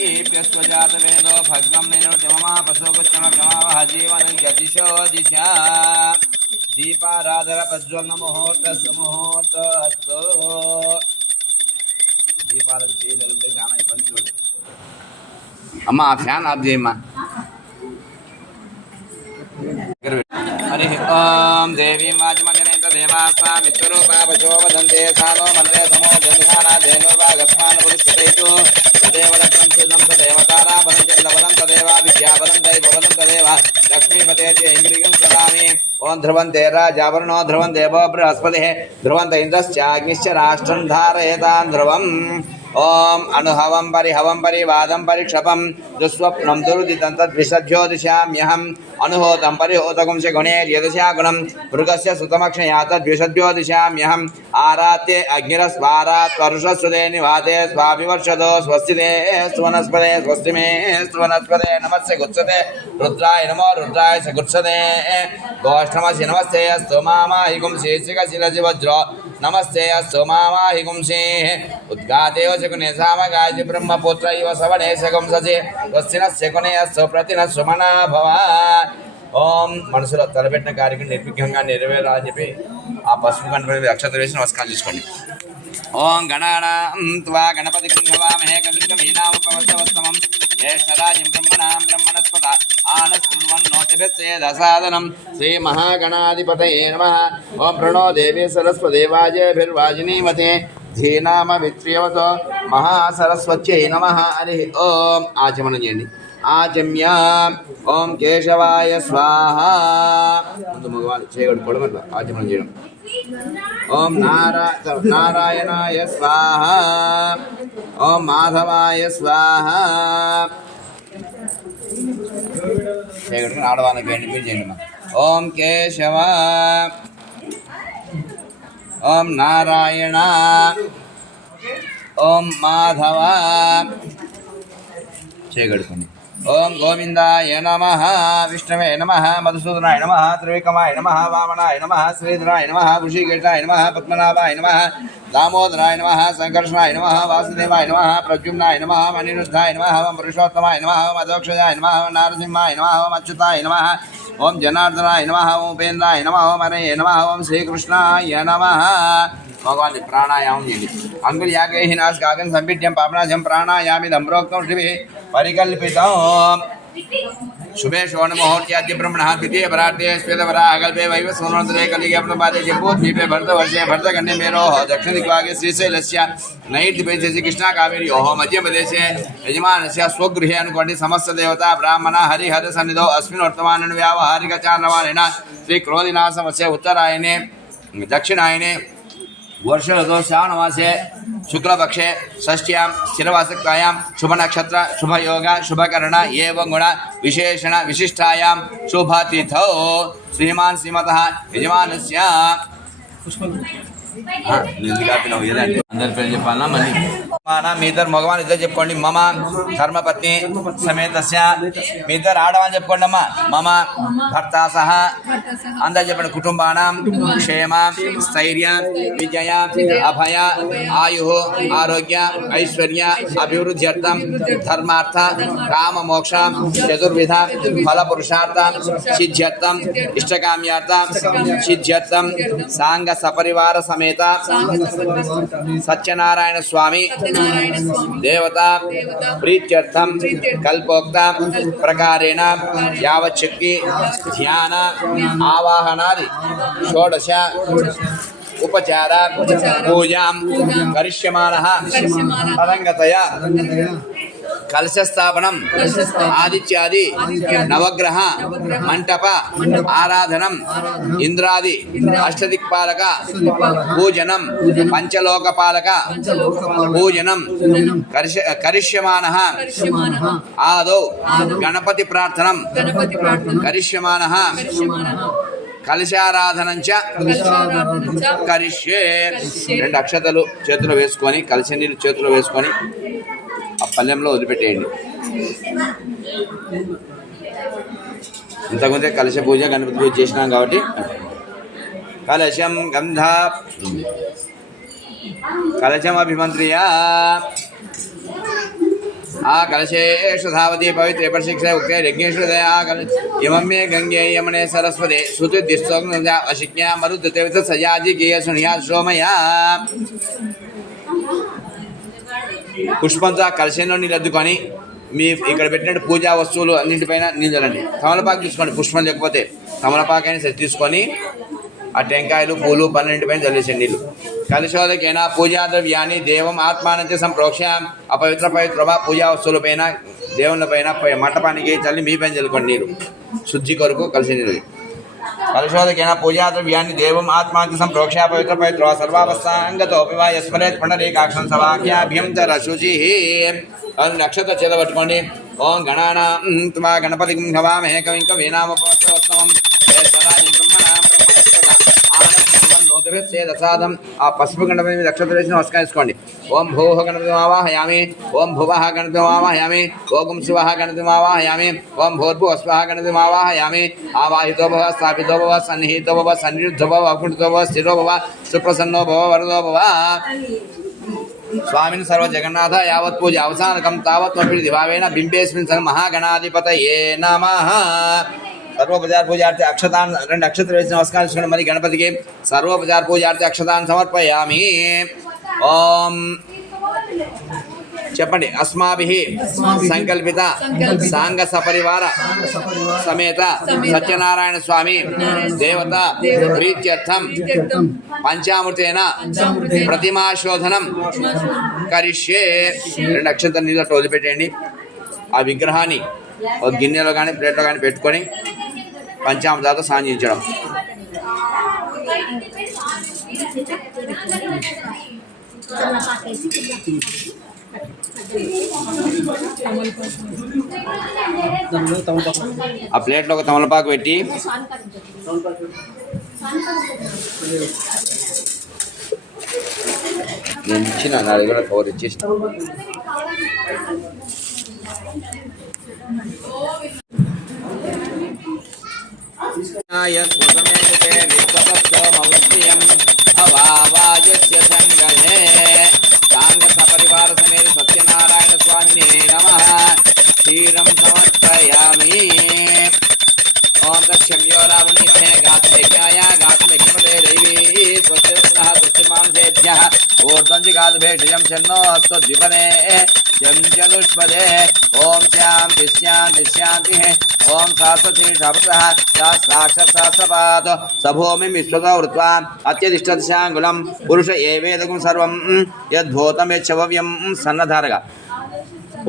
उद्दीप्यस्वजातवेदो भग्नं निरुद्यममा पशुपुष्टमक्षमावह जीवनं यदिशो दिशा दीपाराधर प्रज्वलन मुहूर्तस्य मुहूर्तस्तु दीपाराधన చేయగలిగితే చాలా ఇబ్బంది చూడు అమ్మ ఆ ఫ్యాన్ ఆఫ్ చేయమ్మా हरि ओम देवी वाजमजनेत देवास्ता विश्वरूपा पशो वदन्ते सानो मन्त्रे समो जन्धाना धेनुर्वागस्मान पुरुषतेतु देवलक्ष्मं सुदं देवतारा वदन्तं लवलं तदेवा विद्यावलं दैववलं तदेवा लक्ष्मीपतेति इंद्रियं सदामि ओम ध्रुवन्ते राजावरणो ध्रुवं देवो बृहस्पतिः ध्रुवन्त इन्द्रश्चाग्निश्च राष्ट्रं धारयेतां ध्रुवम् ओम अनुभवं परिहवं परिवादं परिक्षपं दुस्वप्नं दुरुदितं तद्विषज्योतिषाम्यहम् अनुहोतं परिहोतकं च गुणेर्यदशागुणं मृगस्य सुतमक्षया तद्विषज्योतिषाम्यहम् आरात्ये अग्निरस्वारात् वर्षस्वदे निवाते स्वाभिवर्षदो स्वस्तिते स्वनस्पते स्वस्तिमे स्वनस्पते नमस्ते गुत्सते रुद्राय नमो रुद्राय च गुत्सते गोष्ठमसि नमस्ते अस्तु मामाहिकुं शेषिकशिरसि वज्रो नमस्ते अस्तु मामाहिकुं उद्गाते शकुने सामगायति ब्रह्मपुत्र इव सवणे शकुंससि स्वस्तिनस्य कुने अस्तु प्रतिनः सुमना भव ओम మనసులో తలపెట్టిన కార్యక్రమం నిర్విఘ్నంగా నెరవేరాలని చెప్పి ఆ పసుపు గణపతి అక్షత వేసి నమస్కారం చేసుకోండి ఓం గణానాం త్వా గణపతిం భవామహే కవిం కవీనాముపవస్తమం జ్యేష్ఠరాజం బ్రహ్మణస్పత ఆనశృణ్వన్నోతిభిస్సేదసాదనం శ్రీ మహాగణాధిపతయే నమః ఓం ప్రణో దేవీ సరస్వతి వాజేభిర్వాజినీమతే ధీనామ విత్రియవతో మహాసరస్వత్యై నమః హరి ఓం ఆచమనం చేయండి ఆచమ్య ఓం కేశవాయ స్వాహ ముందు మగవాళ్ళు చేయగడు పొడమట్ల ఆచమనం చేయడం ఓం నారాయణాయ స్వాహ ఓం మాధవాయ స్వాహ చేయగడు ఆడవాళ్ళకి వేయండి మీరు చేయండి ఓం కేశవ ఓం నారాయణ ఓం మాధవ చేయగడుకోండి ఓం గోవిందాయ నమః విష్ణవే నమః మధుసూదనాయ నమః త్రివిక్రమాయ నమః వామనాయ నమః శ్రీధరాయ నమః వృషికేశాయ నమః పద్మనాభాయ నమః దామోదరాయ నమః సంకర్షణాయ నమః వాసుదేవాయ నమః ప్రద్యుమ్నాయ నమః అనిరుద్ధాయ నమః పురుషోత్తమాయ నమః అధోక్షజాయ నమః నారసింహాయ నమః అచ్యుతాయ నమః ఓం జనార్దనాయ నమః ఓం ఉపేంద్రాయ నమః ఓం హరయే నమః ఓం శ్రీకృష్ణాయ నమః భగవాన్ని ప్రాణాయామం చేయండి అంగుళ్యాగై నాస్కాగం సంపిడ్యం పాపనాశం ప్రాణాయామిదం ప్రోక్తం శివే పరికల్పితం शुभे शोणमुहूर्त्याद्य ब्रह्मणः द्वितीय परार्थे श्वेतवराहकल्पे वैव सोनोत्तरे कलिगे प्रपादे जम्बूद्वीपे भरतवर्षे भरतखण्डे मेरोः दक्षिणदिग्भागे श्रीशैलस्य नैर्दिपे कृष्णाकावेर्योः मध्यप्रदेशे यजमानस्य स्वगृहे अनुकोण्डि समस्तदेवता ब्राह्मण हरिहरसन्निधौ अस्मिन् वर्तमानेन व्यावहारिकचारणवालेन श्रीक्रोधिनाशमस्य उत्तरायणे दक्षिणायने वर्षऋतौ श्रावणमासे शुक्लपक्षे षष्ट्यां स्थिरवासक्तायां शुभनक्षत्र शुभयोग शुभकर्ण एवं गुण विशेषण विशिष्टायां शुभतिथौ श्रीमान् श्रीमतः यजमानस्य అందరి పేరు చెప్పాలన్నా మళ్ళీ మీ ఇద్దరు మగవాళ్ళు ఇద్దరు చెప్పుకోండి మమ ధర్మపత్ని సమేతస్య మీ ఇద్దరు ఆడవాళ్ళు చెప్పుకోండి అమ్మా మమ భర్త సహ అందరు చెప్పండి కుటుంబానాం క్షేమ స్థైర్య విజయ అభయ ఆయు ఆరోగ్య ఐశ్వర్య అభివృద్ధ్యర్థం ధర్మార్థ కామ మోక్ష చతుర్విధ ఫల పురుషార్థ సిద్ధ్యర్థం ఇష్టకామ్యార్థ సిద్ధ్యర్థం సాంగ సపరివార సమేత సత్యనారాయణ స్వామి దేవత ప్రీత్యర్థం కల్పోక్త ప్రకారేణ యావచ్చక్తి ధ్యాన ఆవాహనాది షోడశ ఉపచార పూజాం కరిష్యమానః తదంగతయా కలశస్థాపనం ఆదిత్యాది నవగ్రహ మంటప ఆరాధనం ఇంద్రాది అష్టదిక్పాలక పూజనం పంచలోకపాలక పూజనం కరిష్యమానః ఆదౌ గణపతి ప్రార్థనం కరిష్యమానః కలశారాధనంచ కరిష్యే రెండు అక్షతలు చేతిలో వేసుకొని కలశ నీళ్ళు చేతిలో వేసుకొని ఆ పల్లెంలో వదిలిపెట్టేయండి. ఇంతకుముందే కలశ పూజ గణపతి పూజ చేసినాం కాబట్టి కలశం గంధ కలశం అభిమంత్రియ आ कलशेषु धावति पवित्रे प्रशिक्षे उक्ते यज्ञेषु दया इमं मे गंगे यमुने सरस्वते श्रुतिदिस्तोग्नजा अशिज्ञा मरुद्दते वित सयाजि कीय सुनिया सोमया పుష్పంతో ఆ కలశంలో నీళ్ళు అద్దుకొని మీ ఇక్కడ పెట్టినట్టు పూజా వస్తువులు అన్నింటిపైన నీళ్ళు చల్లండి. తమలపాకు తీసుకోండి, పుష్పం లేకపోతే తమలపాకైనా సరి తీసుకొని ఆ టెంకాయలు పూలు పన్నెండింటిపైన చల్లేసండి నీళ్ళు. కలశోదకైనా పూజా ద్రవ్యాన్ని దేవం ఆత్మానంచ సంప్రోక్ష అపవిత్ర పవిత్రమా పూజా వస్తువులపైన దేవుళ్ళపైన మంటపానికి చల్లి మీ పైన చల్లుకోండి నీళ్ళు శుద్ధి కొరకు కలిసి నీళ్ళు. కలశోదకైన పూజా ద్రవ్యాన్ని దేవం ఆత్మాంచ సంప్రోక్ష పవిత్ర పవిత్ర సర్వావస్థాంగతోపి వా యస్మరేత్ పునరేకాక్షం సవాక్యాభ్యంతర శుచి. నక్షత్ర చేత పట్టుకోండి. ఓం గణానాం త్వా గణపతిం హవామహే కవిం కవీనాముపస్తవం దసాదం. ఆ పసుపు గణపతి మీద నక్షత్ర వేసి నమస్కరించుకోండి. ఓం భూహ గణపతి ఆవాహయామి, ఓం భువః గణపతి ఆవాహయామి, ఓం శివః గణపతి ఆవాహయామి, ఓం భూర్భువస్వః గణపతి ఆవాహయామి. ఆవాహితో భవ, స్థాపితో భవ, సన్నిహితో భవ, సన్నిరుద్ధో భవ, అకుంఠితో భవ, స్థిరో భవ, సుప్రసన్నో భవ, వరదో భవ. స్వామిని సర్వ జగన్నాథ యావత్ పూజ అవసానకం తావత్ దివావేన బింబేస్మిన్ సన్ మహాగణాధిపతయే నమః. సర్వోపచార పూజార్థి అక్షతాన్ 2 అక్షతలు వేసి నమస్కరించుకోండి. మరి గణపతికి సర్వోపచార పూజార్థి అక్షతాన్ సమర్పయామి. ఓం చెప్పండి. అస్మాభిః సంకల్పిత సాంగ సపరివార సమేత సత్యనారాయణ స్వామి దేవత ప్రీత్యర్థం పంచామృతేన ప్రతిమాశోధనం కరిష్యే. 2 అక్షతలు నీళ్ళు వదిలిపెట్టేయండి. ఆ విగ్రహాన్ని ఒక గిన్నెలో కానీ ప్లేట్లో కానీ పెట్టుకొని పంచామృతాలతో సాంజించడం. ఆ ప్లేట్లో ఒక తమలపాకు పెట్టి నేను ఇచ్చిన నాది కూడా కవర్ ఇచ్చేసి సపరివార సమేత సత్యనారాయణ స్వామినే నమః. క్షీరం సమర్పయామి. ఓం తక్షమ్యో రావణీమహే గాతుయజ్ఞాయ గాతుయజ్ఞపదే దైవీ స్వస్తిర్పునః స్వస్తిర్మాంసేభ్యః ఊర్ధ్వంచి గాతుభేషజం శన్నో అస్త్వద్విపదే చదుష్పదే. ఓం శాంతి శాంతి శాంతి. ఓం శాశ్వతీ శబ్దః శాశ్వతసపాత్ సభూమి విశ్వతో వృత్వా అత్యధిష్ఠశాంగులం పురుష ఏవేదకం సర్వం యద్భూతం యచ్చవ్యం సన్నధారగా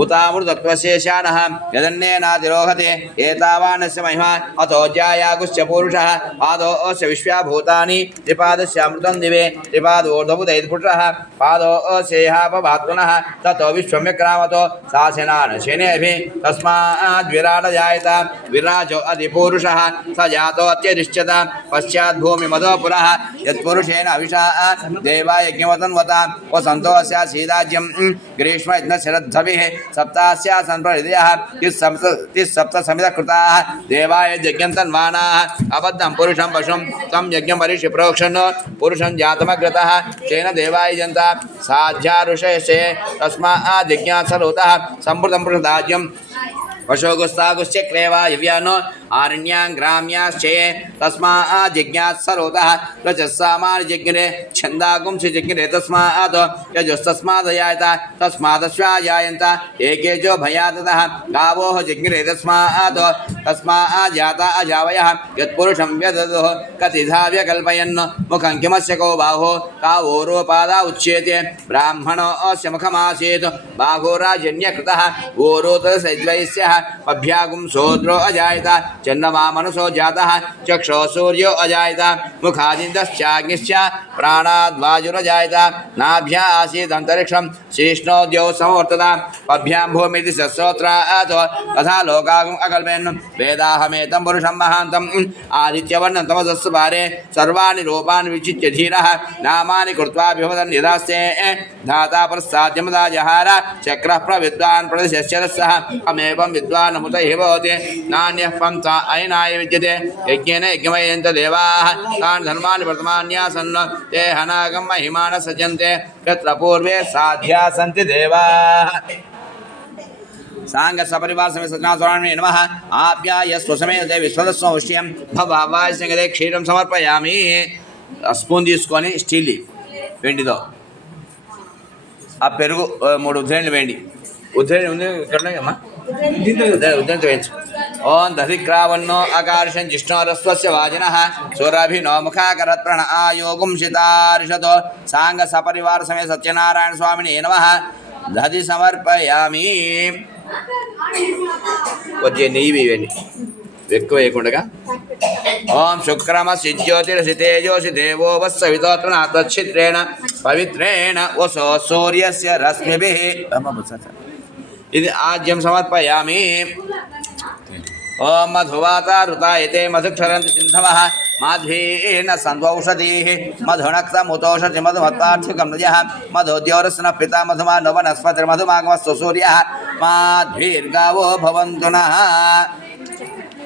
ఉతామృతత్వశేషానః యదన్నేనాతిరోహతే ఏతావానస్య మహిమా అతో జాయాగుశ్చ పురుషః పాదోస్య విశ్వభూతాని త్రిపాదస్యామృతం దివే త్రిపాదోర్ధభుతైర్పురుషः పాదోస్యేహాపవాత్మనః తతో విశ్వమ్యక్రామతో శాసనాన్ శనేభిः తస్మాద్విరాటజాయత విరాజో అధిపురుషः స జాతో అత్యధిష్ఠత పశ్చాద్భూమిమదో పురः యత్పురుషేణ అవిషా దేవాయజ్ఞవతన్వత వసంతో అస్య సీదాజ్యం గ్రీష్మయజ్ఞశరద్ధభిः सप्तास्यासन् प्रहृदयः तिस्सप्त समितकृताः देवाय यज्ञं तन्वानाः अबद्धं पुरुषं पशुं तं यज्ञं परिषि प्रोक्षन् पुरुषं जातमग्रतः तेन देवाय जन्ता साध्यारुषयसे तस्मात् यज्ञात्सरोतः सम्पूर्णं पुरुषदाज्यं पशोगुस्तागुश्चक्रेवा यव्यानो आरण्यां ग्राम्याश्चे तस्मात् जिज्ञात्सरोतः रजस्सामार्यज्ञरे छन्दागुंसि तस्मात् यजुस्तस्मादजायत तस्मादश्वाजायन्त एकेजो भयाततः गावोः जिज्ञरे तस्मात् जाता अजावयः यत्पुरुषं व्यदधुः कतिधा व्यकल्पयन् मुखं किमस्य को बाहो कावोरोपादा उच्येते ब्राह्मणो अस्य मुखमासीत् बाहोराजन्यकृतः ओरोतसैद्वैस्यः अभ्यागुं शूद्रो अजायत चन्द्रमा मनसो जातः चक्षो सूर्यो अजायत मुखादिन्दश्चाग्निश्च प्राणाद्वायुरजायत नाभ्या आसीत् अन्तरिक्षं शीष्णोद्यौ समवर्तत पभ्यां भूमिति सत्सोत्रात् तथा लोकागुम् अकल्पयन् वेदाहमेतं पुरुषं महान्तम् आदित्यवर्णं तमसस्सु पारे सर्वाणि रूपाणि विचित्य धीरः नामानि कृत्वा विभवदन् यदास्ते धाता प्रस्ताद्यमदा जहार चक्रः प्रविद्वान् प्रतिशस्यरसः अमेवं विद्वान् अमुत हि भवति नान्यः पंथा अयनाय विद्यते यज्ञेन यज्ञमयन्त देवाः तान् धर्माणि वर्तमान्यासन् ते हनागं महिमानः सज्जन्ते यत्र पूर्वे साध्या सन्ति देवाः सांग सपरिवार समेत सत्यनारायण नमः आप्याय स्वसमेत विश्वदस्वश्यं भवाय संगते क्षीरं समर्पयामि स्पून తీసుకొని స్టీల్ వెండితో ఆ పెరుగు 3 ఉద్రేణులు వేయండి ఉద్రేణి ఉంది చూడండిమ్మా ఉద్రేణితో వేయించు ఓం దధిక్రావన్నో ఆకర్షం జిష్ణోరస్వస్య వాజినః సూరభినో ముఖాకరత్ ప్రణా యోగం శితారిషతో సాంగ సపరివార సమేత సత్యనారాయణ స్వామిని నమః దధి సమర్పయామి కొద్దిగా నెయ్యి వేయండి ఎక్కువ వేయకుండా ఓం శుక్రమసి జ్యోతిరసి తేజోసి దేవో వత్సవితోత్రనాథ్రేణ పవిత్రేణ వసో సూర్యస్య రశ్మిభిః ఇది ఆజ్యం సమర్పయామి ఓం మధువాతారుతాయతే మధుక్షరంతి సింధవః మాధ్వీన సంధ్వౌషధీః మధునక్తముతోషతి మధుమత్తార్థికం నయః మధోద్యోరస్న పితా మధుమానో వనస్పతిర్మధుమాగమస్తు సూర్యః మాధ్వీర్గావో భవంతు నః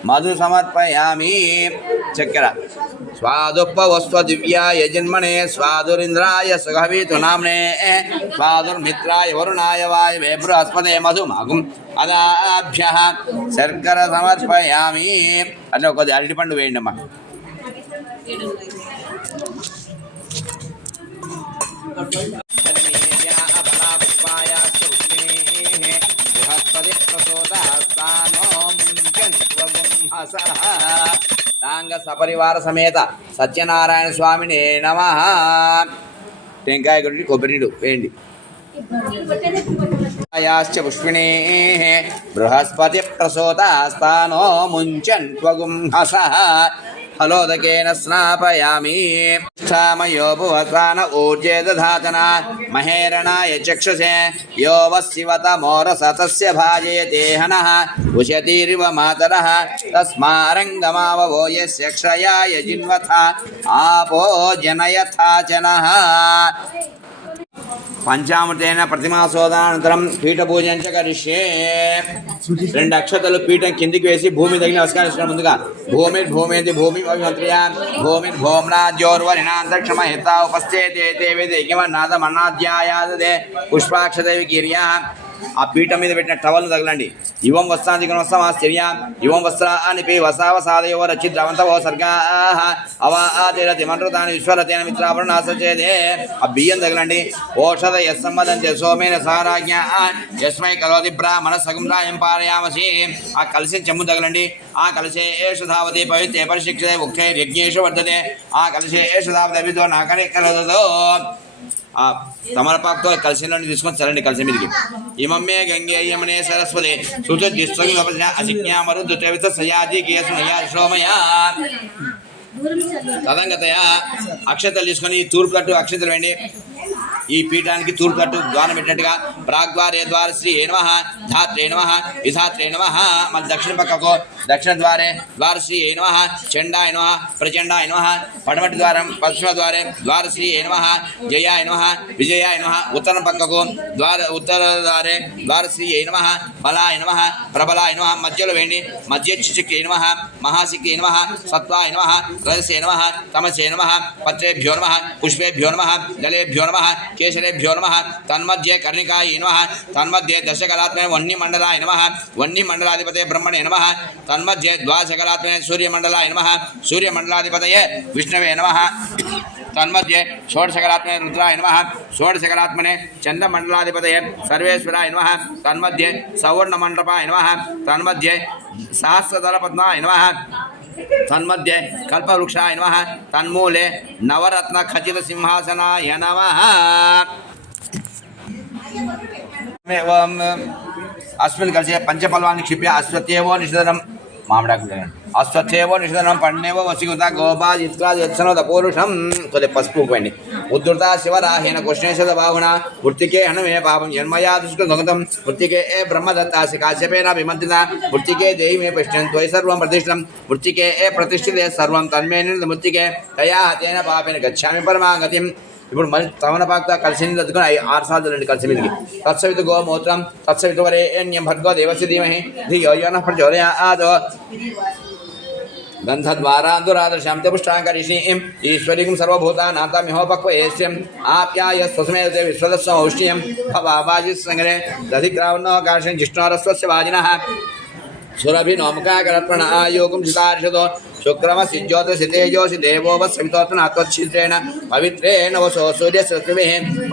మధు సమర్పయామి చక్కెర స్వాదుపవస్వ దివ్యాయ జన్మనే స్వాదురింద్రాయ సుగవీతు నామ్నే స్వాదుర్మిత్రాయ వరుణాయ వాయవే బృహస్పతే మధుమాగం అదాభ్యః శర్కర సమర్పయామి అంటే కొద్ది అరటిపండు వేయండి అమ్మా సాంగ సపరివార సమేత సత్యనారాయణ స్వామిని నమః టెంకాయ కొట్టి కొబ్బరి నీడు వేయండి యాశ్చ పుష్పిణీ బృహస్పతి ప్రసూతాస్తానో ముంచన్ త్వగుంహసః ఫలోదకేన స్నాపయామి క్షామయో భువసాన ఊర్జే దధాతన మహేరణాయ చక్షుషే యో వశివతమోరసతస్య భాజయతే హనః ఉషతీరివ మాతరః తస్మారంగమావవో యస్య క్షయాయ జిన్వథ ఆపో జనయథా జనః పంచామృతేన ప్రతిమాసోదానంతరం పీఠ పూజం చ కరిష్యే 2 అక్షతలు పీఠం కిందికి వేసి భూమి తగిలి నమస్కరించడం ముందుగా భూమి అభిమంత్రియా భూమి భూమ్నాద్యోర్వరిణాంతరిక్షమహిత ఉపస్థితే వేదేకిమన్నాదమన్నాధ్యాయాదే పుష్పాక్షదేవి కీర్యా ఆ పీఠం మీద పెట్టిన టవల్ను తగలండి ఇవం వస్త్రాదికమస్తమాశ్చర్య ఇవం వస్త్రానిపి వసావసాదయో రచిద్రవంతవో సర్గాః అవాతిరతి మంత్రతాని విశ్వరతేన మిత్రావరుణా సచేదే ఆ బియ్యం తగలండి ఓషధ యస్సమ్మదంతే సోమేన సారాజ్ఞ యస్మై కరోతి బ్రాహ్మణ సగుంరాయం పారయామసి ఆ కలిసి చెమ్ము తగలండి ఆ కలిసే ఏషు ధావతి పవిత్రే పరిశిక్షతే ముఖ్యే యజ్ఞేషు వర్ధతే ఆ కలిసే ఏషు ధావతి అభితో నాకనే కలదో ఆ తమలపాకుతో కలిసిలోని తీసుకొని చల్లండి కలిసి మీదకి ఇమమ్మే గంగే యమునే సరస్వతి సుచిజ్ఞామరుద్విత సయాజీ కేసుమయా శోమయా తదంగతయా అక్షతలు తీసుకొని తూర్పు తట్టు అక్షతలు వేయండి ఈ పీఠానికి తూర్పు తట్టు ద్వారం పెట్టినట్టుగా ప్రాగ్వారే ద్వార శ్రీ నమః ధాత్రే నమః విధాత్రే నమః మళ్ళీ దక్షిణ పక్కకు దక్షిణ ద్వారే ద్వార శ్రీ నమః చండాయ నమః ప్రచండాయ నమః పడమటి ద్వారం పశ్చిమ ద్వారే ద్వార శ్రీ నమః జయాయ నమః విజయాయ నమః ఉత్తరం పక్కకు ఉత్తర ద్వారే ద్వార శ్రీ నమః బలాయ నమః ప్రబలాయ నమః మధ్యలో వేయండి మధ్య చిచిక్కే నమః మహాసిక్కే నమః సత్వాయ నమః రజసే నమః తమసే నమః పత్రేభ్యో నమః పుష్పేభ్యో నమః జలేభ్యో నమః కేశరేభ్యో నమః తన్మధ్యే కర్ణికాయ నమః తన్మధ్యే దశకలాత్మనే వన్నిమండలాయ నమః వన్నిమండలాధిపతే బ్రహ్మణే నమః తన్మధ్యే ద్వాదశకలాత్మనే సూర్యమండలాయ నమః సూర్యమండలాధిపతయే విష్ణవే నమః తన్మధ్యే షోడశకలాత్మనే రుద్రాయ నమః షోడశకలాత్మనే చంద్రమండలాధిపతయే సర్వేశ్వరాయ నమః తన్మధ్యే సౌవర్ణమండపాయ నమః తన్మధ్యే సహస్రదళపద్మాయ నమః తన్మధ్యే కల్పవృక్షాయ నమః తన్మూలే నవరత్న ఖచిత సింహాసనాయ నమః అస్మిన్ కలిసి పంచపల్వాన్ని క్షిప్య అశ్వత్యేవో నిషిధనం మామిడాకు అశ్వత్యేవో నిషిధనం పండేవో వసిగుత గోపాజిత్రాజనోద పౌరుషం కొద్ది పసుపు పండి ఉద్ధృత శివరాహేన కృష్ణేశ్వర బాహున మృతికే హనుమే పాపం జన్మయా దుష్ట దొంగతం మృతికే ఏ బ్రహ్మదత్తాసి కాశ్యపేన విమంత్రిత మృతికే దేహి మే పశ్యం త్వయి సర్వం ప్రతిష్టం మృతికే ఏ ప్రతిష్ఠితే సర్వం తన్మే మృతికే తయా తేన పాపేన గచ్చామి పరమాగతిం ఇప్పుడు మళ్ళీ తమలపాకుతో కలిసి అద్దుకొని 6 సార్లు రండి కలిసి మీదకి తత్సవితు గోమూత్రం తత్సవితు వరేణ్యం భర్గో దేవస్య ధీమహి ధియో యో నః ప్రచోదయాత్ गन्धद्वारान्दुरादर्शां च पुष्टाङ्करिषीं ईश्वरीं सर्वभूतानाथमिहोपक्वयेष्यम् आप्याय स्वसमेते विश्वदस्य औष्ण्यं भवावाजिसङ्ग्रे दधिग्रावणोकाशं जिष्णोरस्वस्य वाजिनः सुरभिनोमुखाकरत्मण आयोगं सितार्षतो शुक्रमसि ज्योतिषि तेजोषि देवो वत्सवितोत्तनात्वच्छिद्रेण पवित्रेण वसो सूर्यस्य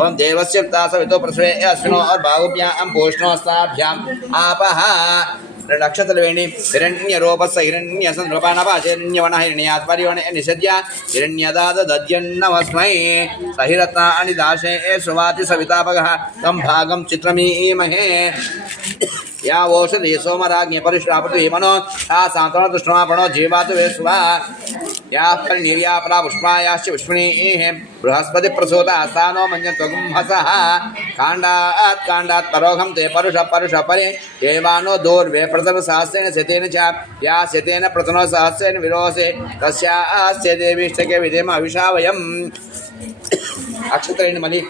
ओं देवस्य सवितो प्रसवे अश्विनो और बाहुभ्यां पूष्णोस्ताभ्याम् आपः नक्षत्रवेणी हिरण्यरूपस्य हिरण्यसंरूपाणपाचरण्यवनः हिरण्यात्परिवण निषद्य हिरण्यदाद दद्यन्नमस्मै सहिरत्नानि दाशे सुवाति सवितापगः तं भागं चित्रमीमहे या ओषधि सोमराज्ञ परिश्रापति मनो सा सांत्वना दुष्टमापणो जीवातु वेश्वा या परिनिर्या परा पुष्पायाश्च पुष्पिणीः बृहस्पति प्रसूता स्थानो मन्यत्वगुंहसः काण्डात् परोघं ते परुष परे देवानो दूर्वे प्रतन सहस्रेण शतेन च या शतेन प्रतनो सहस्रेण विरोसे तस्यास्ते देवीष्टके विधेम अविषा वयम् अक्षत्रेण मलि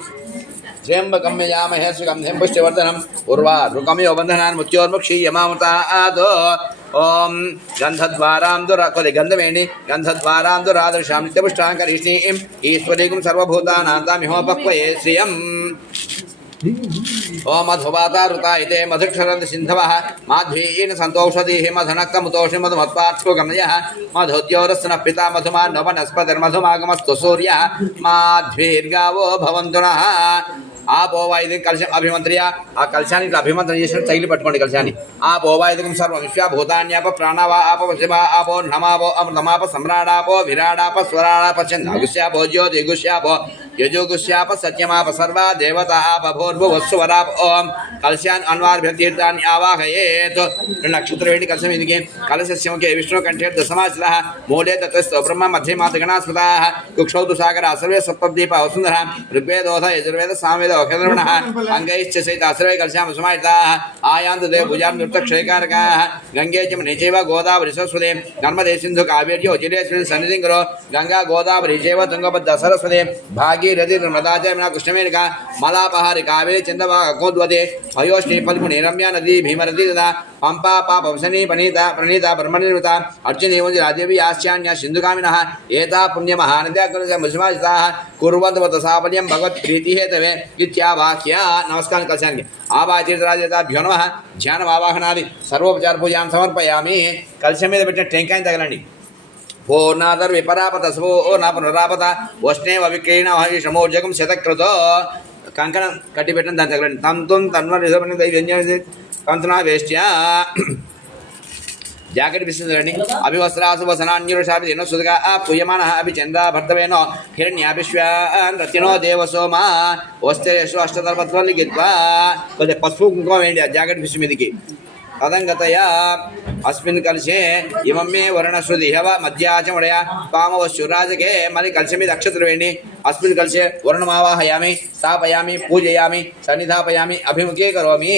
त्र्यंबकं यजामहे सुगन्धिं पुष्टिवर्धनम् उर्वारुकमिव बन्धनान् मृत्योर्मुक्षीयमामृतादो ओम गन्धद्वारां दुरादर्शां नित्यपुष्टाङ्करिष्णीं ईश्वरीं सर्वभूतानाथमिहोपक्वये श्रियम् ओम मधुवातारुता इते मधुक्षरन्ति सिन्धवः माध्वीन सन्तोषधीः मधुनक्तमुतोषि मधुमत्पार्श्व गमयः मधुद्योरस्नः पिता मधुमान् नवनस्पतिर्मधुमागमस्तु सूर्यः माध्वीर्गावो भवन्तु नः आपोवायदि कलशं अभिमंत्रिया आ कलशानि अभिमंत्रण చేసిన తగిలి పట్టుకోండి కలశాన్ని ఆపోవాయదకం సర్వం విశ్వభూతాన్యాప ప్రాణవా ఆప శివ ఆపో నమాపో అమృతమాప సమ్రాడాపో విరాడాప స్వరాడాప చంద్రగుష్యాపో జ్యోతిగుష్యాపో యజోగుష్యాప సత్యమాప సర్వా దేవతా ఆపభూర్భువస్సువరాప ఓం కలశాన్ అన్వార్భ్యతీర్థాన్ని ఆవాహయేత్ నక్షత్రవేణి కలశం ఇందుకే కలశస్యముఖే విష్ణు కంఠే దశమాచలః మూలే తత్వస్థో బ్రహ్మ మధ్య మాతగణాస్మృతాః కుక్షౌతు సాగర సర్వే సప్తదీప వసుంధర ఋగ్వేదోధ యజుర్వేద సామవేద अखिलर्वणः अंगैश्च सहित सर्वे कलशां समाहिताः आयान्तु देव पूजां नृत्यक्षयकारकाः गंगे च निचैव गोदावरी सरस्वती नर्मदे सिन्धु कावेर्यो जिलेस्मिन् सन्निधिं करो गंगा गोदावरी चैव तुङ्गभद्रा सरस्वती भागीरथी नर्मदा च यमुना कृष्णवेणिका मलापहारि कावेरी चन्द्रभागा गोद्वते अयोष्णी फल्गुनी रम्या नदी भीमनदी तथा पंपा पापवसनी प्रणीता ब्रह्मनिर्मिता अर्जुनी राजदेवी आस्यान्या सिन्धुकामिनः एता पुण्यमहानद्या मुस्माजिताः कुर्वन्तु साफल्यं भगवत्प्रीतिः हेतवे इत्यावाक्य नमस्कार कलशानि आवाचीर्तराजेताभ्यो नमः ध्यानवावाहनादि सर्वोपचार पूजां समर्पयामि कलशं మీద పెట్టిన టెంకాయని తగలండి పూర్ణాదర్ విపరాపత సో నా పునరాపత వష్ణేవ విక్రీణ మహిషమోర్జకం శతకృతో కంకణం కట్టి పెట్టిన దాన్ని తగలండి తం తన్వ కంతునా వేష్ట్య जाकेट विश्वरणी अभिवस्त्रासु वसनान्युरशापि दिनो सुदगा पूयमानः अपि चन्द्रा भर्तवेनो हिरण्याभिश्वान् रतिनो देवसोमा वस्त्रेषु अष्टतर्पत्वं लिखित्वा कोदे पసుపు కుంకుమ వేయండి జాకెట్ ఫిష్ మీదకి तदंगतया अस्मिन् कलशे इमं मे वर्णश्रुतिहव मध्याचमडया कामवश्चुराजके मलि कलशमिद अक्षत्रवेणी अस्मिन् कलशे वर्णमावाहयामि स्थापयामि पूजयामि सन्निधापयामि अभिमुखे करोमि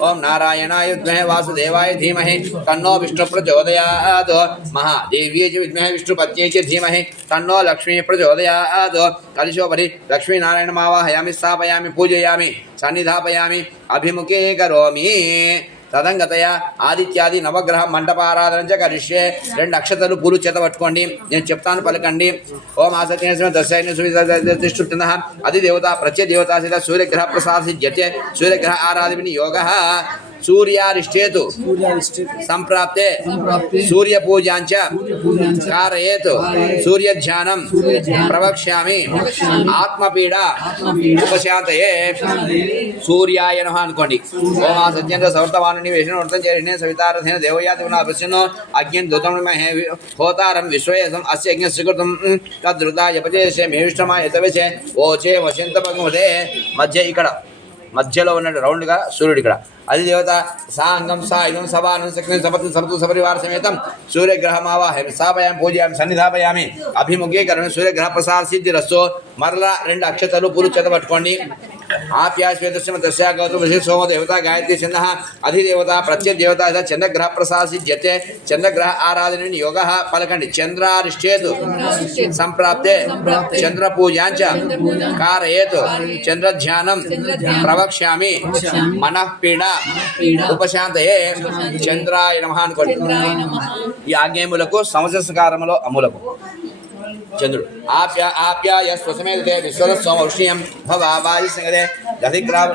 ओम नारायणाय विद्महे वासुदेवाय धीमहि तन्नो विष्णु प्रचोदयात् महादेव्यै च विद्महे विष्णुपत्न्यै च धीमहि तन्नो लक्ष्मी प्रचोदयात् कलशोपरि लक्ष्मीनारायणमावाहयामि स्थापयामि पूजयामि सन्निधापयामि अभिमुखे करोमि तदंगतया आदित्यादि नवग्रह मंडपाराधन करिष्ये రెండు అక్షతలు పూలు చేత పట్టుకోండి నేను చెప్తాను పలకండి ఓం ఆసత్యేన దశైన సువిధిష్ఠునః అది దేవత ప్రత్యే దేవతా సిద్ధ సూర్యగ్రహ ప్రసాదిజ్యతే సూర్యగ్రహ ఆరాధన యోగః सूर्यारिष्टेतु संप्राप्ते सूर्य पूजांच कारयेतु सूर्य ध्यानं प्रवक्ष्यामि आत्मपीडा उपशान्तये सूर्याय नमः अनुकोंडि ओम सत्येन्द्र सवर्तमानुनि वेषण वर्तन चरिणे सवितारथेन देवयातिना पश्यनो अग्निं दूतं महे होतारं विश्वयसं अस्य यज्ञ स्वीकृतं तद्रुता यपजेशे मेविष्टमा यतवेशे ओचे वसंत भगवते मध्य इकड़ మధ్యలో ఉన్న రౌండ్గా సూర్యుడు ఇక్కడ అది దేవత సాంగం సాయుధం సభానం శక్తి సపత్ని సపతు సపరివార సమేతం సూర్యగ్రహమావాహయామి స్థాపయామి పూజయామి సన్నిధాపయామి అభిముఖీకరణ సూర్యగ్రహ ప్రసాద సిద్ధిరస్సు మరలా రెండు అక్షతలు పూలు చేత పట్టుకోండి आप्याश्वेतस्य तस्या गौतमस्य सोम देवता गायत्री छन्दः अधिदेवता प्रत्यदेवता चन्द्रग्रह प्रसासिज्यते चन्द्रग्रह आराधनेन योगः पलकण्डि चन्द्रारिष्टेतु सम्प्राप्ते चन्द्रपूजाञ्च कारयेत् चन्द्रध्यानं प्रवक्ष्यामि मनः पीडा उपशान्तये चन्द्राय नमः అనుకోండి ఈ ఆజ్ఞేములకు సంవత్సరకారములో అమూలకు చంద్రుడు ఆప్యాయ స్వసమేతే విశ్వద సోమ ఉష్ణీయం భవాయి సంగదే దధిక్రాం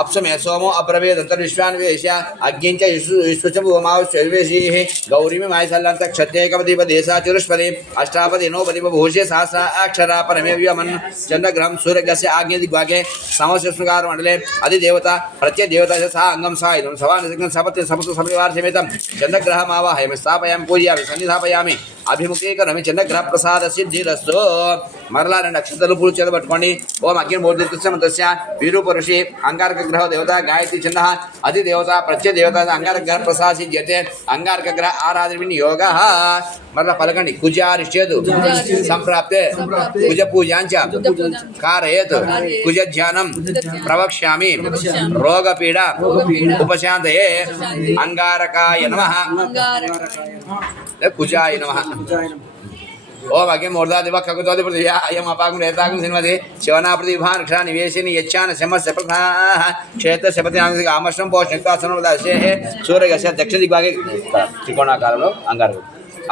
अप्समे सोमो अब्रवीद अंतर्विश्वान्वेश्य अग्निंच विश्वचमुमावश्वेशीः गौरीमि मायसल्लान्त क्षत्रेकपतिपदेशा चतुष्पदी अष्टापदी नौपदी भूषे सहस्र अक्षरा परमेव्यमन् चन्द्रग्रहं सूर्यग्रहस्य आग्नेयदिग्भागे समस्यस्मकारमण्डले अधिदेवता प्रत्यदेवता सा अंगं सा इदं सवानसिकं सपत्य सपत्य सपरिवारसमेतं चन्द्रग्रहमावाहयामि स्थापयामि पूजयामि सन्निधापयामि अभिमुखीकरोमि चन्द्रग्रह प्रसाद सिद्धिरस्तु मरला రెండు అక్షతలు పూలు చేతబట్టుకోండి ఓం అగ్ని మూర్తిస్య మంత్రస్య విరూప ఋషి అంగారక గ్రహ దేవత గాయత్రి ఛందః అధి దేవత ప్రత్యయ దేవత అంగారక గ్రహ ప్రసాసిజ్యతే అంగారక గ్రహ ఆరాధన యోగః మరలా పలకండి కుజారిష్యేతు సంప్రాప్తే కుజ పూజాంచ కారయేత్ కుజ ధ్యానం ప్రవక్ష్యామి రోగ పీడ ఉపశాంతయే అంగారకాయ నమః కుజాయ నమః ओम अग्नि मूर्धा दिवक खगुतोदि पृथिव्या अयम अपागम रेतागम सिन्वदे शिवना प्रतिभा रक्षा निवेशिनी यच्छान समस्य प्रथाः क्षेत्र शपथांग आमश्रम पोषणित्वासनं दास्ये सूर्यगस्य दक्षिण दिग्भागे त्रिकोणाकारंलो अंगारक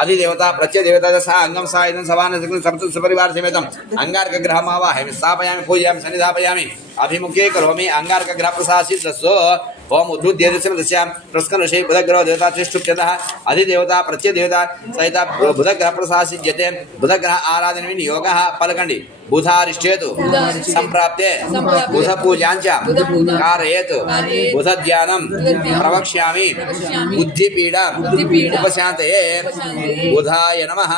अधिदेवता प्रत्यदेवता सा अंगम सा इदं सवान सप्त सपरिवार समेतम अंगारक ग्रहमावाहयामि स्थापयामि पूजयामि सन्निधापयामि अभिमुखे करोमि अंगारक ग्रह प्रसासितस्सो ओम उद्धृत्यस्य प्रस्कनशे बुधग्रह देवता त्रिष्टुप्यतः अधिदेवता प्रत्यदेवता सहित बुधग्रह प्रसासिज्यते बुधग्रह आराधनेन योगः पलकण्डि बुधारिष्टेतु संप्राप्ते बुध पूजांच कारयेत् बुध ध्यानं प्रवक्ष्यामि बुद्धिपीडा उपशान्तये बुधाय नमः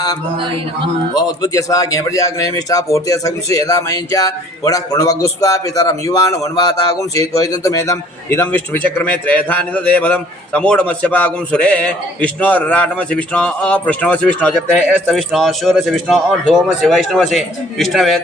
ओम उद्बुद्ध्य स्वाज्ञप्रजाग्नेमिष्टा पूर्त्य संसु यदा मयञ्च पुनः पुनवगुस्वा पितरं युवान् वन्वातागुं सेत्वैदन्तमेदम् इदं विष्णु विचक्रमे त्रयधानि तदेवदं समूढमस्यपागुं सुरे विष्णोर्राटमसि विष्णो पृष्णवसि विष्णो जप्ते एस्त विष्णो शूरसि विष्णो धूमसि वैष्णवसि विष्णवे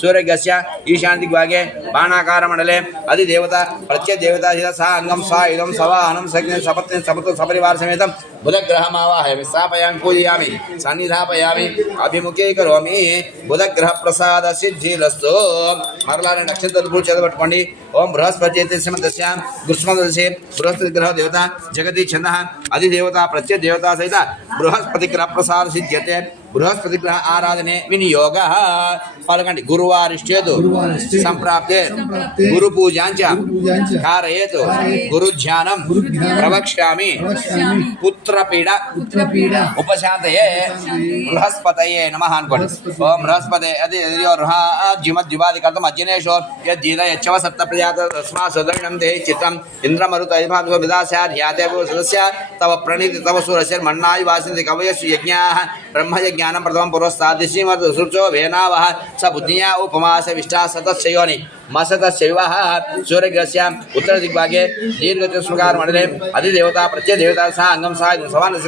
सूर्यगस्य ईशान्यदिग्भागे बाणाकारमण्डले अधिदेवता प्रत्यदेवता सा अंगं सा इदं सवाहनं सग्ने सपत्नि सपत्न सपरिवार समेतं बुधग्रहमावाहयामि स्थापयामि पूजयामि सन्निधापयामि अभिमुखे करोमि बुधग्रह प्रसाद सिद्धिरस्तु मरला नक्षत्र पूजि चेतबट्टुकोंडि ओम बृहस्पति मंत्रस्य ग्रीष्मदशे बृहस्पति ग्रह देवता जगति छन्दः अधिदेवता प्रत्यदेवता सहित बृहस्पति ग्रह प्रसाद सिद्ध्यते बृहस्पति ग्रह आराधने विनियोगः पलकण्डि गुरुवारिष्टेतु संप्राप्ते गुरु पूजांच कारयेत् गुरु ध्यानं प्रवक्ष्यामि पुत्र पीडा उपशान्तये बृहस्पतये नमः अनुकोंडि ओम बृहस्पते अदि जिमद्युवादि कर्तुम् अज्जनेषु यद्दीद यच्छव सप्त प्रजात तस्मात् सदर्णं देहि चित्रम् इन्द्रमरुत अभिभावो विदास्यात् ह्याते सदस्य तव प्रणीति तव सूरस्य मन्नाय वासन्ति कवयस्सु यज्ञाः ब्रह्मयज्ञानं प्रथमं पुरस्ताद् श्रीमद् सुरुचो वेनावः स बुद्धिया उपमास विष्टा सतस्य योनि मसतस्यैवः सूर्यग्रहस्य उत्तरदिग्भागे दीर्घचतुष्मकारमण्डले अधिदेवता प्रत्यदेवता सा अंगं सा सवान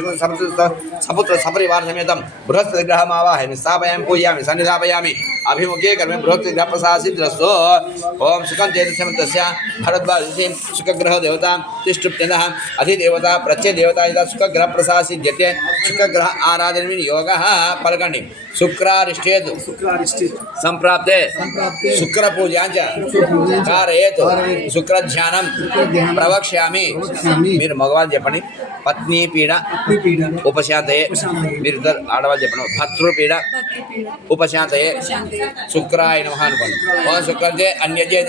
सपुत्र सपरिवार समेतं बृहस्पतिग्रहमावाहयामि स्थापयामि पूजयामि सन्निधापयामि अभिमुखे कर्मे बृहस्पतिग्रह प्रसासितस्तु ओम सुखं चेतस्य मंत्रस्य भरद्वाजस्य सुखग्रह देवता तिष्ठुप्यतः अधिदेवता प्रत्यदेवता यदा सुखग्रह प्रसासिज्यते सुखग्रह आराधनेन योगः पलकण्डि शुक्रारिष्टेतु संप्राप्ते शुक्र पूजांच कारयेत् शुक्र ध्यानं प्रवक्ष्यामि మీరు మగవాళ్ళు చెప్పండి పత్ని పీడ ఉపశాంతయే మీరు ఇద్దరు ఆడవాళ్ళు చెప్పండి భర్తృ పీడ ఉపశాంతయే శుక్రాయ నమః అనుకోండి ఓం శుక్రంతే అన్యజే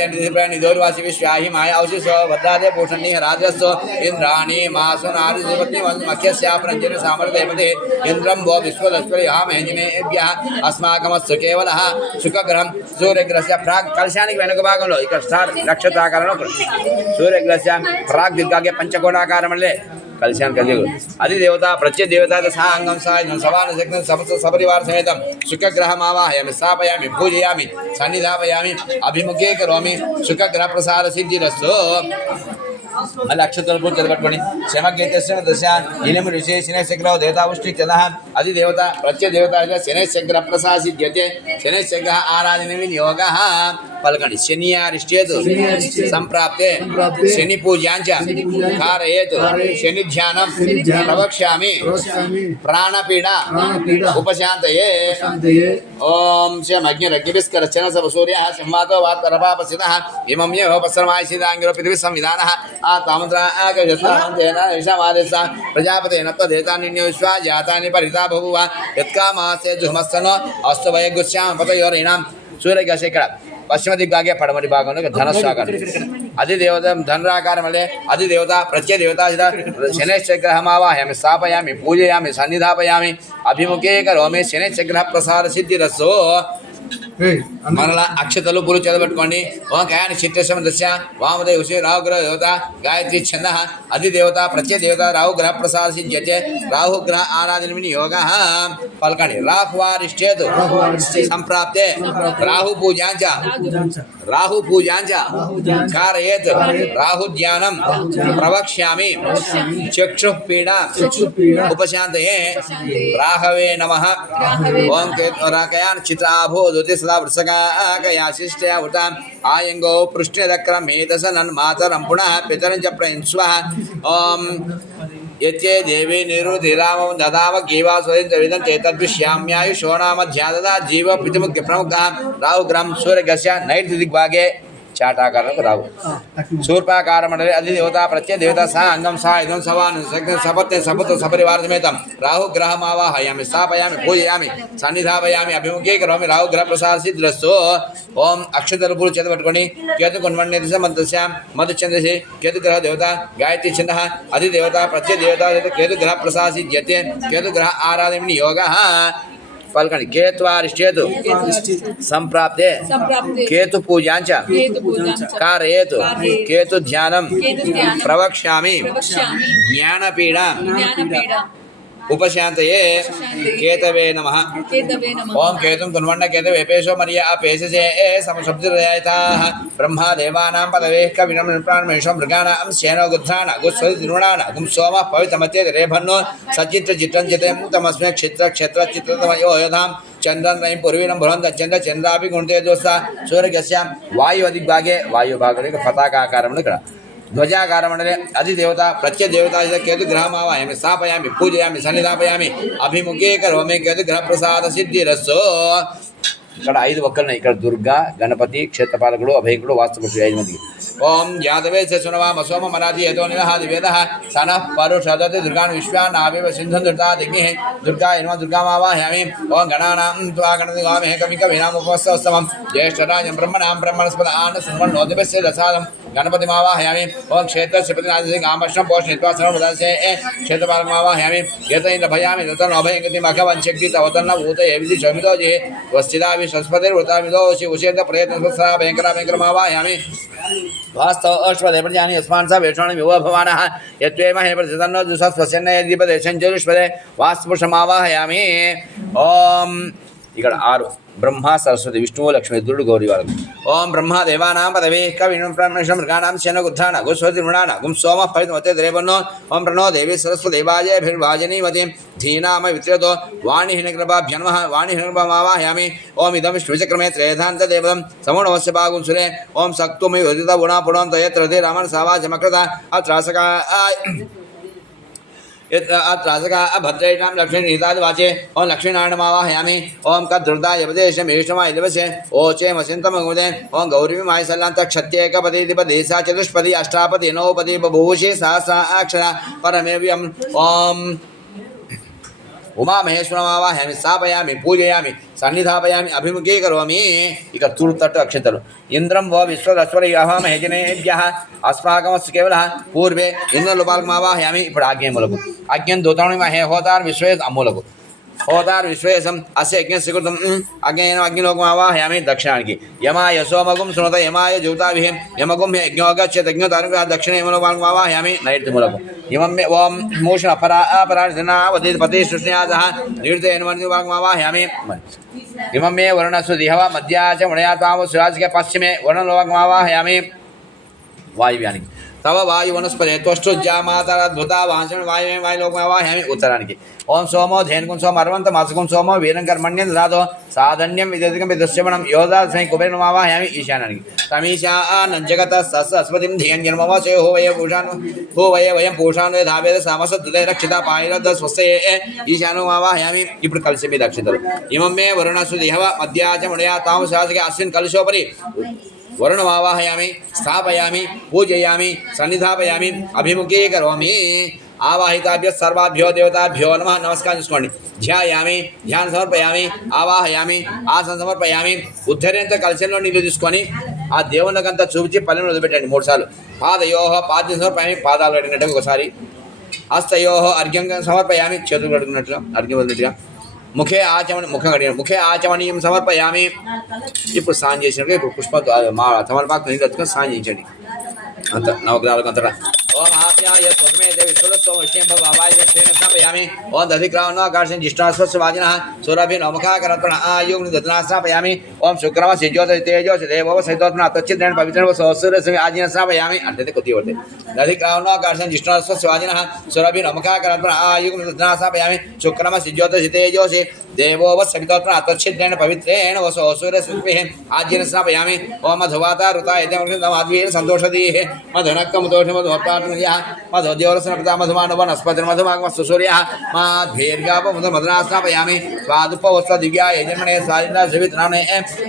నిదోర్వాసి విశ్వాహి మాయ ఔషిసో భద్రాదే భూషణి రాజస్సు ఇంద్రాణి మాసు నారి దేవతి మఖ్యస్యాపరంజన సామర్థ్యమతే ఇంద్రం భో విశ్వదస్వరి మహేంజనేభ్యः అస్మాకమస్సు కేవలః శుక్రగ్రహం సూర్యగ్రహస్య ప్రాగ్ కలశానికి వెనుక భాగంలో ఇక్కడ స్టార్ నక్షత్రాకారంలో సూర్యగ్రహస్య ప్రాగ్ దిగ్భాగే పంచకోణాకారమల్లే कलशान कल अधिदेवता प्रत्यदेवता सा अंगम सा सवान सपरिवार समेतं शुक्रग्रहमावाहयामि स्थापयामि पूजयामि सन्निधापयामि अभिमुखे करोमि शुक्रग्रह प्रसाद सिद्धिरस्तु మళ్ళీ అక్షతలు పూర్తి చదవట్టుకొని క్షమగీతస్య దశ ఇనం ఋషి శనేశగ్రహ దేవతావుష్టి చద అది దేవత ప్రత్యేదేవత శనేశగ్రహ ప్రసాసిద్యతే శనేశగ్రహ ఆరాధన వినియోగ పలకండి శనియారిష్ట్యేతు సంప్రాప్తే శని పూజ్యాంచ కారయేతు శని ధ్యానం ప్రవక్ష్యామి ప్రాణపీడ ఉపశాంతయే ఓం శ్యం అగ్నిరగ్నిభిస్కరశ్చన సవ సూర్యః సింహాతో వాత్తరపాపసితః ఇమం యో పశ్రమాయిషిదాంగిరో పృథివీ సంవిధానః ఆ తామంత్రాకశస్త్రాంతేన నిషమాదేశ ప్రజాపతేన తదేతాన్నిన్యో విశ్వా జాతాని పరితా బభువ యత్కామాస్తే జుహమస్తనో అస్తు వయగుష్యాం పతయోరైనాం సూర్యగశ ఇక్కడ పశ్చిమ దిగ్గాగే పడమటి భాగంలో ధనస్సు ఆకారం అది దేవత ధనరాకారమలే అది దేవత ప్రత్యేదేవత శనేశ్చగ్రహమావాహయామి స్థాపయామి పూజయామి సన్నిధాపయామి అభిముఖే కరోమి శనేశ్చగ్రహ ప్రసాద సిద్ధిరస్సు మరలా అక్షతలు పూలు చదవట్టుకోండి ఓం కయాని చిత్రశమ దశ వామదే ఉషే రాహుగ్రహ దేవత గాయత్రి ఛంద అధిదేవత ప్రత్యేదేవత రాహుగ్రహ ప్రసాద సిద్ధ్యతే రాహుగ్రహ ఆరాధన వినియోగ పలకండి రాహువారిష్ట్యేతు సంప్రాప్తే రాహు పూజాంచ కారయేత్ రాహు ధ్యానం ప్రవక్ష్యామి చక్షుః పీడ ఉపశాంతయే రాహవే నమః ఓం కయాని చిత్రాభో సదా వృషకాకయాశిష్టయ ఉతాం ఆయంగో పృష్ఠదక్రమేతసనన్ మాతరం పునః పితరం చ ప్రయన్స్వ ఓం యత్యే దేవీ నిరుధిరామం దదామ గీవా స్వయం చేతద్విష్యామ్యాయుషో నామ ధ్యాదదా జీవ పితముఖ్య ప్రముఖ రాహుగ్రహం సూర్యగస్య నైట్ దిగ్భాగే చాటాకారంలో రావు శూర్పాకార మండలి అది దేవత ప్రత్యేదేవత సహ అంగం సహ ఇదం సవాన్ సపత్నే సపత్ సపరివార సమేతం రాహుగ్రహమావాహయామి స్థాపయామి పూజయామి సన్నిధాపయామి అభిముఖే కరోమి రాహుగ్రహ ప్రసాద సిద్ధిరస్సు ఓం అక్షతలు పూలు చేతపట్టుకొని కేతు కొన్మణ్య మంత్రస్య మధుచంద్రసి కేతుగ్రహ దేవత గాయత్రి ఛంద అది దేవత ప్రత్యేదేవత కేతుగ్రహ ప్రసాద సిద్ధ్యతే కేతుగ్రహ ఆరాధన యోగ పలకండి కేత్వారిష్ట్యేతు సంప్రాప్తే కేతు పూజాంచ కారయేతు కేతు ధ్యానం ప్రవక్ష్యామి జ్ఞానపీడ ఉపశాంతయే కేతవే నమః ఓం కేతుం కున్వండ కేతవే పేషో మరియ పేషసే సమశబ్దిరయాయతాః బ్రహ్మా దేవానాం పదవే కవినం ప్రాణమేషం మృగానాం శేనో గుధ్రాణ గుస్వది తిరుణాన గుం సోమ పవితమతే రేభన్నో సచిత్ర చిత్రం చిత్రం తమస్మే క్షేత్ర చిత్రతమయో యోధాం చంద్రం రయం పూర్వీనం బృహంత చంద్రాపి గుణతే దోస్త సూర్యగస్య వాయు అదిగ్భాగే వాయుభాగం పతాకాకారంలో ఇక్కడ ధ్వజాకారమండలే అధిదేవత ప్రత్యేదేవత కేతుగ్రహమావాహయామి స్థాపయామి పూజయామి సన్నిధాపయామి అభిముఖే కరోమి కేతుగ్రహ ప్రసాద సిద్ధిరస్సు ఇక్కడ 5 ఒక్కలున్నాయి ఇక్కడ దుర్గా గణపతి క్షేత్రపాలకుడు అభయంకుడు వాస్తుపురుషుడు 5 మందికి ఓం యాదవే సునవామ సోమ మరాఠి యతో నిరహాది వేద సనః పరుషదతి దుర్గాన్ విశ్వానావేవ సింధం దుర్గాదిగ్ని దుర్గా ఎన్మ దుర్గామావాహయామి ఓం గణానాం త్వా గణపతి వామహే కవిక వినామోపస్తవం జ్యేష్ఠరాజం బ్రహ్మణాం బ్రహ్మణస్పద ఆన సుమన్నోదిపస్య రసాదం గణపతిమావాహయామి ఓం క్షేత్రస్యపతినాథం పోషణిత్వా సర్వదాసే క్షేత్రపాలకమావాహయామి యతైన భయామి తతను అభయంగతి మఖవంశక్తి తవతన్న భూత ఏవిధి శమితో జే వస్థితావి సస్పతిర్వృతామిదో ఉషేంద్ర ప్రయత్న భయంకరమావాహయామి వాస్తవ అశ్వదేవజాని యస్మాన్ స వేషాణి వివో భవానః యత్వేమహే ప్రతితన్నో దుసస్వస్యన్న యదీపదే సంచరుష్పదే వాస్తుపురుషమావాహయామి ఓం ఇక్కడ 6 బ్రహ్మ సరస్వతి విష్ణువు లక్ష్మీ రుద్రుడు గౌరీ వాళ్ళకు ఓం బ్రహ్మ దేవానాం పదవే కవినం ప్రాణేశం మృగానాం శనగుద్ధాన గుస్వతి మృణాన గుం సోమ ఫలితమతే ద్రేవన్నో ఓం ప్రణో దేవి సరస్వతి దేవాజయభిర్వాజనీమతి ధీనామ విత్రతో వాణిహినకృపాభ్యన్మః వాణిహినకృపమావాహయామి ఓం ఇదం విష్ణుచక్రమే త్రేధాంత దేవతం సమూఢమస్య భాగుంసురే ఓం సక్తుమి ఉదిత గుణా పుణం తయత్రదే రామన్ సావాజమకృత అత్రాసకా भद्रेषां लक्ष्मीनिहितादिवाचे ओं लक्ष्मीनारायणमावाहयामि ओं कद्रुदायपदेशमेषमा दिवसे ओचे मसिन्तमगुदे ओं गौरीमाय सल्लान्तक्षत्येकपदीधिपदी सा चतुष्पदी अष्टापदी नवपदी बभूषि सहस्रा अक्षरा परमेव्यम् ओं उमामहेश्वरमावाहयामि स्थापयामि पूजयामि सन्निधापयामि अभिमुखी करोमि इक तूर्तट्टु अक्षतलु इंद्रं वो विश्वदस्वरयाहमहे जनेभ्यः अस्माकमस्तु केवलः पूर्वे इंद्रलोपालकमावाहयामि इप्पुडु आज्ञेमूलकु आज्ञं दूतानुमहे होतार विश्वे अमूलकु होतार विश्वेशम अस्य यज्ञस्य कृतं अग्नेन अग्निलोकमावाहयामि दक्षिणाనికి यमाय सोमगुं सुनोत यमाय ज्योताभिः यमगुं यज्ञोगच्छेत् यज्ञोतानुग्रह दक्षिणे यमलोकमावाहयामि नैऋत्यमूलकु इमं मे ओम मोषण अपराधिनावधि पति सृष्ण्यासः निवृत्तेनमनुभागमावाहयामि इमं मे वर्णसु दिहवा मध्या च वणया तामो सुराजके पश्चिमे वर्णलोकमावाहयामि वायुव्यानि तव वायु वनस्पति त्वष्टुज्जा माताद्भुता वांशण वायु वायुलोकमावाहयामि उत्तराనికి ओम सोमो धेनुकुं सोम अर्वन्त मासकुं सोमो वीरं कर्मण्यं ददातो साधन्यं विदधिकं विदुष्यमनं योदास्मै कुबेरमावाहयामि ईशानाనికి तमीशानं जगतः सस्वतिं धियं जन्मवसे हो वयं पूषानो धावेद सामसद्दे रक्षिता पायरद स्वस्ते ईशानमावाहयामि ఇప్పుడు కలిసి మీ దక్షిణలు ఇమం మే వరుణసు దేహవ మధ్యాచ మునయా తామసాసిక అస్మిన్ కలశోపరి वरुणमावाहयामि स्थापयामि पूजयामि सन्निधापयामि अभिमुखी करोमि आवाहिताभ्य सर्वाभ्यो देवताभ्यो नमः नमस्कार చేసుకోండి ధ్యాయామి ధ్యాన సమర్పయామి ఆవాహయామి ఆసన సమర్పయామి ఉద్ధరేంత కలశంలో నీళ్లు తీసుకొని ఆ దేవునికంతా చూపించి పల్లెను వదిలిపెట్టండి 3 సార్లు పాదయోహ పాద్య సమర్పయామి పాదాలు కడిగినట్టుగా ఒకసారి హస్తయోహ అర్ఘ్యం సమర్పయామి చేతులు కడుగునట్టుగా అర్ఘ్యం వదిలినట్టుగా ముఖే ఆచమని ముఖం కడిగిన ముఖే ఆచమనీయం సమర్పయామి ఇప్పుడు స్నానం చేసినట్టు ఇప్పుడు పుష్ప మా తమలపాకు నీళ్ళు ఎత్తుకొని స్నానం చేయించండి అంత నవగ్రహాలకు అంతటా ओम आप्याय स्वमे देवी सुरस्व विष्णु भवाय वेक्षेण स्थापयामि ओम दधिक्रावण आकाशं जिष्णास्वस्य वाजिनः सूरभि नमखा करत्रण आयुग्नि दधना स्थापयामि ओम शुक्रम सिज्योत तेजो देवो सहितोत्मना तच्चिद्रेण पवित्रं सोसुरस्य आजिन स्थापयामि अर्थात कुति वर्ते दधिक्रावण आकाशं जिष्णास्वस्य वाजिनः सूरभि नमखा करत्रण आयुग्नि दधना स्थापयामि शुक्रम सिज्योत तेजो देवो सहितोत्मना तच्चिद्रेण पवित्रेण सोसुरस्य आजिन स्थापयामि ओम मधुवाता ऋता यदि संतोषदीः मधुनक्कमुदोषमधुवत्ता मधुद्योरसनपता मधुमान वनस्पति मधुमागमस्तु सूर्यः माध्वीर्गाप मधुमधुनास्थापयामि स्वादुपवस्त्र दिव्या यजन्मने स्वादिना जीवितनामने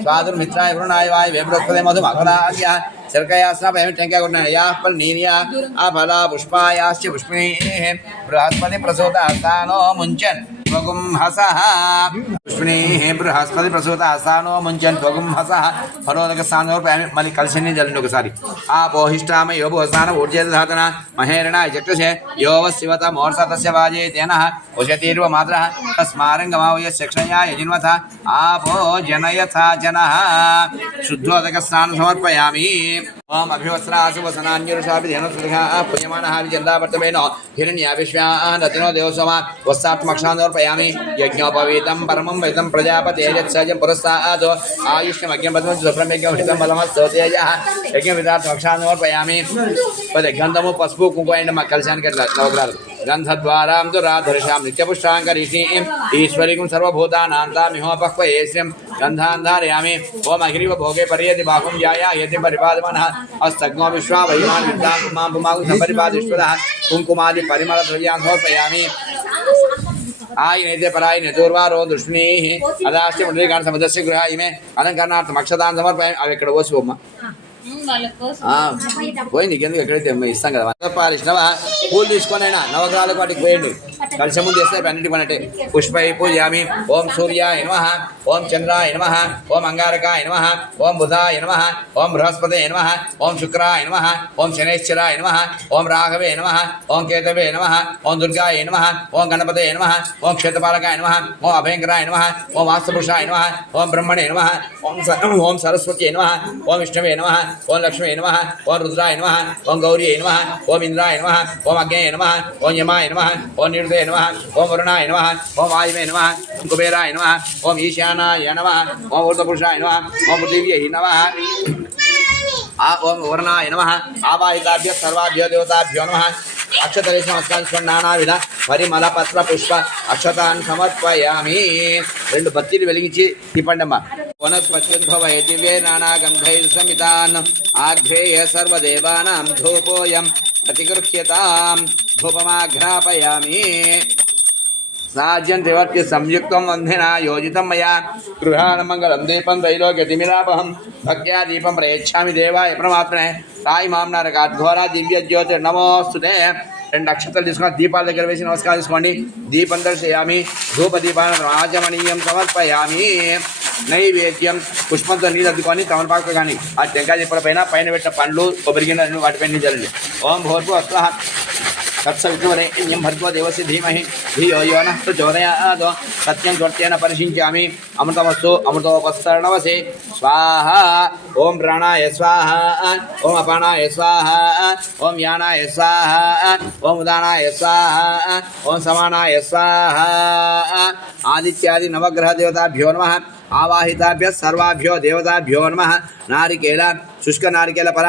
स्वादुर्मित्राय वरुणाय वाय वेब्रस्पते मधुमागराज्ञः सर्कया स्थापयामि टंक्या गुणया फलनीर्या अफला पुष्पायाश्च पुष्पिणीः बृहस्पति प्रसूतास्तानो मुञ्चन् त्वगुं हसः पुष्पिणीः बृहस्पति प्रसूतास्तानो मुञ्चन् त्वगुं हसः फलोदकस्थानोर्पयामि मलि कलशनि जलनि ఒకసారి आपोहिष्टाम योभोस्नान ऊर्जेदधातन महेरणाय चक्षुषे यो वशिवत मोर्सतस्य वाजे तेनः उशतीर्व मात्रः तस्मारङ्गमावय शिक्षया यजिन्वथ आपो जनयथा जनः शुद्धोदकस्नान समर्पयामि ओम अभिवस्त्रासुवसनान्यरुषापि धेनुसुलिहा पुण्यमानः विजन्दावर्तमेनो हिरण्या विश्वानतिनो देवसोमा वस्तात्मक्षानोर्पयामि यज्ञोपवीतं परमं वैतं प्रजापतेर्यत्सजं पुरस्तादो आयुष्यमज्ञं पद्मं सुप्रमेज्ञं हितं बलमस्तोतेजः यज्ञविदार्थमक्षानोर्पयामि पदे गन्धमु पసుపు కుంకుమ కలశానికి నవగ్రహాలు गन्धद्वारां दुराधर्षां नित्यपुष्टाङ्करीषीं ईश्वरीं सर्वभूतानान्तामिहोपक्वयेष्यं गन्धान् धारयामि ओम अग्निव भोगे पर्यति बाहुं जाया यति परिपादमनः अस्तग्नो विश्वा वैमान् विद्यां मां पुमागुं सम्परिपादिष्वदः कुङ्कुमादि परिमलद्रव्यान् समर्पयामि आयनेते परायने दूर्वारो दृष्णीः अदाश्च मुद्रिकान् समुद्रस्य गृह इमे अलङ्करणार्थम् अक्षतान् समर्पयामि अవి ఇక్కడ పోసుకోమ్మా పోయింది ఎందుకు ఎక్కడైతే ఇస్తాం కదా పాలిష్ణవ పూలు తీసుకొని అయినా నవగ్రహాలకు వాటికి పోయండి కలిసి ముందు చేస్తే అన్నిటికి పనట్టే పుష్పై పూజయామి ఓం సూర్యాయ నమః ఓం చంద్రాయ నమః ఓం అంగారకాయ నమః ఓం బుధాయ నమః ఓం బృహస్పతయే నమః ఓం శుక్రాయ నమః ఓం శనైశ్చరాయ నమః ఓం రాఘవే నమః ఓం కేతవే నమః ఓం దుర్గాయ నమః ఓం గణపతయే నమః ఓం క్షేత్రపాలకాయ నమః ఓం అభయంకరాయ నమః ఓం వాస్తుపురుషాయ నమః ఓం బ్రహ్మణే నమః ఓం సరస్వత్యై నమః ఓం విష్ణవే నమః ఓం లక్ష్మీ నమః ఓం రుద్రాయ నమః ఓం గౌరీ నమః ఓం ఇంద్రాయ నమః ఓం అగ్నేయ నమః ఓం యమాయ నమః ఓం నిరుదే నమః ఓం వరుణాయ నమః ఓం వాయువే నమః ఓం కుబేరాయ నమః ఓం ఈశానాయ నమః ఓం ఊర్ధ్వపురుషాయ నమః ఓం పృథివ్యై నమః ఓం వరుణాయ నమః ఆవాహితాభ్యः సర్వాభ్యో దేవతాభ్యో నమః అక్షతలేశ నమస్కారం నానావిధ పరిమళ పత్ర పుష్ప అక్షతాన్ సమర్పయామి 2 బత్తీలు వెలిగించి తిప్పండమ్మా वनस्पत्युद्भवय दिव्ये नानागन्धैर्समितान् आघ्रेय सर्वदेवानां धूपोऽयं प्रतिगृह्यतां धूपमाघ्रापयामि साज्यं देवत्य संयुक्तं वन्धिना योजितं मया गृहाणमङ्गलं दीपं त्रैलोक्यतिमिरापहं भक्त्या दीपं प्रयच्छामि देवाय परमात्मने साई मां नरकाद्घोरा दिव्यज्योतिर्नमोऽस्तुते 2 అక్షతలు తీసుకొని దీపాల దగ్గర వేసి నమస్కారం చేసుకోండి దీపం దర్శయామి ధూప దీపాలను ఆచమనీయం సమర్పయామి నైవేద్యం పుష్పంతో నీళ్ళు అద్దుకొని తమలపాకు కానీ ఆ టెంకాయ దీపాల పైన పెట్టిన పండ్లు కొబ్బరి గిన్నెలు వాటిపై నీళ్ళు చల్లండి ఓం భూర్భువః స్వః तत्सवितुर्वरेण्यं भर्गो देवस्य धीमहि धियो यो नः प्रचोदयात् सत्यं त्वर्थेन परिषिञ्चामि अमृतमस्तु अमृतोपस्तरणवसे स्वाहा ओम प्राणाय स्वाहा ओम अपानाय स्वाहा ओम यानाय स्वाहा ओम उदानाय स्वाहा ओम समानाय स्वाहा आदित्यादि नवग्रह देवताभ्यो नमः आवाहिताभ्यः सर्वाभ्यो देवताभ्यो नमः। नारिकेल शुष्क नारिकेल फल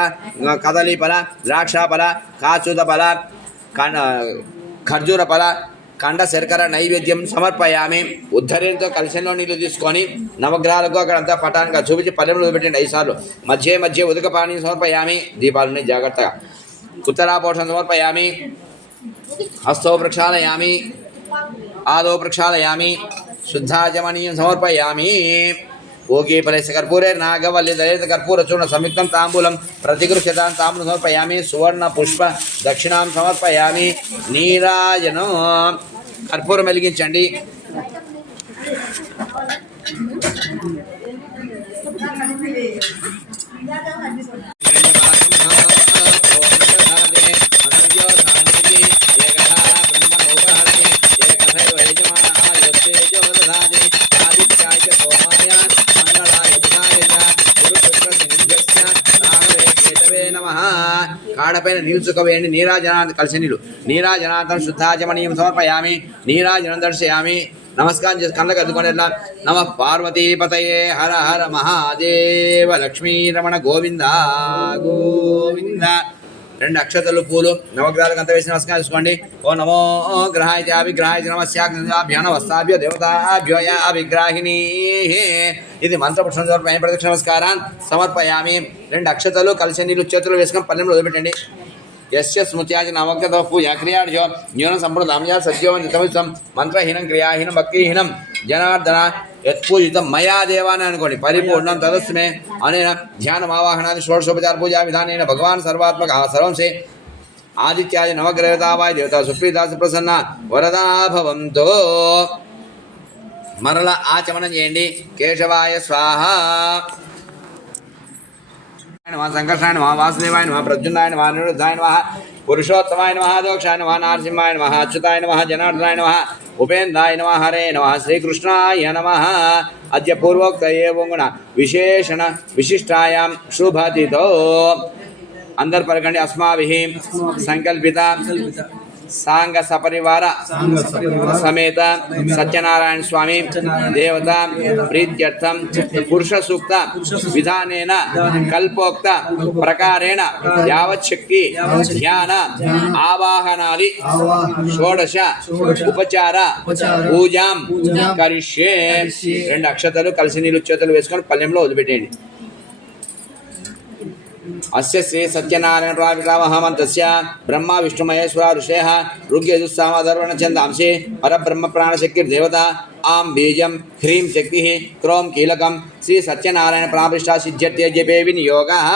कदली फल द्राक्ष फल काचूत फल खर्जूर फल కండ శర్కర నైవేద్యం సమర్పయామి. ఉద్ధరణతో కలశంలో నీళ్లు తీసుకొని నవగ్రహాలకు అక్కడంతా పటానికి చూపించి పల్లెంలో పెట్టండి 5 సార్లు. మధ్య మధ్య ఉదక పానీయం సమర్పయామి. దీపాలని జాగ్రత్తగా. ఉత్తరాపోషణ సమర్పయామి. హస్తో ప్రక్షాళయామి. ఆదో ప్రక్షాళయామి. శుద్ధాచమనీయం సమర్పయామి. ఓకే ఫలస్య కర్పూరే నాగవల్లి దళిత కర్పూర చూర్ణ సంయుక్తం తాంబూలం ప్రతిగృహ్యతాం తాంబూలం సమర్పయామి. సువర్ణ పుష్ప దక్షిణాం సమర్పయామి. నీరాజనం కర్పూరం వెలిగించండి. కాడపైన నిల్చుకవేయండి. నీరాజనాథ్ కలిసి నీళ్ళు. నీరాజనాథం శుద్ధాచమనీయం సమర్పయామి. నీరాజనం దర్శయామి. నమస్కారం చేసి కళ్ళకు అద్దుకొని ఎట్లా నమ పార్వతీపతయే హర హర మహాదేవ లక్ష్మీరమణ గోవింద గోవింద. 2 అక్షతలు పూలు నవగ్రహాలకు అంత వేసి నమస్కారం చేసుకోండి. ఓ నమో గ్రహాయ అభిగ్రహాయ నమస్యాభ్యానవస్తాభ్యో దేవతాభ్యో అభిగ్రాహిణీ. ఇది మంత్రపుష్పం సమర్పయామి. ప్రదక్షిణ నమస్కారాన్ని సమర్పయామి. 2 అక్షతలు కలిసి నీళ్ళు చేతులు వేసుకొని పల్లెంలో వదిలిపెట్టండి. यस्य स्मृत्याज नामकतः पूजा क्रियार्जो न्यूनं सम्प्रदाम्या सत्योवन्दितमितं मंत्रहीनं क्रियाहीनं भक्तिहीनं जनार्दन यत्पूजितं मया देवान अनुकोंडि परिपूर्णं तदस्मे अनेन ध्यानमावाहनादि षोडशोपचार पूजा विधानेन भगवान् सर्वात्मकः सर्वं से आदित्याय नवग्रहदेवतावाय देवता सुप्रीता सुप्रसन्ना वरदा भवन्तु. మరల ఆచమనం చేయండి. కేశవాయ స్వాహ. సంకర్షాయ నమః. వాసుదేవాయ నమః. ప్రద్యుమ్నాయ నమః. నిరుద్ధాయ నమః. పురుషోత్తమాయ నమః. దోక్షాయ నమః. నారసింహాయ నమః. అచ్యుతాయ నమః. జనార్దనాయ నమః. ఉపేంద్రాయ నమః. హరే నమః. శ్రీకృష్ణాయ నమః. అద్య పూర్వోక్త ఏవం గుణ విశేషణ విశిష్టాయాం శుభతితో అందరు పలకండి. అస్మాభిః సంకల్పిత सांग सपरिवार समेत सत्यनारायण स्वामी देवता प्रीत्यर्थम पुरुष सूक्त विधानेन कल्पोक्त प्रकारेण यावच्छक्ति ध्यान आवाहनादि षोडश उपचार पूजा करिष्ये. 2 అక్షతలు కలిసి నీళ్ళు చేతులు వేసుకొని పల్లెంలో వదిలిపెట్టండి. अस्य श्री सत्यनारायण प्राविरामहमन्तस्य ब्रह्मा विष्णु महेश्वर ऋषयः ऋग्यजुस्साम अथर्वण छन्दांसि परब्रह्म प्राणशक्तिर्देवता आं बीजं ह्रीं शक्तिः क्रों कीलकं श्री सत्यनारायण प्राणप्रतिष्ठा सिद्ध्यर्थे जपे विनियोगः.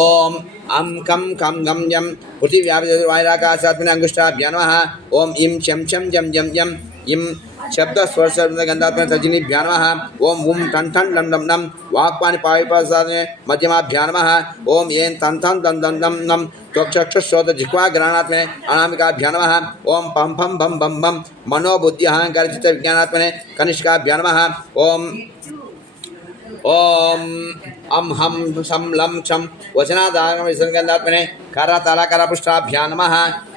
ओम अं कं कं गं यं पृथिव्यापितवायुराकाशात्मने अंगुष्ठाभ्यां नमः. ओम इं शं शं जं जं जं इं शब्द स्पर्श गंधात्मने तर्जनीभ्यां नमः. ओम उं ठं ठं लं लं लं वाक्पानि पाविपासादने मध्यमाभ्यां नमः. ओम येन तं तं दं दं दं नं त्वक्षश्रोत जिह्वा ग्रहणात्मने अनामिकाभ्यां नमः. ओम पं फं भं भं भं मनोबुद्धि अहंकार चित्त विज्ञानात्मने कनिष्काभ्यां नमः. ओम ओम अं हं शं लं क्षं वचनादागम विसर्गन्धात्मने करतलकरपुष्टाभ्यां नमः.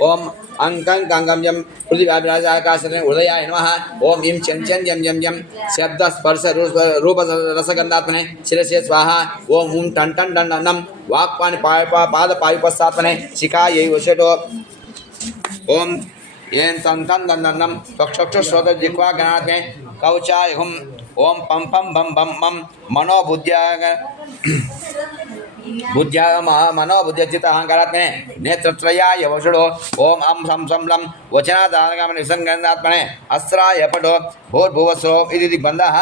ओम अंकं कंगं यं पृथिव्यापिराकाशने उदयाय नमः. ओम इं चं चं यं यं यं शब्द स्पर्श रूप रसगन्धात्मने शिरसे स्वाहा. ओम उं टं टं डं नं वाक्पानि पाद पायुपस्तात्मने शिखायै वषटो. ओम येन तं तं दं दं नं चक्षुश्रोत जिह्वा गणात्मने कवचाय हुं. ओम पं पं भं भं मं मनोबुद्ध्याग बुद्ध्या मनोबुद्ध्यचित अहंकारात्मने नेत्रत्रयाय वषडो. ओम अं शं शं लं वचनादानगमन विसंगन्धात्मने अस्त्राय पटो भूर्भुवस्सो इति दिग्बन्धः.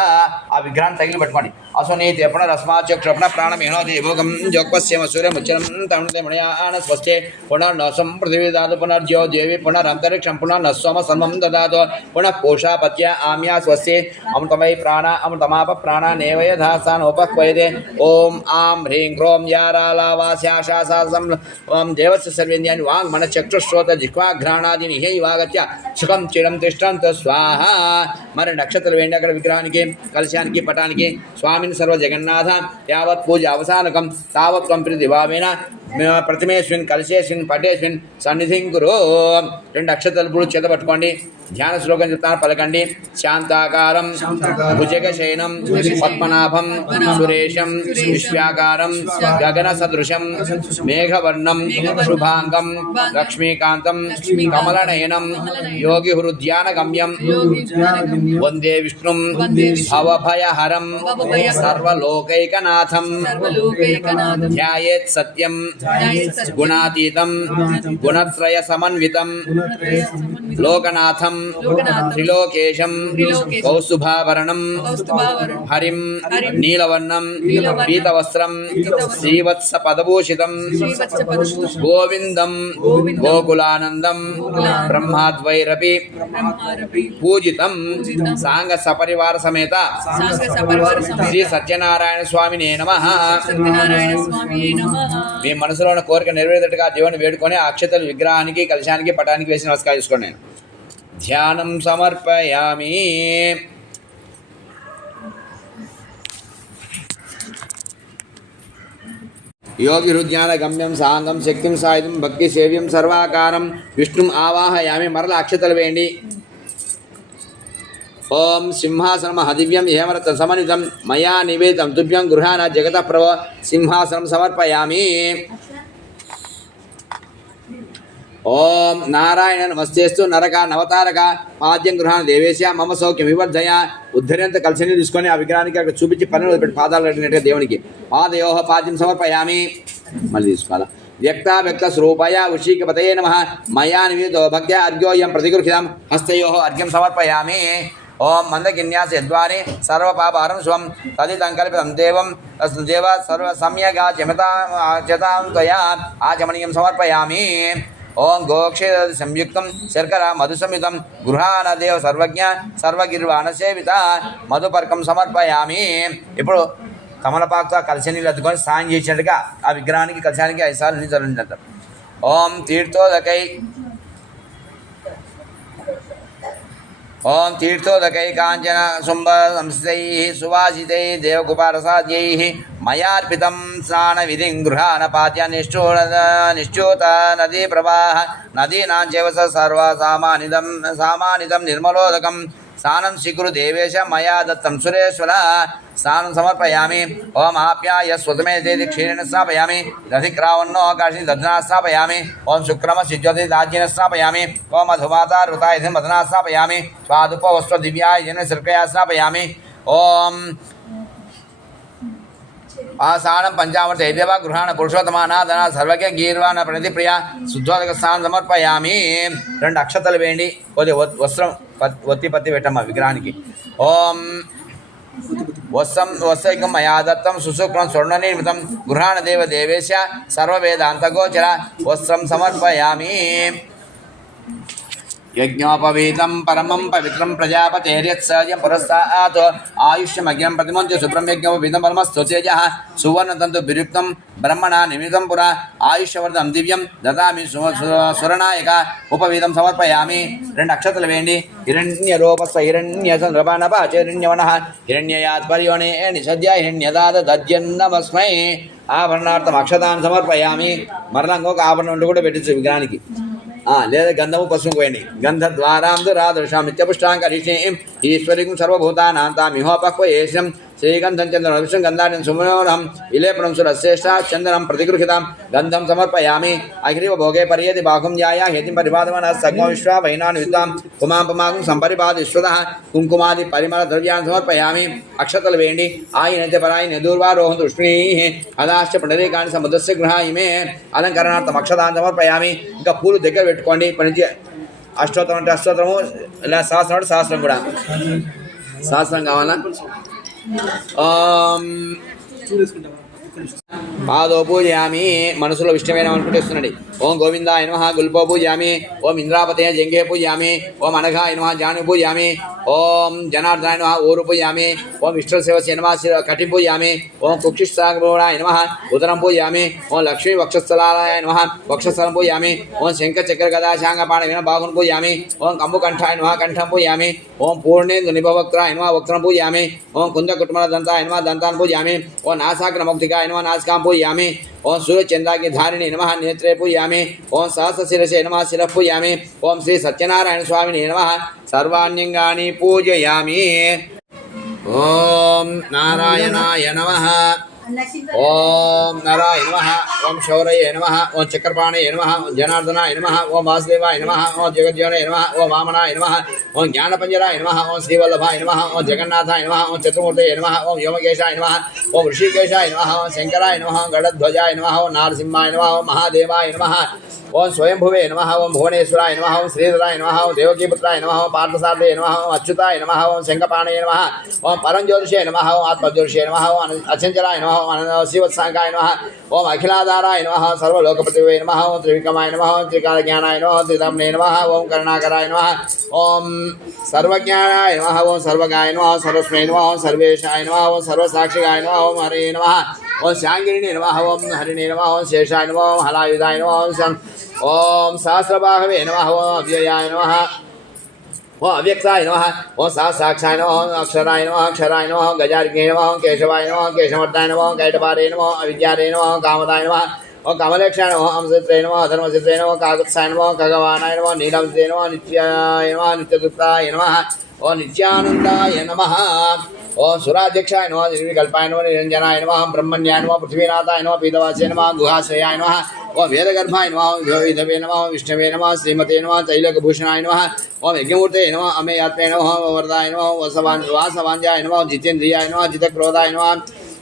आ विग्रहं तगिలి పట్టుకోండి. असोनीति पुनरस्माच्च क्षपण प्राणमेनो देवोगं जोगपस्यम सूर्यमुच्चरं तमते मणयान स्वस्ते पुनर्नसं पृथिवी दातु पुनर्ज्यो देवी पुनरन्तरिक्षं पुनर्न सोम सर्वं ददातु पुनः पोषापत्य आम्या स्वस्ते अमृतमयि प्राण अमृतमाप प्राण नेवयधासानोपक्वयते. ओम आं ह्रीं क्रों यारालावास्याशासासं ओम देवस्य सर्वेन्द्रियाणि वाङ् मन चक्षुश्रोत जिह्वा घ्राणादीनि हैवागत्य सुखं चिरं तिष्ठन्तु स्वाहा. మరి నక్షత్రాలు వేయండి అక్కడ విగ్రహానికి కలశానికి పటానికి. స్వామిని సర్వ జగన్నాథ యావత్ పూజ అవసానకం తావత్ కంప్రీతి భావేన ప్రతిమేస్మిన్ కలశేస్మిన్ పటేస్మిన్ సన్నిధిం కురు. 2 అక్షతలు ఇప్పుడు చేత పట్టుకోండి. ధ్యాన శ్లోకం చెప్తాను, పలకండి. శాంతాకారం భుజగశయనం పద్మనాభం సురేశం విశ్వాకారం గగన సదృశం మేఘవర్ణం శుభాంగం లక్ష్మీకాంతం కమలనయనం యోగి హృద్యాన గమ్యం వందే విష్ణుం భవభయహరం సర్వలోకైకనాథం ధ్యాయేత్ సత్యం గుణాతీతం గుణత్రయ సమన్వితం లోకనాథం త్రిలోకేశం కౌస్తుభాభరణం హరిం నీలవర్ణం పీతవస్త్రం శ్రీవత్స పదభూషితం గోవిందం గోకులానందం బ్రహ్మాద్వైరపి పూజితం సాంగ సపరివార సమేత శ్రీ సత్యనారాయణ స్వామినే నమః. మీ మనసులో ఉన్న కోరిక నెరవేరేటట్టుగా దేవుని వేడుకొని అక్షతలు విగ్రహానికి కలశానికి పటానికి వేసి నమస్కారం చేసుకోండి. ధ్యానం సమర్పయామి. యోగి హృద్యాన గమ్యం సాంగం శక్తిం సాయుధం భక్తి సేవ్యం సర్వాకారం విష్ణుం ఆవాహయామి. మరల అక్షతలు వేయండి. ఓం సింహాసనం హదివ్యం హేమరత్న సమన్వితం మయా నివేదితం తుభ్యం గృహాణ జగత ప్రభో సింహాసనం సమర్పయామి. ఓం నారాయణ నమస్తేస్తు నరక నవతారక పాద్యం గృహాన దేవేశ మమ సౌఖ్యం వివర్ధయ. ఉద్ధర్యంత కలిసి తీసుకొని ఆ విగ్రహానికి అక్కడ చూపించి పనులు పెట్టి పాదాలు కట్టినట్టుగా దేవునికి పాదయోహ పాద్యం సమర్పయామి. మళ్ళీ తీసుకోవాలా. వ్యక్త వ్యక్త స్వరూపాయ వృషీకపతయే నమః మయా నివేదో భక్త్యా అర్ఘ్యోయం ప్రతిగృహ్యాం హస్తయో అర్ఘ్యం సమర్పయామి. ఓం మందకిన్యాస యద్వారి సర్వపాపహరం స్వం తదితంకల్పితం దేవం దేవ సర్వ సమ్యగా చతాం త్వయా ఆచమనీయం సమర్పయామి. ఓం గోక్షే సంయుక్తం శర్కర మధుసంయుతం గృహాన దేవ సర్వజ్ఞ సర్వగిర్వాణ సేవిత మధుపర్కం సమర్పయామి. ఇప్పుడు కమలపాకుతో కలిసి నీళ్ళు అద్దుకొని స్నానం చేసినట్టుగా ఆ విగ్రహానికి కలశానికి 5 సార్లు నీళ్ళు చల్లినట్టు. ఓం తీర్థోదకై ఓం తీర్థోదకై కాంచన శుంభ సంస్థై సువాసితై దేవకుపారసాద్యై మయార్పితం స్నాన విధిం గృహాన పాద్య నిశ్చూత నదీ ప్రవాహ నదీనాం చైవ సర్వ సామానిదం నిర్మలోదకం స్నానం స్వీకురు దేవేశ మయా దత్తం సురేశ్వర. స్నానం సమర్పయామి. ఓం ఆప్యాయ స్వతమేతి క్షీరేణ స్నాపయామి. దధిక్రావన్నో ఆకాశి దధ్నా స్నాపయామి. ఓం శుక్రమ సిజ్యోతి దాజ్యేన స్నాపయామి. ఓం మధుమాత ఋతాయుధి మదనా స్నాపయామి. స్వాదుపవస్వ దివ్యాయన శిల్కయా స్నాపయామి. ఓం ఆసానం పంచామృత యదేవ గృహాణ పురుషోత్తమానాదన సర్వజ్ఞ గీర్వాణ ప్రణతి ప్రియ శుద్ధోదక స్నానం సమర్పయామి. 2 అక్షతలు వేయండి. కొద్దిగా వస్త్రం ఒత్తి పత్తి పెట్టమ్మా విగ్రహానికి. ఓం వస్త్రైకం మయా దత్తం సుశుక్రం స్వర్ణనిర్మితం గృహాణ దేవ దేవేశ సర్వవేదాంతగోచర వస్త్రం సమర్పయామి. యజ్ఞోపవీతం పరమం పవిత్రం ప్రజాపతేర్యత్సర్యం పురస్తాత్ ఆయుష్యమగ్యం ప్రతిమంత్య శుభ్రం యజ్ఞోపవీతం పరమస్తు తేజ సువర్ణతంతు బిరుక్తం బ్రహ్మణ నిమితం పుర ఆయుష్యవర్ధం దివ్యం దదామి సురనాయక ఉపవీతం సమర్పయామి. 2 అక్షతలు వేయండి. హిరణ్య రూపస్వ హిరణ్య సంద్రపానపాచరణ్యవన హిరణ్యయాత్పర్యోనే నిషద్య హిరణ్యదాద దజ్యన్నమస్మై. ఆభరణార్థం అక్షతాన్ని సమర్పయామి. మరలా ఇంకొక ఆభరణం కూడా పెట్టచ్చు విగ్రహానికి. లేదా గంధము పసుపు పోయండి. గంధద్వారాందు రాదృశామిత్యపుష్టాంకరిషీం ఈశ్వరీం సర్వభూతానాంతామిహోపక్వయేషం శ్రీగంధం చంద్రం విష్ణు గంధాన్ని సుమనోహం విలేపనం సురశ్రేష్ట చందనం ప్రతిగృహితాం గంధం సమర్పయామి. అగ్రీవ భోగే పర్యేది బాహుం ధ్యాయ హేతిం పరిపాదమన సగ్మ విశ్వ వైనాన్ విద్వాం కుమాంపమాగం సంపరిపాద విశ్వత కుంకుమాది పరిమళ ద్రవ్యాన్ని సమర్పయామి. అక్షతలు వేయండి. ఆయనైతే పరాయి దూర్వారోహం దృష్ణీ అదాశ్చ పుండరీకాన్ని సముద్రస్య గృహాయిమే అలంకరణార్థం అక్షతాన్ని సమర్పయామి. ఇంకా పూలు దగ్గర పెట్టుకోండి. ఇప్పటి నుంచి అష్టోత్తరం అంటే అష్టోత్తరము, ఇలా సహస్రం అంటే సహస్రం కూడా. సహస్రం కావాలా? పాదో పూజయామి. మనసులో ఇష్టమైన అనుకుంటేస్తున్నాడు. ఓం గోవిందాయ నమః గుల్పో పూజయామి. ఓం ఇంద్రాపతే జంగే పూజయామి. ఓం అనఘాయ నమః జాను పూజయామి. ఓం జనార్దనాయ నమః ఊరు పూజయామి. ఓం విష్ణుసేవస్య నమః కటిం పూజయామి. ఓం కుక్షిస్థాయ నమః ఉదరం పూజయామి. ఓం లక్ష్మీ వక్షస్థలాయ నమః వక్షస్థలం పూజయామి. ఓం శంఖ చక్ర గదా శాంగపాణ విన బాహున్ పూజయామి. ఓం కంబుకంఠాయ నమః కంఠం పూజయామి. ఓం పూర్ణేందు నిభవక్త్రాయ నమః వక్త్రం పూజయామి. ఓం కుంజ కుటుంబ దంతాయ నమః దంతాన్ పూజయామి. ఓం నాసాగ్ర మౌక్తికాయ నమః నాసికాం పూజయామి. ओम सूर्यचंद्रा की धारिणी नमः नेत्रे पूजयामि। ओम सहस्रशिरसे नमः शिरः पूजयामि। ओम श्री सत्यनारायण स्वामिने नमः सर्वाण्यंगानि पूजयामि। ओम नारायणाय नमः। ओम नारायण नमः। ओम शौरये नमः। ओम चक्रपाणये नमः। ओम जनार्दनाय नमः। ओम वासुदेवाय नमः। ओम जगज्जीवनाय नमः। ओम वामनाय नमः। ओम ज्ञानपंजराय नमः। ओम श्रीवल्लभाय नमः। ओम जगन्नाथाय नमः। ओम चतुर्मूर्तये नमः। ओम व्योमकेशाय नमः। ओम ऋषिकेशाय नमः। ओम शंकराय नमः। ओम गरुड़ध्वजाय नमः। ओम नारसिंहाय नमः। ओम महादेवाय नमः। ओम स्वयंभुवे नमः। ओम भुवनेश्वराय नमः। ओम श्रीधराय नमः। ओम देवकीपुत्राय नमः। ओम पार्थसारथये नमः। ओम अच्युताय नमः। ओम शंखपाणये नमः। ओम परमज्योतिषे नमः। ओम आत्मज्योतिषे नमः। ओम अचंचलाय नमः। ओम शिवत्सांगाय नमः। ओम अखिलाधाराय नमः। सर्वलोकपतिवे नमः। ओम त्रिविक्रमाय नमः। ओम त्रिकालज्ञानाय नमः। त्रिदम्ने नमः। ओम करुणाकराय नमः। ओम सर्वज्ञानाय नमः। ओम सर्वगाय नमः। सर्वस्मै नमः। ओम सर्वेशाय नमः। ओम सर्वसाक्षिगाय नमः। ओम हरे नमः। ओम शांगिनी नमः। ओम हरिणे नमः। ओम शेषाय नमः। ओम हलायुधाय नमः। ओम सहस्रबाहवे नमः। ओम अव्ययाय नमः। ओम अव्यक्ताय नमः। ओम साक्षाय नमः। ओम अक्षराय नमः। अक्षराय नमः। गजार्गे नमः। केशवाय नमः। केशवर्ताय नमः। कैटभारे नमः। अविद्यारे नमः। कामदाय नमः। ओम कामलेक्षाय नमः। अमृतत्रे नमः। धर्मचित्रे नमः। काकुत्साय नमः। खगवानाय नमः। नीलमत्रे नमः। नित्याय नमः। नित्यदुत्ताय नमः। ओम नित्यानंदाय नमः। ओम सुराध्यक्षाय नमः। निर्विकल्पाय नमः। निरंजनाय नमः। ब्रह्मण्याय नमः। पृथ्वीनाथाय नमः। पीतवास्ये नमः। गुहाश्रयाय नमः। ओम वेदगर्भाय नमः। विधवे नमः। विष्णवे नमः। श्रीमते नमः। तैलकभूषणाय नमः। ओम यज्ञमूर्तये नमः। अमेयात्रे नमः। वरदाय नमः। वासवांजाय नमः। जितेन्द्रियाय नमः। जितक्रोधाय नमः।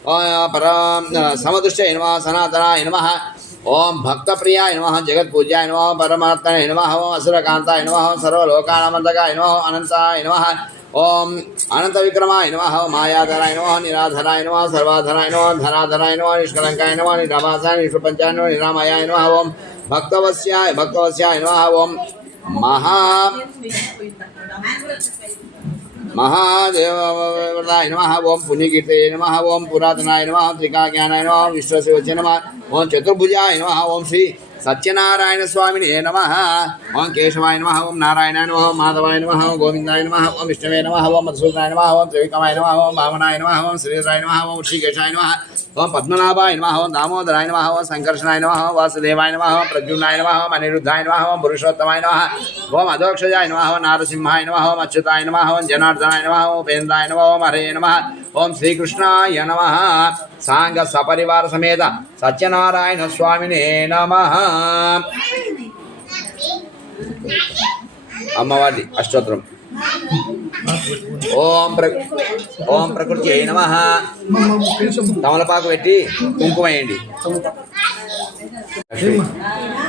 ओम परम समदृष्टये नमः। सनातनाय नमः। ओम भक्तप्रियाय नमः। जगत्पूज्याय नमः। परमात्मने नमः। ओम असुरकांताय नमः। सर्वलोकानामन्तकाय नमः। अनंताय नमः। ओम अनंत विक्रमाय नमः। मायाधराय नमः। निराधराय नमः। सर्वाधराय नमः। धनाधराय नमः। निष्कलंकाय नमः। निराभासाय निष्प्रपंचाय नमः। निरामयाय नमः। ओम भक्तवत्स्याय नमः। ओम महादेवाय नमः। ओम पुण्यकीर्तये नमः। ओम पुरातनाय नमः। त्रिकाज्ञानाय नमः। विश्वसेवचे नमः। ओम चतुर्भुजाय नमः। ओम श्री सत्यनारायण स्वामिने नमः। ओम केशवाय नमः। ओम नारायणाय नमः। ओम माधवाय नमः। ओम गोविंदाय नमः। ओम विष्णवे नमः। ओम मधुसूदनाय नमः। ओम त्रिविक्रमाय नमः। ओम वामनाय नमः। ओम श्रीधराय नमः। ओम ऋषिकेशाय नमः। ओम पद्मनाभाय नमः। ओम दामोदराय नमः। ओम संकर्षणाय नमः। ओम वासुदेवाय नमः। ओम प्रद्युम्नाय नमः। ओम अनिरुद्धाय नमः। ओम पुरुषोत्तमाय नमः। ओम अधोक्षजाय नमः। ओम नारसिंहाय नमः। ओम अच्युताय नमः। ओम जनार्दनाय नमः। ओम उपेन्द्राय नमः। ओम हरे नमः। ओम श्रीकृष्णाय नमः। सांग सपरिवार समेत सत्यनारायण स्वामिने नमः। अम्मवारी अष्टोत्तरम। ओम प्रकृत्यै नमः। तमलपाకు పెట్టి కుంకుమ వేయండి।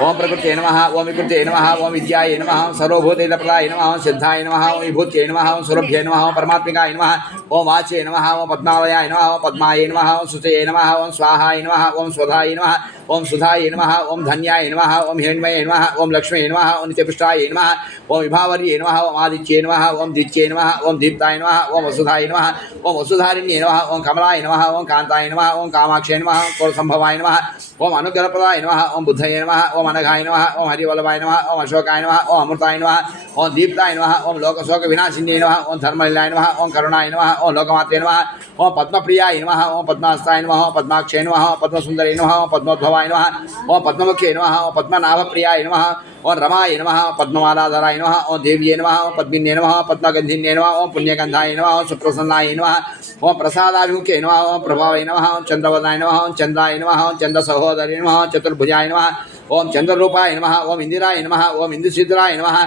ओम प्रकृत्यै नमः। ओम विकृत्यै नमः। ओम विद्याय नमः। ओम सर्वभूतहितप्रदाय नमः। ओम सिद्धाय नमः। ओम विभूत्यै नमः। ओम सुरभ्यै नमः। ओम परमात्मिकाय नमः। ओम वाच्यै नमः। ओम पद्मालयाय नमः। ओम पद्माय नमः। ओम सुचये नमः। ओम स्वाहाय नमः। ओम स्वधाय नमः। ओम सुधाय नमः। ओम धन्याय नमः। ओम हिरण्मये नमः। ओम लक्ष्म्ये नमः। ओम नित्यपुष्टाय नमः। ओम विभावर्ये नमः। ओम आदित्ये नमः। ओम दित्ये नमः। ओम दीप्ताय नमः। ओम वसुधाय नमः। ओम वसुधारिण्ये नमः। ओम कमलाय नमः। ओम कांताय नमः। ओम कामाक्षे नमः। ओम संभवाय नमः। ओम अनुग्रहप्रदाय नमः। ओम बुद्धये नमः। ओम अनघाय नमः। ओम हरिवल्लभाय नमः। ओम अशोकाय नमः। ओम अमृताय नमः। ओम दीप्ताय नमः। ओम लोकशोक विनाशिन्ये नमः। ओम धर्मलीलाय नमः। ओम करुणाय नमः। ओम लोकमात्रे नमः। ओम पद्मप्रियाय नमः। ओम पद्मास्ताय नमः। ओम पद्माक्षे नमः। ओम पद्मसुन्दरे नमः। ओम पद्मोद्भवाय नमः। ओम पद्ममुख्ये नमः। ओम पद्मनाभप्रियाय नमः। ओम रमाय नमः। ओम पद्ममालाधराय नमः। ओम देव्ये नमः। ओम पद्मिन्ये नमः। ओम पद्मगन्धिन्ये नमः। ओम पुण्यगन्धाय नमः। ओम सुप्रसन्नाय नमः। ओम प्रसादाभिमुख्ये नमः। ओम प्रभावय नमः। ओम चन्द्रवदनाय नमः। ओम चन्द्राय नमः। ओम चन्द्रसहोदरे नमः। ओम चतुर्भुजाय नमः। ओम चन्द्ररूपाय नमः। ओम इंदिराय नमः। ओम इंदुसिद्धराय नमः।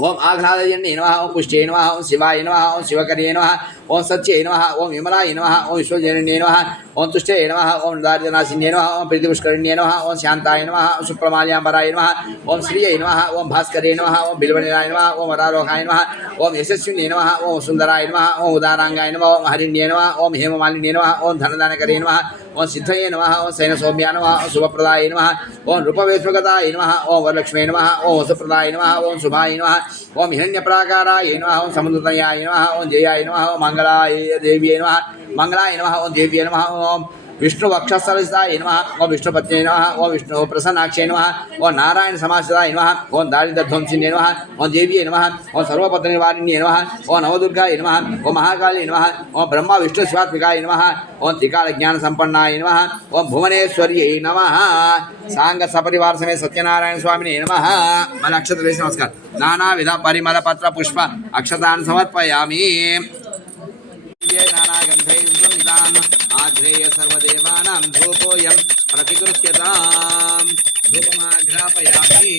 ओम आघ्रादजन्ये नमः। ओम पुष्टे नमः। ओम शिवाय नमः। ओम शिवकर्ये नमः। ओम सच्चे नमः। ओम विमलाय नमः। ओम विश्वजनन्ये नमः। ओम तुष्टे नमः। ओम दारिद्र्यनाशिन्ये नमः। ओम प्रीतिपुष्करिण्ये नमः। ओम शान्ताय नमः। ओम सुप्रमाल्याम्बराय नमः। ओम श्रियै नमः। ओम भास्करे नमः। ओम बिल्वनिलाय नमः। ओम वरारोहाय नमः। ओम यशस्विन्ये नमः। ओम सुन्दराय नमः। ओम उदारांगाय नमः। ओम हरिण्ये नमः। ओम हेममालिन्ये नमः। ओम धनदानकरे नमः। ओम सिद्धये नमः। ओम शयनसौम्याय नमः। ओम शुभप्रदाय नमः। ओम रूपवेश्मगताय नमः। ओम वरलक्ष्मे नमः। ओम वसुप्रदाय नमः। ओम शुभाय नमः। ओम हिरण्यप्राकाराय नमः। ओम समुद्रतनयाय नमः। ओम जयाय नमः। ओम मंगलाय देव्ये नमः। मंगलाय नमः। ओम देव्ये नमः। ओम విష్ణు వక్షస్థలితాయ నమః ఓం విష్ణుపత్యై నమః ఓం విష్ణు ప్రసన్నాక్షై నమః ఓం నారాయణ సమాశ్రితాయ నమః ఓం దారిద్ర్యధ్వంసిన్యై నమః ఓం దేవ్యై నమః ఓం సర్వపత్నివారిణ్యై నమః ఓం నవదుర్గాయ నమః ఓం మహాకాళీ నమః ఓం బ్రహ్మ విష్ణు శివాత్మికాయ నమః ఓం త్రికాల జ్ఞాన సంపన్నాయ నమః ఓం భువనేశ్వర్యై నమః సాంగ సపరివార సమేత సత్యనారాయణ స్వామినే నమః. మన అక్షతలు వేసి నమస్కారం. నానావిధ పరిమళ పత్ర పుష్ప అక్షతాన్ సమర్పయామి. ఆగ్రేయ సర్వదేవానాం ధూపోయం ప్రతిగృహ్యతాం. ధూపమాఘ్రాపయామి.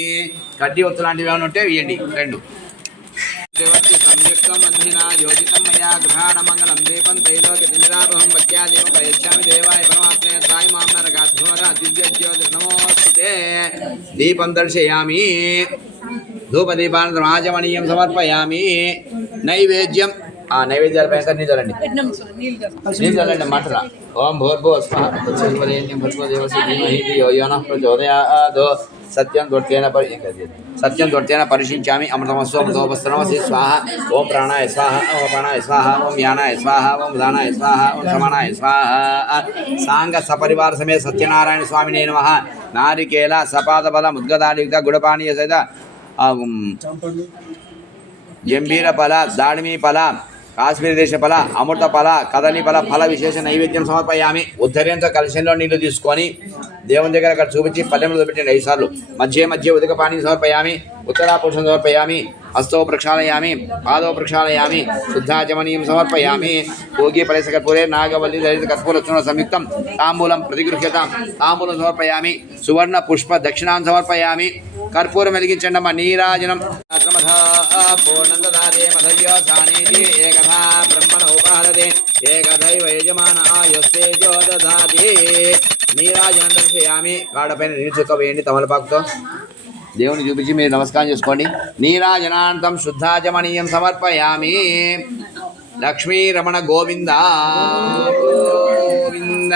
కడ్డీ ఒత్తు లాంటివి ఏమైనా ఉంటే వేయండి. 2 సంయుక్తం బంధినా యోజితం మయా గృహాణ మంగళం దీపం తైలోక్య తిమిరాపహం భక్త్యాదీపం ప్రయచ్చామి దేవాయ పరమాత్మే సాయి మామ్నరగాధ్వర దివ్యజ్యోతి నమోస్తుతే. దీపం దర్శయామి. ధూపదీపానంతరం ఆచమనీయం సమర్పయామి. నైవేద్యం నైవేద్యాల పైన నీళ్ళు చల్లండి. నీళ్ళు చల్లండి మంటల. ఓం భూర్భువ స్వః తత్సవితుర్వరేణ్యం భర్గో దేవస్య ధీమహి ధియో యో నః ప్రచోదయాత్. సత్యం త్వర్తేన పరిశించామి. అమృతమస్సు అమృతోపస్తనమసి స్వాహ. ఓం ప్రాణాయ స్వాహ ఓం ప్రాణాయ స్వాహ ఓం యానాయ స్వాహ ఓం ఉదానాయ స్వాహ ఓం సమానాయ స్వాహ. సాంగ సపరివార సమేత సత్యనారాయణ స్వామినే నమః. నారికేల సపాద ఫల ముద్గదాలియుక్త గుడపానీయ సహిత జంబీర ఫల దాడిమి ఫల కాశ్మీర దేశ ఫల అమృత ఫల కదలి ఫల విశేష నైవేద్యం సమర్పయామి. ఉద్ధర్యంతో కలశంలో నీళ్లు తీసుకొని దేవుని దగ్గర అక్కడ చూపించి పల్లెంలో చూపించండి 5 సార్లు. మధ్య ఉదక పానీ సమర్పయామి. ఉత్తరాపురుషం సమర్పయామి. హస్తో ప్రక్షాళయామి. పాదో ప్రక్షాళయామి. శుద్ధాచమనీయం సమర్పయామి. భోగి పరేశ కర్పూరే నాగవల్లి దళిత కర్పూర చూర్ణ సంయుక్తం తాంబూలం ప్రతిగృహ్యతాం. తాంబూలం సమర్పయామి. సువర్ణ పుష్ప దక్షిణాన్ని సమర్పయామి. కర్పూరం వెలిగించండమ్మ. నీరాజనం ఏకథా బ్రహ్మణోపాదతే ఏకథైవ యజమాన ఆయుస్తేజో దదాతి. నీరాజనం దర్శయామి. కాడపైన నీరు చుక్క వేయండి తమలపాకుతో. దేవుని చూపించి మీరు నమస్కారం చేసుకోండి. నీరాజనాంతం శుద్ధాచమనీయం సమర్పయామి. లక్ష్మీ రమణ గోవింద గోవింద.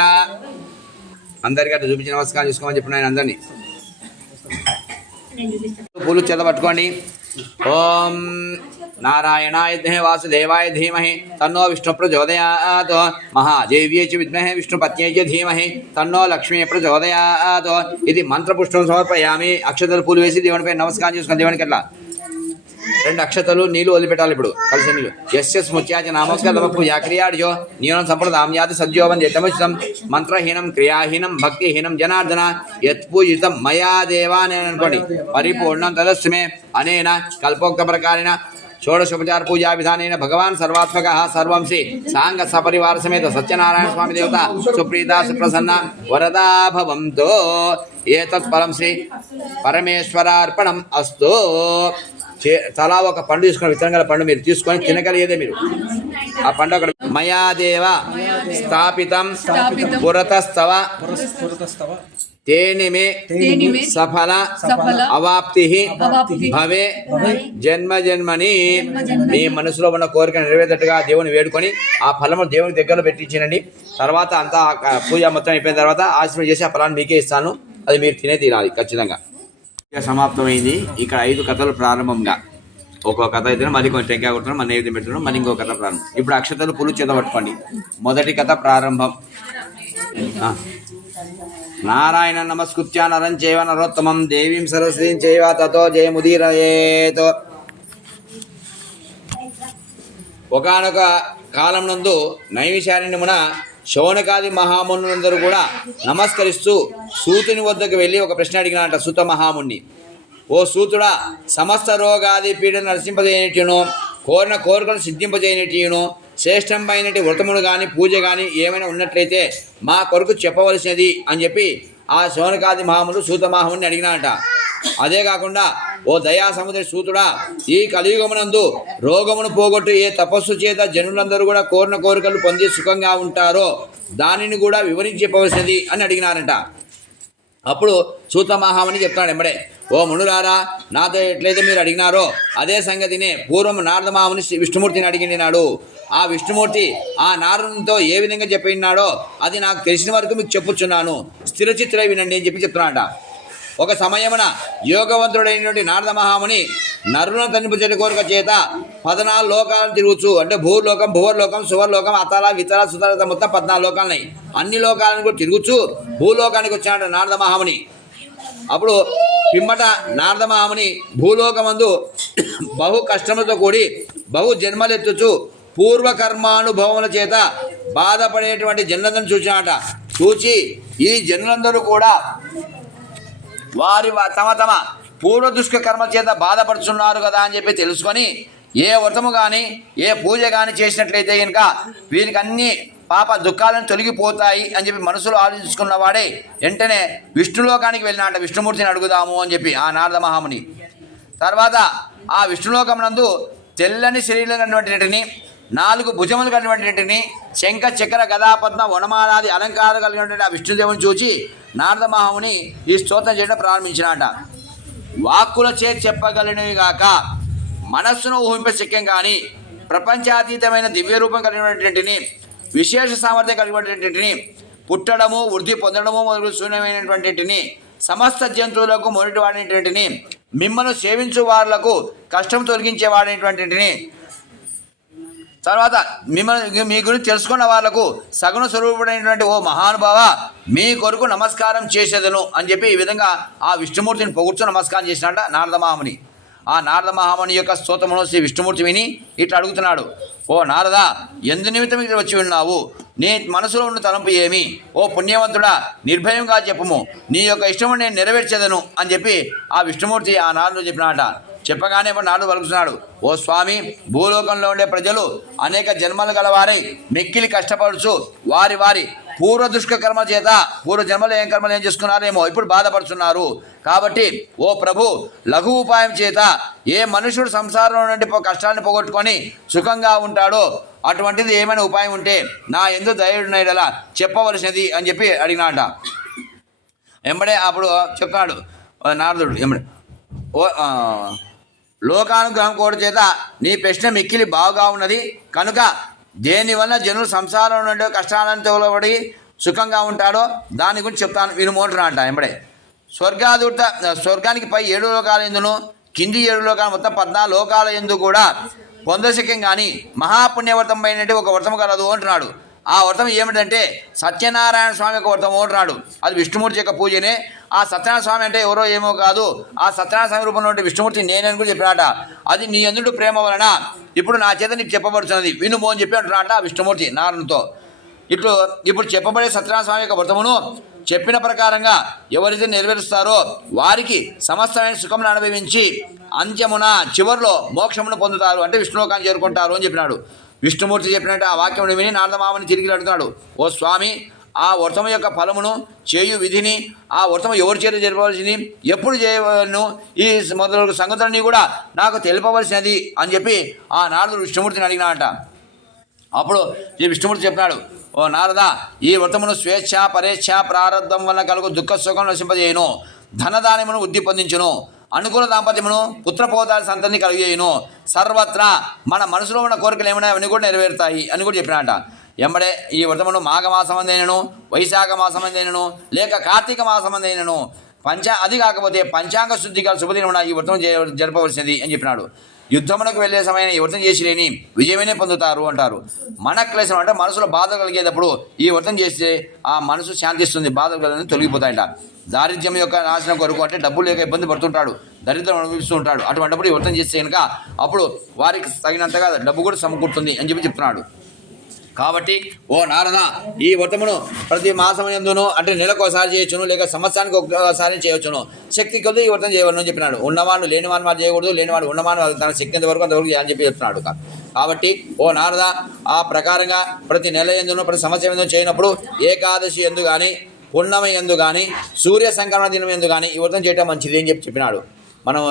అందరికీ అట్లా చూపించి నమస్కారం చేసుకోమని చెప్పిన ఆయన అందరినీ. పూలు చేత పట్టుకోండి. ఓం నారాయణాయ వాసుదేవాయ ధీమహి తన్నో విష్ణు ప్రచోదయాత్. మహాదేవ్యై చ విద్మహే విష్ణుపత్న్యై చ ధీమహి తన్నో లక్ష్మీ ప్రచోదయాత్. ఇది మంత్రపుష్పం సమర్పయామి. అక్షతలు పూలు వేసి దేవునిపై నమస్కారం చేసుకుని దేవునికి అట్లా 2 అక్షతలు నీళ్లు వదిలిపెట్టాలి. ఇప్పుడు కలిసి నీళ్ళు. యస్య స్మృత్యాచ నామస్కృత పూజా క్రియాడ్యో నీలం సంప్రదాం యాతి సద్యోవం చేతముచితం. మంత్రహీనం క్రియాహీనం భక్తిహీనం జనార్దన యత్పూజితం మయా దేవా అని అనుకోండి. పరిపూర్ణం తదస్మే అనేన కల్పోక్త ప్రకారేణ షోడశోపచార పూజా విధానేన భగవాన్ సర్వాత్మక సర్వం శ్రీ సాంగ సపరివార సమేత సత్యనారాయణ స్వామి దేవత సుప్రీత సుప్రసన్న వరదా భవంతో. ఏతత్ ఫలం శ్రీ పరమేశ్వరార్పణం అస్తు. తలా ఒక పండు తీసుకొని విత్తనం పండు మీరు తీసుకొని తినగలిగేదే మీరు. ఆ పండు అక్కడ మయాదేవ స్థాపితం పురతస్తవ తేనిమే సఫల అవాప్తి భవే జన్మ జన్మని. మీ మనసులో ఉన్న కోరిక నెరవేరేటట్టుగా దేవుని వేడుకొని ఆ ఫలము దేవుని దగ్గరలో పెట్టించినండి. తర్వాత అంతా పూజ మొత్తం అయిపోయిన తర్వాత ఆశీర్వాదం చేసి ఆ ఫలాన్ని మీకే ఇస్తాను. అది మీరు తినే తినాలి ఖచ్చితంగా. సమాప్తమైంది. ఇక్కడ 5 కథలు ప్రారంభంగా ఒక్కొక్క కథ అయితే మరి కొంచెం టెంకాయ కొడుతున్నాం, మన నైవేద్యం పెడుతున్నాం, మరి ఇంకో కథ ప్రారంభం. ఇప్పుడు అక్షతలు పులు చేత పట్టుకోండి. మొదటి కథ ప్రారంభం. నారాయణ నమస్కృత్య నరం చైవ నరోత్తమం దేవీం సరస్వతీం చైవ తతో జయముదీరయేత్. ఒకానొక కాలం నందు నైమిషారణ్యమున శౌనకాది మహామునులందరూ కూడా నమస్కరిస్తూ సూతుని వద్దకు వెళ్ళి ఒక ప్రశ్న అడిగినారంట సూత మహాముని. ఓ సూతుడా, సమస్త రోగాది పీడను నరసింపజేయనట్టును కోరిన కోరికను సిద్ధింపజేయనట్టును శ్రేష్టమైనటి వ్రతములు కానీ పూజ కానీ ఏమైనా ఉన్నట్లయితే మా కొరకు చెప్పవలసినది అని చెప్పి ఆ శౌనకాది మహాములు సూత మహాముని అడిగినారట. అదే కాకుండా ఓ దయా సముద్ర సూతుడా, ఈ కలియుగమునందు రోగమును పోగొట్టు ఏ తపస్సు చేత జనులందరూ కూడా కోరిన కోరికలు పొంది సుఖంగా ఉంటారో దానిని కూడా వివరించి చెప్పవలసినది అని అడిగినారంట. అప్పుడు సూత మహాముని చెప్తాడు ఎంబడే, ఓ మునులారా, నాతో ఎట్లయితే మీరు అడిగినారో అదే సంగతినే పూర్వం నారద మహాముని విష్ణుమూర్తిని అడిగినాడు. ఆ విష్ణుమూర్తి ఆ నారదునితో ఏ విధంగా చెప్పినాడో అది నాకు తెలిసిన వరకు మీకు చెప్పుచున్నాను. స్థిరచిత్తులై వినండి అని చెప్తున్నాడ. ఒక సమయమున యోగవంతుడైనటువంటి నారద మహాముని నరులను తనిపించే కోరిక చేత 14 లోకాలను తిరుగుచు, అంటే భూలోకం, భువర్లోకం, సువర్లోకం, అతల, వితల, సుతల, మొత్తం 14 లోకాలున్నాయి. అన్ని లోకాలను కూడా తిరుగుచు భూలోకానికి వచ్చినాడు నారద మహాముని. అప్పుడు పిమ్మట నారద మహాముని భూలోకమందు బహు కష్టములతో కూడి బహు జన్మలెత్తుచు పూర్వకర్మానుభవముల చేత బాధపడేటువంటి జనులందరూ చూసినాట. చూచి ఈ జనులందరూ కూడా వారి తమ తమ పూర్వ దుష్కర్మ చేత బాధపడుతున్నారు కదా అని చెప్పి తెలుసుకొని ఏ వ్రతము కానీ ఏ పూజ కానీ చేసినట్లయితే కనుక వీరికి అన్ని పాప దుఃఖాలను తొలగిపోతాయి అని చెప్పి మనసులో ఆలోచించుకున్నవాడే వెంటనే విష్ణులోకానికి వెళ్ళినాట. విష్ణుమూర్తిని అడుగుదాము అని చెప్పి ఆ నారద మహాముని. తర్వాత ఆ విష్ణులోకమునందు తెల్లని శరీరం కలిగినటువంటిని, 4 భుజములు కలిగినటువంటిని, శంఖ చక్ర గదాపద్మ వనమాలాది అలంకారాలు కలిగినటువంటి ఆ విష్ణుదేవుని చూచి నారద మహాముని ఈ స్తోత్రం చేయడం ప్రారంభించినాట. వాక్కులచే చెప్పగలిగినవి గాక మనస్సును ఊహింపశక్యం కానీ ప్రపంచాతీతమైన దివ్య రూపం కలిగినటువంటిని, విశేష సామర్థ్యం కలిగినటువంటిని, పుట్టడము వృద్ధి పొందడము మొదలు శూన్యమైనటువంటిని, సమస్త జంతువులకు మొదటి వాడినటువంటిని, మిమ్మల్ని సేవించు వాళ్లకు కష్టం తొలగించే వాడినటువంటిని, తర్వాత మిమ్మల్ని మీ గురించి తెలుసుకున్న వాళ్లకు సగుణ స్వరూపుడైనటువంటి ఓ మహానుభావ మీ కొరకు నమస్కారం చేసేదను అని చెప్పి ఈ విధంగా ఆ విష్ణుమూర్తిని పొగుడుతూ నమస్కారం చేసినట్ట నారద మహాముని. ఆ నారద మహాముని యొక్క స్తోత్రమును శ్రీ విష్ణుమూర్తి విని ఇట్లా అడుగుతున్నాడు. ఓ నారద, ఎందు నిమిత్తం ఇక్కడ వచ్చి ఉన్నావు? నీ మనసులో ఉన్న తలంపు ఏమి? ఓ పుణ్యవంతుడా, నిర్భయంగా చెప్పుము, నీ యొక్క ఇష్టము నేను నెరవేర్చేదను అని చెప్పి ఆ విష్ణుమూర్తి ఆ నారదుడు చెప్పినాట. చెప్పగానే నారదుడు పలుకుతున్నాడు. ఓ స్వామి, భూలోకంలో ఉండే ప్రజలు అనేక జన్మలు గలవారై మిక్కిలి కష్టపడుచు వారి వారి పూర్వ దుష్కర్మ చేత పూర్వ జన్మలు ఏం కర్మలు ఏం చేసుకున్నారేమో ఇప్పుడు బాధపడుతున్నారు. కాబట్టి ఓ ప్రభు, లఘు ఉపాయం చేత ఏ మనుషుడు సంసారంలో నుండి కష్టాన్ని పోగొట్టుకొని సుఖంగా ఉంటాడో అటువంటిది ఏమైనా ఉపాయం ఉంటే నా ఎందు దయుడునైడలా చెప్పవలసినది అని చెప్పి అడిగినాట. ఎంబడే అప్పుడు చెప్తున్నాడు నారదుడు. ఎంబడే ఓ లోకానుగ్రహం కోరు చేత నీ ప్రశ్న మిక్కిలి బాగా ఉన్నది కనుక దేనివల్ల జనులు సంసారం నుండి కష్టాలను తోలబడి సుఖంగా ఉంటాడో దాని గురించి చెప్తాను వినుమోంటున్నాంట. ఎంబడే స్వర్గానికి పై 7 లోకాల ఎందును కింది 7 లోకాలు మొత్తం 14 లోకాల ఎందు కూడా పొందశక్యం కానీ మహాపుణ్యవ్రతం అయినట్టు ఒక వ్రతం కలదు అంటున్నాడు. ఆ వ్రతం ఏమిటంటే సత్యనారాయణ స్వామి యొక్క వ్రతం అంటున్నాడు. అది విష్ణుమూర్తి యొక్క పూజనే. ఆ సత్యనారాయణ స్వామి అంటే ఎవరో ఏమో కాదు, ఆ సత్యనారాయణ స్వామి రూపంలో ఉంటే విష్ణుమూర్తి నేనని కూడా చెప్పినాట. అది నీ ఎందుకు ప్రేమ వలన ఇప్పుడు నా చేత నీకు చెప్పబడుతున్నది వినుమో అని చెప్పి అంటున్నాట విష్ణుమూర్తి నారాయణతో. ఇప్పుడు చెప్పబడే సత్యనారాయణ స్వామి యొక్క వ్రతమును చెప్పిన ప్రకారంగా ఎవరైతే నెరవేరుస్తారో వారికి సమస్తమైన సుఖమును అనుభవించి అంత్యమున చివరిలో మోక్షమును పొందుతారు, అంటే విష్ణులోకాన్ని చేరుకుంటారు అని చెప్పినాడు. విష్ణుమూర్తి చెప్పినట్టు ఆ వాక్యమును విని నారదమామని తిరిగి అడుగుతున్నాడు. ఓ స్వామి, ఆ వ్రతం యొక్క ఫలమును చేయు విధిని, ఆ వ్రతం ఎవరి చేత జరపవలసింది, ఎప్పుడు చేయవలను, ఈ మొదలగు సంగతులన్నీ కూడా నాకు తెలుపవలసినది అని చెప్పి ఆ నారదుడు విష్ణుమూర్తిని అడిగినాట. అప్పుడు ఈ విష్ణుమూర్తి చెప్పినాడు. ఓ నారద, ఈ వ్రతమును స్వేచ్ఛ పరేచ్ఛ ప్రారంధం వల్ల కలుగు దుఃఖ సుఖం నశింపజేయును, ధనదానమును వృద్ధి పొందించును, అనుకూల దాంపత్యమును పుత్రపోతాల సంతతిని కలిగేయును, సర్వత్రా మన మనసులో ఉన్న కోరికలు ఏమైనా అవన్నీ కూడా నెరవేరుతాయి అని కూడా చెప్పినాట. ఎంబడే ఈ వ్రతమును మాఘమాసమందైనను వైశాఖ మాసమందైనను లేక కార్తీక మాసమందైనను అది కాకపోతే పంచాంగ శుద్ధిగా శుభదినమున ఈ వ్రతం జరపవలసినది అని చెప్పినాడు. యుద్ధమునకు వెళ్ళే సమయం ఈ వ్రతం చేసి లేని విజయమే పొందుతారు అంటారు. మన క్లేశం అంటే మనసులో బాధ కలిగేటప్పుడు ఈ వ్రతం చేస్తే ఆ మనసు శాంతిస్తుంది, బాధలు కలిగి తొలగిపోతాయట. దారిద్ర్యం యొక్క నాశనం కొరకు అంటే డబ్బు లేక ఇబ్బంది పడుతుంటాడు, దరిద్రం అనుభవిస్తూ ఉంటాడు. అటువంటిప్పుడు ఈ వ్రతం చేస్తే కనుక అప్పుడు వారికి తగినంతగా డబ్బు కూడా సమకూరుతుంది అని చెప్పి చెప్తున్నాడు. కాబట్టి ఓ నారద, ఈ వ్రతమును ప్రతి మాసం ఎందును అంటే నెలకోసారి చేయొచ్చును, లేక సంవత్సరానికి ఒకసారి చేయొచ్చును, శక్తి కొద్ది ఈ వ్రతం చేయవలను అని చెప్పినాడు. ఉన్నవాడు లేనివాడు వాడు చేయకూడదు, లేనివాడు ఉన్నవాడు తన శక్తి ఎంతవరకు అంతవరకు అని చెప్పి చెప్తున్నాడు. కాబట్టి ఓ నారద, ఆ ప్రకారంగా ప్రతి నెల ఎందును ప్రతి సంవత్సరం ఎందుకు చేయనప్పుడు ఏకాదశి ఎందు కానీ పున్నమి ఎందు కానీ సూర్య సంక్రమణ దినం ఎందు కానీ ఈ వ్రతం చేయటం మంచిది అని చెప్పినాడు. మనం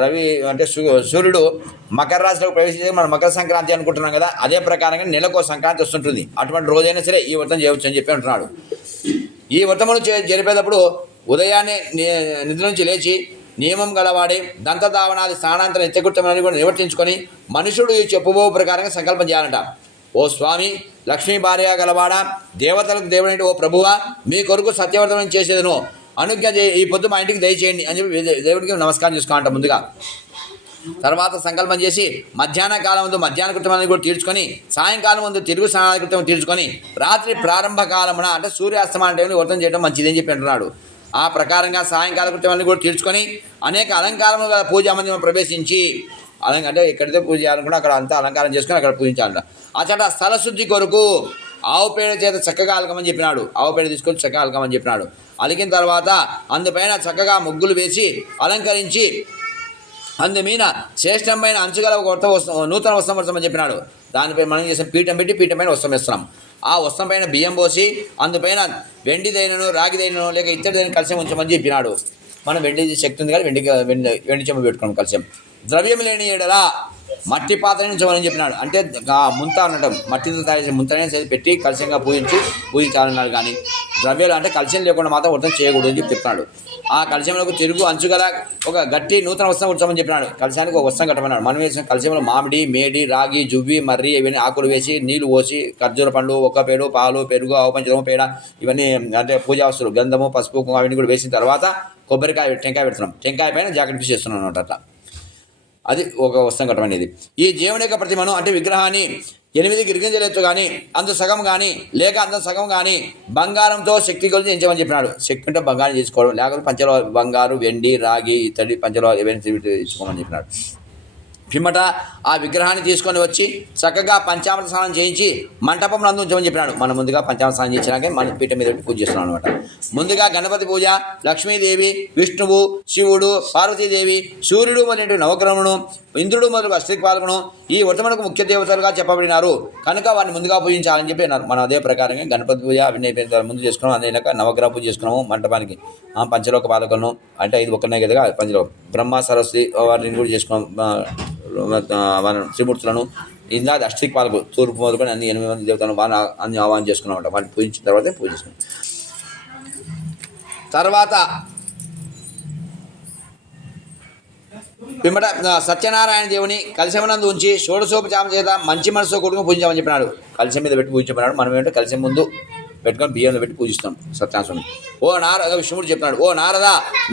రవి అంటే సూర్యుడు మకర రాశిలోకి ప్రవేశించే మనం మకర సంక్రాంతి అనుకుంటున్నాం కదా, అదే ప్రకారంగా నెలకు సంక్రాంతి వస్తుంటుంది. అటువంటి రోజైనా సరే ఈ వ్రతం చేయవచ్చు అని చెప్పి అంటున్నాడు. ఈ వ్రతమును జరిపేటప్పుడు ఉదయాన్నే నిద్ర నుంచి లేచి నియమం గలవాడే దంతధావనాది స్నానాంతరం నిత్యకృత్యమని కూడా నివర్తించుకొని మనుషుడు ఈ చెప్పుబో ప్రకారంగా సంకల్పం చేయాలంట. ఓ స్వామి, లక్ష్మీ భార్య గలవాడా, దేవతలకు దేవుడైన ఓ ప్రభువా, మీ కొరకు సత్యవ్రతం చేసేదను, అనుజ్ఞ ఈ పొద్దు మా ఇంటికి దయచేయండి అని చెప్పి దేవుడికి నమస్కారం చేసుకోవాలంట ముందుగా. తర్వాత సంకల్పం చేసి మధ్యాహ్న కాలం ముందు మధ్యాహ్న కృత్యమాన్ని కూడా తీర్చుకొని సాయంకాలం ముందు తిరుగు స్నానాల కృత్యం తీర్చుకొని రాత్రి ప్రారంభ కాలమున అంటే సూర్యాస్తమాన టైంలో వ్రతం చేయడం మంచిది అని చెప్పి అంటున్నాడు. ఆ ప్రకారంగా సాయంకాల కృత్యమాన్ని కూడా తీర్చుకొని అనేక అలంకారముల పూజా మందిరం ప్రవేశించి అంటే ఎక్కడితో పూజ చేయాలనుకున్నా అక్కడ అంతా అలంకారం చేసుకొని అక్కడ పూజించాలంట. అచ్చట స్థల శుద్ధి కొరకు ఆవు పేడ చేత చక్కగా అలకమని చెప్పినాడు. ఆవు పేడ తీసుకొని చక్కగా అలకమని చెప్పినాడు. అలికిన తర్వాత అందుపైన చక్కగా ముగ్గులు వేసి అలంకరించి అందుమీద శ్రేష్టమైన అంచుగల ఒక నూతన వస్త్రం వస్తామని చెప్పినాడు. దానిపై మనం చేసిన పీఠం పెట్టి పీఠం పైన వస్త్రం వేస్తున్నాం. ఆ వస్త్రం పైన బియ్యం పోసి అందుపైన వెండిదైనను రాగిదైనను లేక ఇత్తడిదైన కలశం ఉంచమని చెప్పినాడు. మనం వెండి శక్తి ఉంది కానీ వెండి చెంబు పెట్టుకున్నాం కలశం. ద్రవ్యం లేని ఏడలా మట్టి పాత్రని ఉంచమని చెప్పినాడు. అంటే ముంత అనటం మట్టితో తయారు చేసే ముంతనే పెట్టి కలశంగా పూజించాలన్నాడు. కానీ ద్రవ్యాలు అంటే కలశం లేకుండా మాత్రం వ్రతం చేయకూడదు అని చెప్పి చెప్పినాడు. ఆ కలశంలోకి తిరుగు అంచుగల ఒక గట్టి నూతన వస్త్రం ఉంచమని చెప్పినాడు. కలశానికి ఒక వస్త్రం కట్టమన్నాడు. మనం వేసిన కలశంలో మామిడి, మేడి, రాగి, జువ్వి, మర్రి ఇవన్నీ ఆకులు వేసి నీళ్లు పోసి ఖర్జూర పండ్లు, ఒక్కపేడు, పాలు, పెరుగు, ఆవుపంచదము, పేడ ఇవన్నీ అంటే పూజా వస్తువులు గంధము, పసుపు, అవన్నీ కూడా వేసిన తర్వాత కొబ్బరికాయ టెంకాయ పెడుతున్నాం. టెంకాయ పైన జాకెట్ పీస్ చేస్తున్నాం అనమాట. అట్లా అది ఒక వస్త్రం కట్టమనేది. ఈ దేవుని యొక్క ప్రతిమను అంటే విగ్రహాన్ని 8 గిరిగింజలెత్తు కానీ అంత సగం కానీ లేక అంత సగం కానీ బంగారంతో శక్తి కొలిచి ఎంచమని చెప్పినాడు. శక్తి అంటే బంగారం చేసుకోవడం, లేకపోతే పంచలో బంగారు, వెండి, రాగి, ఇత్తడి పంచలో ఏవైనా తీసుకోమని చెప్పినాడు. పిమ్మట ఆ విగ్రహాన్ని తీసుకొని వచ్చి చక్కగా పంచామృత స్నానం చేయించి మంటపం నందు ఉంచమని చెప్పినాడు. మనం ముందుగా పంచామృత స్నానం చేయించినాకే మన పీఠం మీద పూజ చేస్తున్నాం అనమాట. ముందుగా గణపతి పూజ, లక్ష్మీదేవి, విష్ణువు, శివుడు, పార్వతీదేవి, సూర్యుడు మొదటి నవగ్రహమును, ఇంద్రుడు మొదలు అష్టదిక్పాలకును ఈ వ్రతమునకు ముఖ్య దేవతలుగా చెప్పబడినారు కనుక వారిని ముందుగా పూజించాలని చెప్పి అన్నారు. మనం అదే ప్రకారంగా గణపతి పూజ అవి ముందు చేసుకున్నాం. అదేనాక నవగ్రహ పూజ చేసుకున్నాము. మంటపానికి పంచలోక పాలకులను అంటే 5 ఒక్కనే కదా పంచలోక బ్రహ్మ, సరస్వతి వారిని కూడా చేసుకున్నాం. త్రిమూర్తులను ఇందా అష్టదిక్పాలకు తూర్పు మొదలుకొని అన్ని 8 మంది దేవతలను అన్ని ఆహ్వానం చేసుకున్నామంట. వాటిని పూజించిన తర్వాతే పూజ చేసుకున్నాం. తర్వాత పిమ్మట సత్యనారాయణ దేవుని కలశమనందు ఉంచి షోడశోపచారం చేత మంచి మనసుతో కొడుకుని పూజించామని చెప్పినాడు. కలశం మీద పెట్టి పూజించమన్నాడు. మనం ఏంటంటే కలశం ముందు పెట్టుకొని బియ్యంలో పెట్టి పూజిస్తాం సత్యనారాయణ. ఓ నారద విష్ణుడు చెప్తున్నాడు, ఓ నారద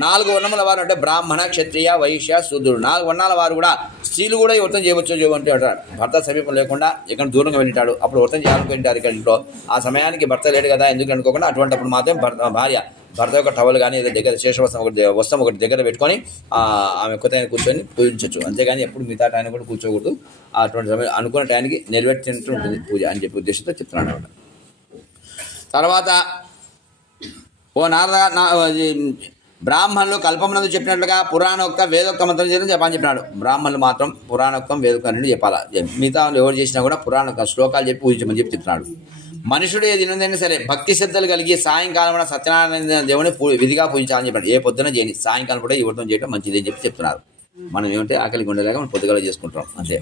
4 వర్ణముల వారు అంటే బ్రాహ్మణ, క్షత్రియ, వైశ్య, శూద్రుడు 4 వర్ణాల వారు కూడా స్త్రీలు కూడా ఈ వ్రతం చేయవచ్చు అంటే అంటాడు. భర్త సమీపం లేకుండా ఇక్కడ దూరంగా వెళ్ళింటాడు. అప్పుడు వ్రతం చేయాలనుకుంటారు ఇక్కడ ఇంట్లో. ఆ సమయానికి భర్త లేడు కదా ఎందుకు అనుకోకుండా అటువంటిప్పుడు మాత్రం భార్య భర్త యొక్క టవల్ కానీ ఏదో దగ్గర శేషవస్త్రం వస్త్రం ఒకటి దగ్గర పెట్టుకొని ఆమె కొత్త కూర్చొని పూజించవచ్చు. అంతేగాని ఎప్పుడు మిగతా టైం కూడా కూర్చోకూడదు. అటువంటి సమయం అనుకున్న టైంకి నెరవేర్చినట్టు ఉంటుంది పూజ అని చెప్పి ఉద్దేశంతో చెప్తున్నాను అనమాట. తర్వాత ఓ నారద బ్రాహ్మణులు కల్పమునందు చెప్పినట్లుగా పురాణోక్త వేదోక్త మంత్రం చేయడం చెప్పని చెప్పినాడు. బ్రాహ్మణులు మాత్రం పురాణోక్తం వేదోక్తం రెండు చెప్పాలా. మిగతా ఎవరు చేసినా కూడా పురాణ శ్లోకాలు చెప్పి పూజించమని చెప్పి చెప్తున్నాడు. మనుషుడు ఏ దినదైనా సరే భక్తి శ్రద్ధలు కలిగి సాయంకాలం సత్యనారాయణ దేవుని విధిగా పూజించాలని చెప్పాడు. ఏ పొద్దున చేయని సాయంకాలం కూడా ఈ వ్రతం చేయడం మంచిది అని చెప్పి చెప్తున్నారు. మనం ఏమంటే ఆకలి గుండెలాగా మనం పొద్దుగల చేసుకుంటాం అంతే.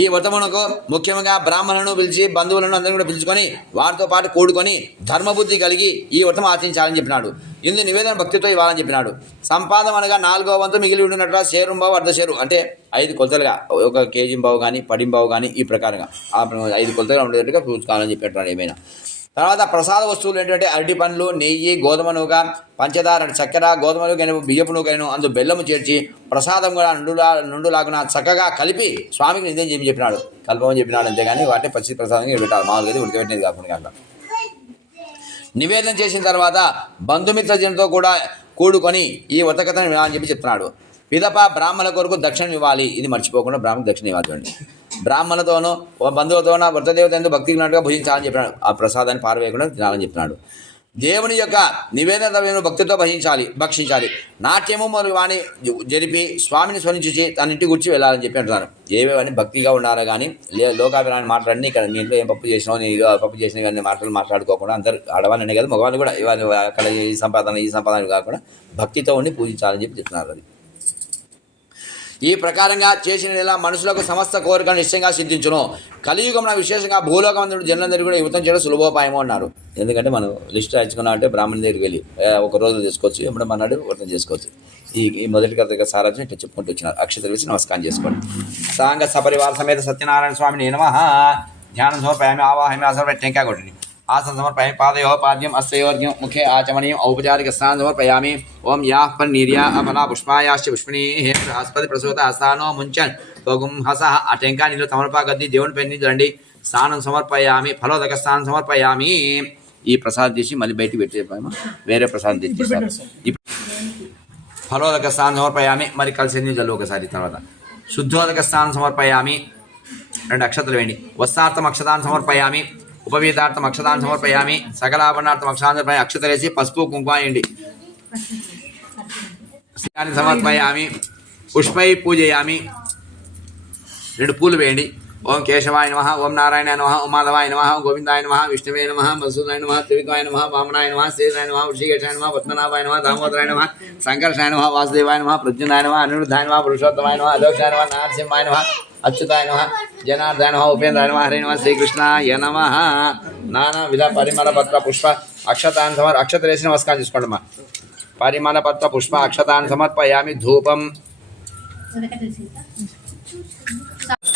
ఈ వ్రతమునకు ముఖ్యంగా బ్రాహ్మణులను పిలిచి బంధువులను అందరినీ కూడా పిలుచుకొని వారితో పాటు కూడుకొని ధర్మబుద్ధి కలిగి ఈ వ్రతం ఆచరించాలని చెప్పినాడు. ఇందు నివేదన భక్తితో ఇవ్వాలని చెప్పినాడు. సంపాదన అనగా 4వ వంతు మిగిలి ఉండినట్టు షేరుంబావు అర్ధషేరు అంటే 5 కొలతలుగా 1 కేజీ బావు కానీ 10 బావు కానీ ఈ ప్రకారంగా 5 కొలతలుగా ఉండేటట్టుగా పూజించాలని చెప్పినట్టు ఏమైనా. తర్వాత ప్రసాద వస్తువులు ఏంటంటే అరటి పండ్లు, నెయ్యి, గోధుమ నూక, పంచదార, చక్కెర, గోధుమలు కానీ బియ్యపు నూకను అందు బెల్లము చేర్చి ప్రసాదం కూడా నుండులాగున చక్కగా కలిపి స్వామికి నివేదన చేయమని చెప్పినాడు. కల్పమని చెప్పినాడు. అంతేగాని వాటిని పచ్చి ప్రసాదంగా పెట్టాలి. మామూలుగా ఉడకబెట్టినది కాకుండా అట్లా నివేదన చేసిన తర్వాత బంధుమిత్ర జనంతో కూడా కూడుకొని ఈ వ్రతకథను వినాలని చెప్పి చెప్తున్నాడు. పిదప బ్రాహ్మణుల కొరకు దక్షిణ ఇవ్వాలి. ఇది మర్చిపోకుండా బ్రాహ్మణులకు దక్షిణ ఇవ్వాలి. బ్రాహ్మణులతోనూ బంధువులతోనూ వ్రతదేవత ఎందుకు భక్తికి ఉన్నట్టుగా భుజించాలని చెప్పినాడు. ఆ ప్రసాదాన్ని పారవేయకుండా తినాలని చెప్పినాడు. దేవుని యొక్క నివేదన ద్రవ్యమును భక్తితో భక్షించాలి. నాట్యము మరియు వాణి జరిపి స్వామిని స్మరించి తన ఇంటికి కూర్చి వెళ్ళాలని చెప్పి అంటున్నారు. ఏవేవని భక్తిగా ఉండాలి కానీ లోకాభిరాన్ని మాట్లాడి ఇక్కడ మీ ఇంట్లో ఏం పప్పు చేసినావు నేను పప్పు చేసిన కానీ మాట్లాడుకోకుండా అందరు ఆడవాళ్ళనే కదా మగవాళ్ళు కూడా ఇవాళ అక్కడ ఈ సంపాదన కాకుండా భక్తితో ఉండి పూజించాలని చెప్పి చెప్తున్నారు. అది ఈ ప్రకారంగా చేసిన నెల మనుషులకు సమస్త కోరికలు నిశ్చయంగా సిద్ధించును. కలియుగంలో విశేషంగా భూలోకమందుడు జనులందరూ కూడా ఈ వ్రతం చేయడం సులభోపాయమో అన్నారు. ఎందుకంటే మనం లిస్ట్ రాయించుకున్నాం అంటే బ్రాహ్మణుని దగ్గరికి వెళ్ళి ఒక రోజు చేసుకోవచ్చు, ఎప్పుడు మన్నాడు వ్రతం చేసుకోవచ్చు. ఈ మొదటి కథ సారాంశం ఇట్లా చెప్పుకుంటూ వచ్చినారు. అక్షతలు వేసి నమస్కారం చేసుకోండి. సాంగ సపరివార సమేత సత్యనారాయణ స్వామిని నమః. ధ్యానం సమర్పయామి ఆవాహయామి అసలు టెంకాయ కొట్టండి. आसन समर्पयामि पादयोः पाद्यम् हस्तयोर्घ्यं मुखे आचमनीयम् औपचारिकस्नानं समर्पयामि ओं याः पन्नीर्या अफला पुष्पायाश्च पुष्पिणीः बृहस्पति प्रसूता स्थानो मुञ्चन् त्वगुं हसः अटेङ्का నీళ్ళు తమలపాకు దేవుని పైన రండి స్నానం సమర్పయామి ఫలోదక స్నానం సమర్పయామి ఈ ప్రసాదం తీసి మళ్ళీ బయటికి పెట్టేమా వేరే ప్రసాదం తెచ్చేసారు ఫలోదక స్నానం సమర్పయామి మరి కలిసి జల్లు ఒకసారి తర్వాత శుద్ధోదక స్నానం సమర్పయామి 2 అక్షతలు వేయండి వస్త్రార్థం అక్షతాన్ని సమర్పయామి ఉపవీతార్థం అక్షతాన్ని సమర్పయామి సకలాభరణార్థం అక్షతాన్ని సమర్పయామి అక్షతలేసి పసుపు కుంకుమ వేయండి స్నానాన్ని సమర్పయామి పుష్పై పూజయామి 2 పూలు వేయండి ఓం కేశవాయ నమః ఓం నారాయణాయ నమః ఓం మాధవాయ నమః ఓం గోవిందాయ నమః విష్ణువే నమః మధుసూదనాయ నమః త్రివిక్రమాయ నమః వామనాయ నమః శ్రీధరాయ నమః వృషికేశాయ నమః పద్మనాభాయ నమః దామోదరాయ నమః సంకర్షాయ నమః వాసుదేవాయ నమః ప్రద్యుమ్నాయ నమః అనిరుద్ధాయ నమః పురుషోత్తమాయ నమః అదోక్షాయ నమః నరసింహాయ నమః అచ్యుతాయ నమః జనార్దనాయ నమః ఉపేంద్రాయ నమః హరే నమః శ్రీకృష్ణాయ నమః నానావిధ పరిమళ పత్ర పుష్ప అక్షతాన్ అక్షతలేసి నమస్కారం చేసుకోండి అమ్మా పరిమళ పత్ర పుష్ప అక్షతాన్ సమర్పయామి ధూపం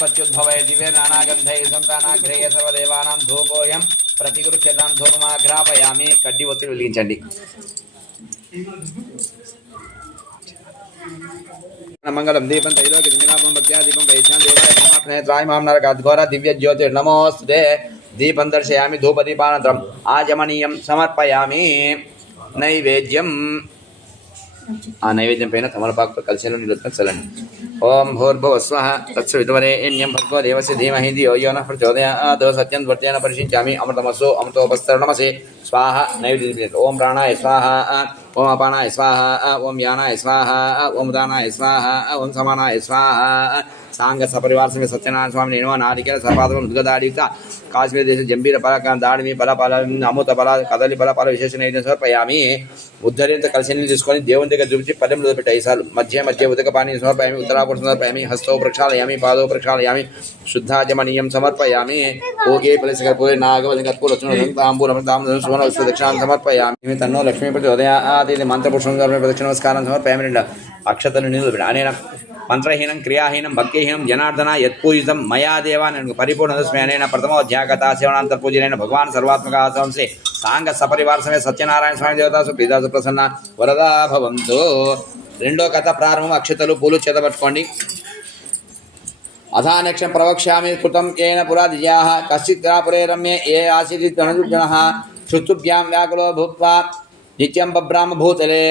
ప్రత్యుద్భవే దివ్య నానాగంధై సంతానాగ్రహే సర్వదేవానాం ధూపోయం ప్రతిగృహ్యతాం ధూపమాఘ్రాపయామి కడ్డి ఒత్తిడి వెలిగించండి మంగళం దీపం తైలోకి దినాపం భక్త్యా దీపం వైష్ణవ దేవాయ సమాప్నేత్రాయ మాం నరకాద్ఘోర దివ్య జ్యోతిర్ నమోస్తుతే దీపం దర్శయామి ధూపదీపానంతరం ఆచమనీయం సమర్పయామి నైవేద్యం ఆ నైవేద్యం పైన తమలపాకు కలిసేలో నిలుపున చల్లండి ఓం భూర్భువస్వః తత్సవితుర్వరేణ్యం భర్గో దేవస్య ధీమహి ధియో యో నః ప్రచోదయాత్ సత్యం వర్తేన పరిశించామి అమృతమస్సు అమృతోపస్తరణమసి స్వాహ నైవేద్యం ఓం ప్రాణాయ స్వాహ ఓం అపానాయ స్వాహ ఓం యానాయ స్వాహ ఓం ఉదానాయ స్వాహ ఓం సమానాయ స్వాహ सांग सपरिवार समेत सत्यनारायण स्वामी निर्मा नारिकेल सर्पादम उद्गदाड़ीयुक्त काश्मीर देश जंबीर फल दाड़मी फल फल अमृत फल कदली फल फल विशेष नैवेद्యం సమర్పయామి ఉద్ధరింత కలిసిని తీసుకొని దేవుని దగ్గర చూపించి పదెంలో పెట్టి 5 సార్లు మధ్య మధ్య ఉదక పాని సమర్పయామి ఉత్తరాపురం సమర్పయామి హస్తో ప్రక్షాళయామి పాదో ప్రక్షాళయామి శుద్ధాజమనీయం సమర్పయామి ఓగే ఫలసకర్పూరే నాగవలింగర్పూర తాంబూలం తాంబూలం సువర్ణ విశ్వ దక్షిణాన్ని సమర్పయామి తన్నో లక్ష్మీ ప్రచోదయాది మంత్రపురుషం ప్రదక్షిణ నమస్కారం సమర్పయామి అక్షతలు నిలుపెట్టి అనేన మంత్రహీనం క్రియాహీనం భక్తిహీనం జనార్దన యత్పూజితం మయా దేవా నేను పరిపూర్ణదస్మి అనేన ప్రథమోధ్యాగత సేవనాంతర్పూజనైన భగవాన్ సర్వాత్మక సంశే సాంగ సపరివార సమేత సత్యనారాయణ స్వామి దేవతాసు ప్రీతాసు ప్రసన్న వరదా భవంతు రెండో కథ ప్రారంభం అక్షతలు పూలు చేతపట్టుకోండి అథానక్షం ప్రవక్ష్యామి కృతం ఏన పురా దిజాః కశ్చిత్ రాపురే రమ్యే ఏ ఆసిదిత్ ధనుర్జనః శుతుభ్యాం వ్యాకులో భూత్వా నిత్యం బభ్రామ భూతలే